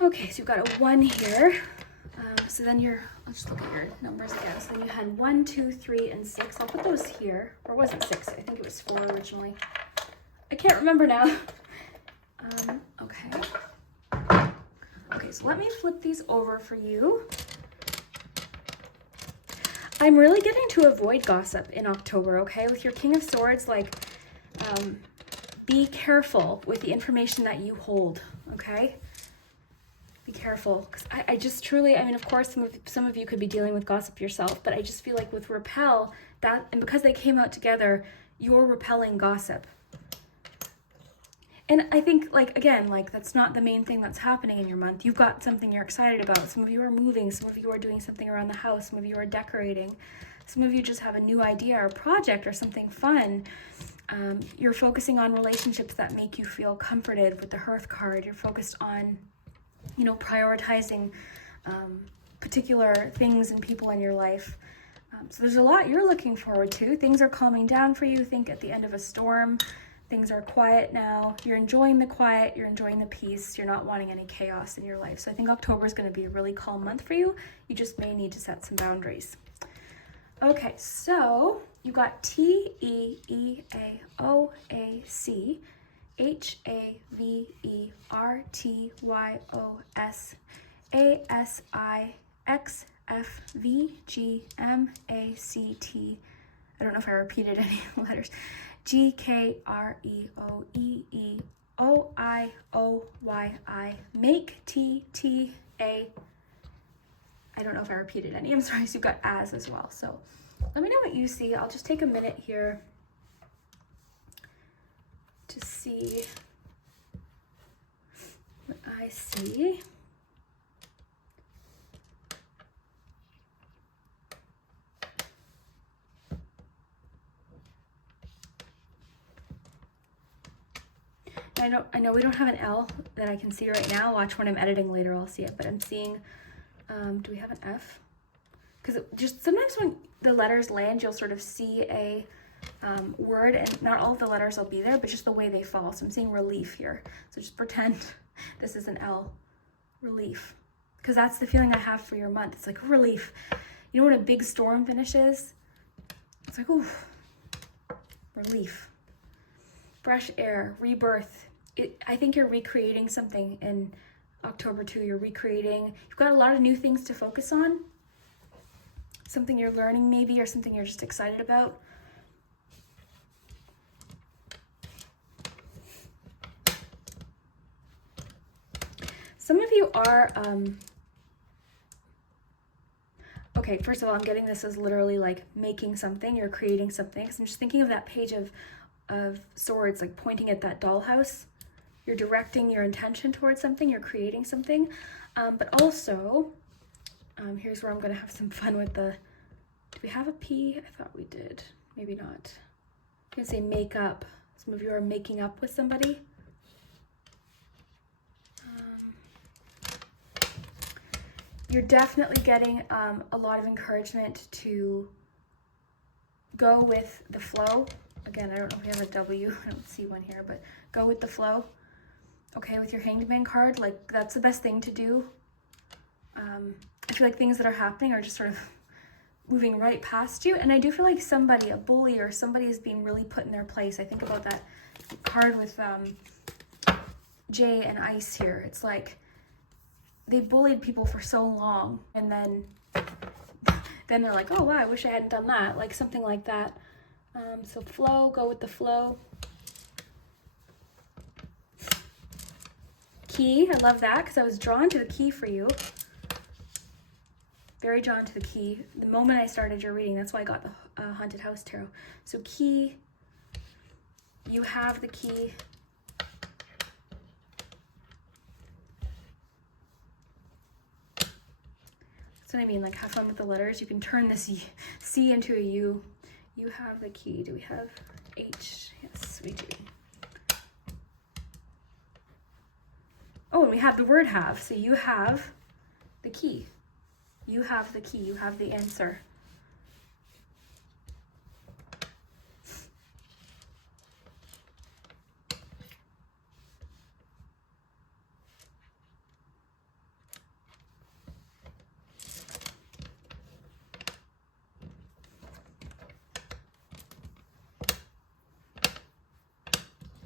Okay, so you've got a 1 here. So then I'll just look at your numbers again. So then you had 1, 2, 3, and 6. I'll put those here. Or was it 6? I think it was 4 originally. I can't remember now. Okay. Okay, so let me flip these over for you. I'm really getting to avoid gossip in October, okay? With your King of Swords, like, be careful with the information that you hold, okay? Be careful, because I just truly, I mean, of course, some of you could be dealing with gossip yourself, but I just feel like with repel, and because they came out together, you're repelling gossip. And I think, like, again, like, that's not the main thing that's happening in your month. You've got something you're excited about. Some of you are moving. Some of you are doing something around the house. Some of you are decorating. Some of you just have a new idea or project or something fun. You're focusing on relationships that make you feel comforted with the Hearth card. You're focused on, you know, prioritizing particular things and people in your life. So there's a lot you're looking forward to. Things are calming down for you. Think at the end of a storm. Things are quiet now. You're enjoying the quiet. You're enjoying the peace. You're not wanting any chaos in your life. So I think October is going to be a really calm month for you. You just may need to set some boundaries. Okay, so you got TEEAOAC, HAVERTYOS, ASIXFVGMACT. I don't know if I repeated any letters. GKREOEEOIOYI, make TTA. I don't know if I repeated any. I'm sorry. So you've got as well. So let me know what you see. I'll just take a minute here to see what I see. I know we don't have an L that I can see right now. Watch when I'm editing later, I'll see it. But I'm seeing, do we have an F? Because just sometimes when the letters land, you'll sort of see a word, and not all of the letters will be there, but just the way they fall. So I'm seeing relief here. So just pretend this is an L, relief. Because that's the feeling I have for your month. It's like relief. You know when a big storm finishes? It's like, ooh, relief. Fresh air, rebirth. I think you're recreating something in October too. You're recreating. You've got a lot of new things to focus on. Something you're learning maybe, or something you're just excited about. Some of you are, okay, first of all, I'm getting this as literally like making something, you're creating something. So I'm just thinking of that page of swords, like pointing at that dollhouse. You're directing your intention towards something, you're creating something. But also, here's where I'm gonna have some fun with the, do we have a P? I thought we did, maybe not. I'm gonna say make up. Some of you are making up with somebody. You're definitely getting a lot of encouragement to go with the flow. Again, I don't know if we have a W, I don't see one here, but go with the flow. Okay, with your Hanged Man card, like that's the best thing to do. I feel like things that are happening are just sort of moving right past you. And I do feel like somebody, a bully or somebody, is being really put in their place. I think about that card with Jay and Ice here. It's like they bullied people for so long, and then they're like, oh wow, I wish I hadn't done that, like something like that. So flow, go with the flow. Key, I love that because I was drawn to the key for you. Very drawn to the key. The moment I started your reading, that's why I got the Haunted House Tarot. So key, you have the key. That's what I mean, like have fun with the letters. You can turn this C into a U. You have the key. Do we have H? Yes, we do. Oh, and we have the word have. So you have the key. You have the key. You have the answer.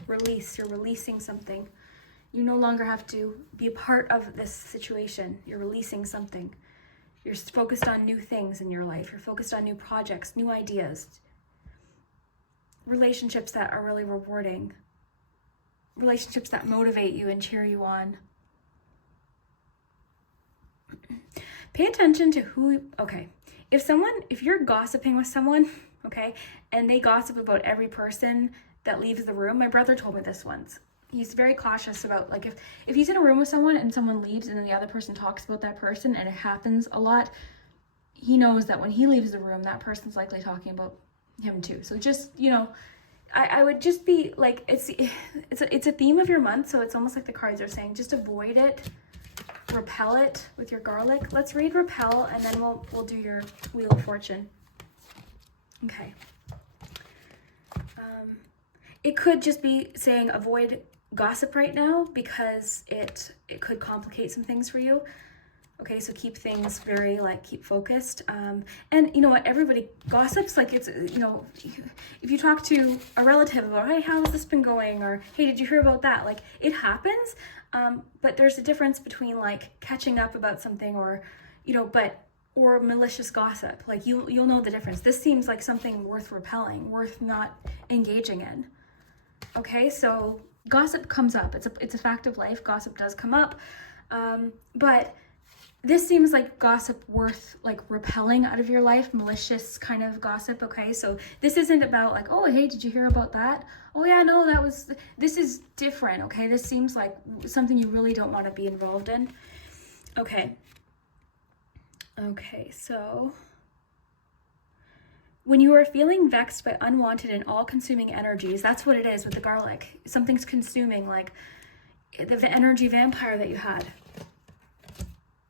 Release. You're releasing something. You no longer have to be a part of this situation. You're releasing something. You're focused on new things in your life. You're focused on new projects, new ideas, relationships that are really rewarding, relationships that motivate you and cheer you on. Pay attention to who, okay, if you're gossiping with someone, okay, and they gossip about every person that leaves the room. My brother told me this once. He's very cautious about, like, if he's in a room with someone and someone leaves and then the other person talks about that person, and it happens a lot, he knows that when he leaves the room, that person's likely talking about him too. So just, you know, I would just be like, it's a theme of your month, so it's almost like the cards are saying, just avoid it, repel it with your garlic. Let's read repel, and then we'll do your Wheel of Fortune. Okay. It could just be saying avoid gossip right now because it could complicate some things for you. Okay, so keep things very, like, keep focused. And you know what, everybody gossips, like, it's, you know, if you talk to a relative about, hey, how has this been going? Or, hey, did you hear about that? Like, it happens, but there's a difference between, like, catching up about something or, you know, or malicious gossip. Like, you'll know the difference. This seems like something worth repelling, worth not engaging in. Okay, so gossip comes up. It's a fact of life. Gossip does come up, but this seems like gossip worth, like, repelling out of your life, malicious kind of gossip. Okay, so this isn't about, like, oh, hey, did you hear about that? Oh yeah, no, this is different. Okay, this seems like something you really don't want to be involved in. Okay, so When you are feeling vexed by unwanted and all-consuming energies, that's what it is with the garlic. Something's consuming, like the energy vampire that you had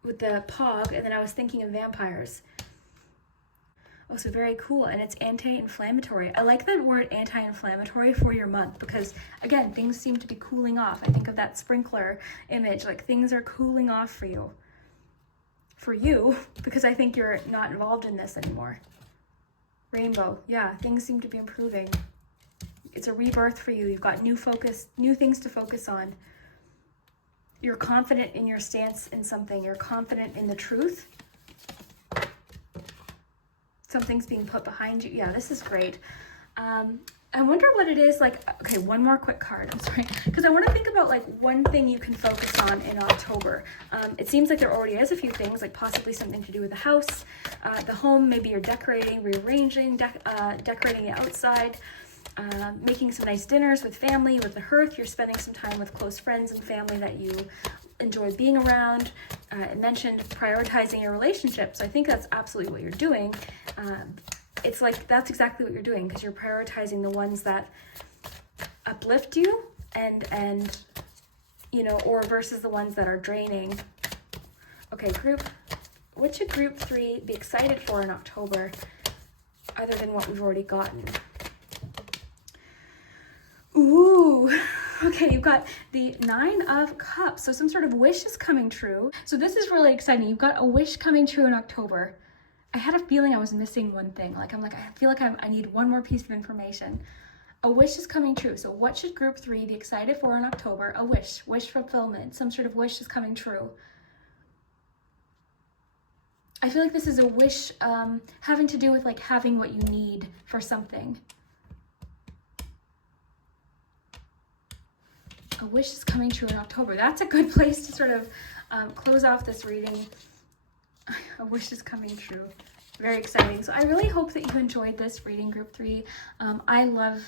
with the Poggz, and then I was thinking of vampires. Oh, so very cool, and it's anti-inflammatory. I like that word anti-inflammatory for your month because, again, things seem to be cooling off. I think of that sprinkler image, like things are cooling off for you. For you, because I think you're not involved in this anymore. Rainbow, yeah, things seem to be improving. It's a rebirth for you. You've got new focus, new things to focus on. You're confident in your stance in something. You're confident in the truth. Something's being put behind you. Yeah, this is great. I wonder what it is like. Okay, one more quick card. I'm sorry, because I want to think about like one thing you can focus on in October. It seems like there already is a few things, like possibly something to do with the house, the home. Maybe you're decorating, rearranging, decorating the outside, making some nice dinners with family, with the hearth. You're spending some time with close friends and family that you enjoy being around. It mentioned prioritizing your relationships. I think that's absolutely what you're doing. It's like that's exactly what you're doing because you're prioritizing the ones that uplift you and you know, or versus the ones that are draining. Okay, what should group 3 be excited for in October other than what we've already gotten? Ooh, okay, you've got the 9 of Cups. So some sort of wish is coming true. So this is really exciting. You've got a wish coming true in October. I had a feeling I was missing one thing. I feel like I need one more piece of information. A wish is coming true. So what should group 3 be excited for in October? A wish fulfillment, some sort of wish is coming true. I feel like this is a wish having to do with like having what you need for something. A wish is coming true in October. That's a good place to sort of close off this reading. A wish is coming true. Very exciting. So I really hope that you enjoyed this reading, group 3. I love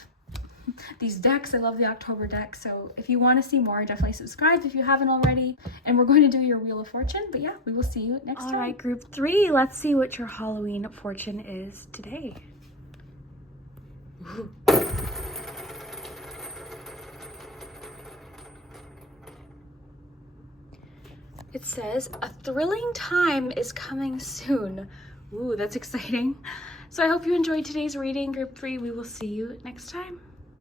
these decks. I love the October deck. So if you want to see more, definitely subscribe if you haven't already. And we're going to do your Wheel of Fortune. But yeah, we will see you next time. All right, group 3. Let's see what your Halloween fortune is today. Ooh. It says, a thrilling time is coming soon. Ooh, that's exciting. So I hope you enjoyed today's reading, group 3. We will see you next time.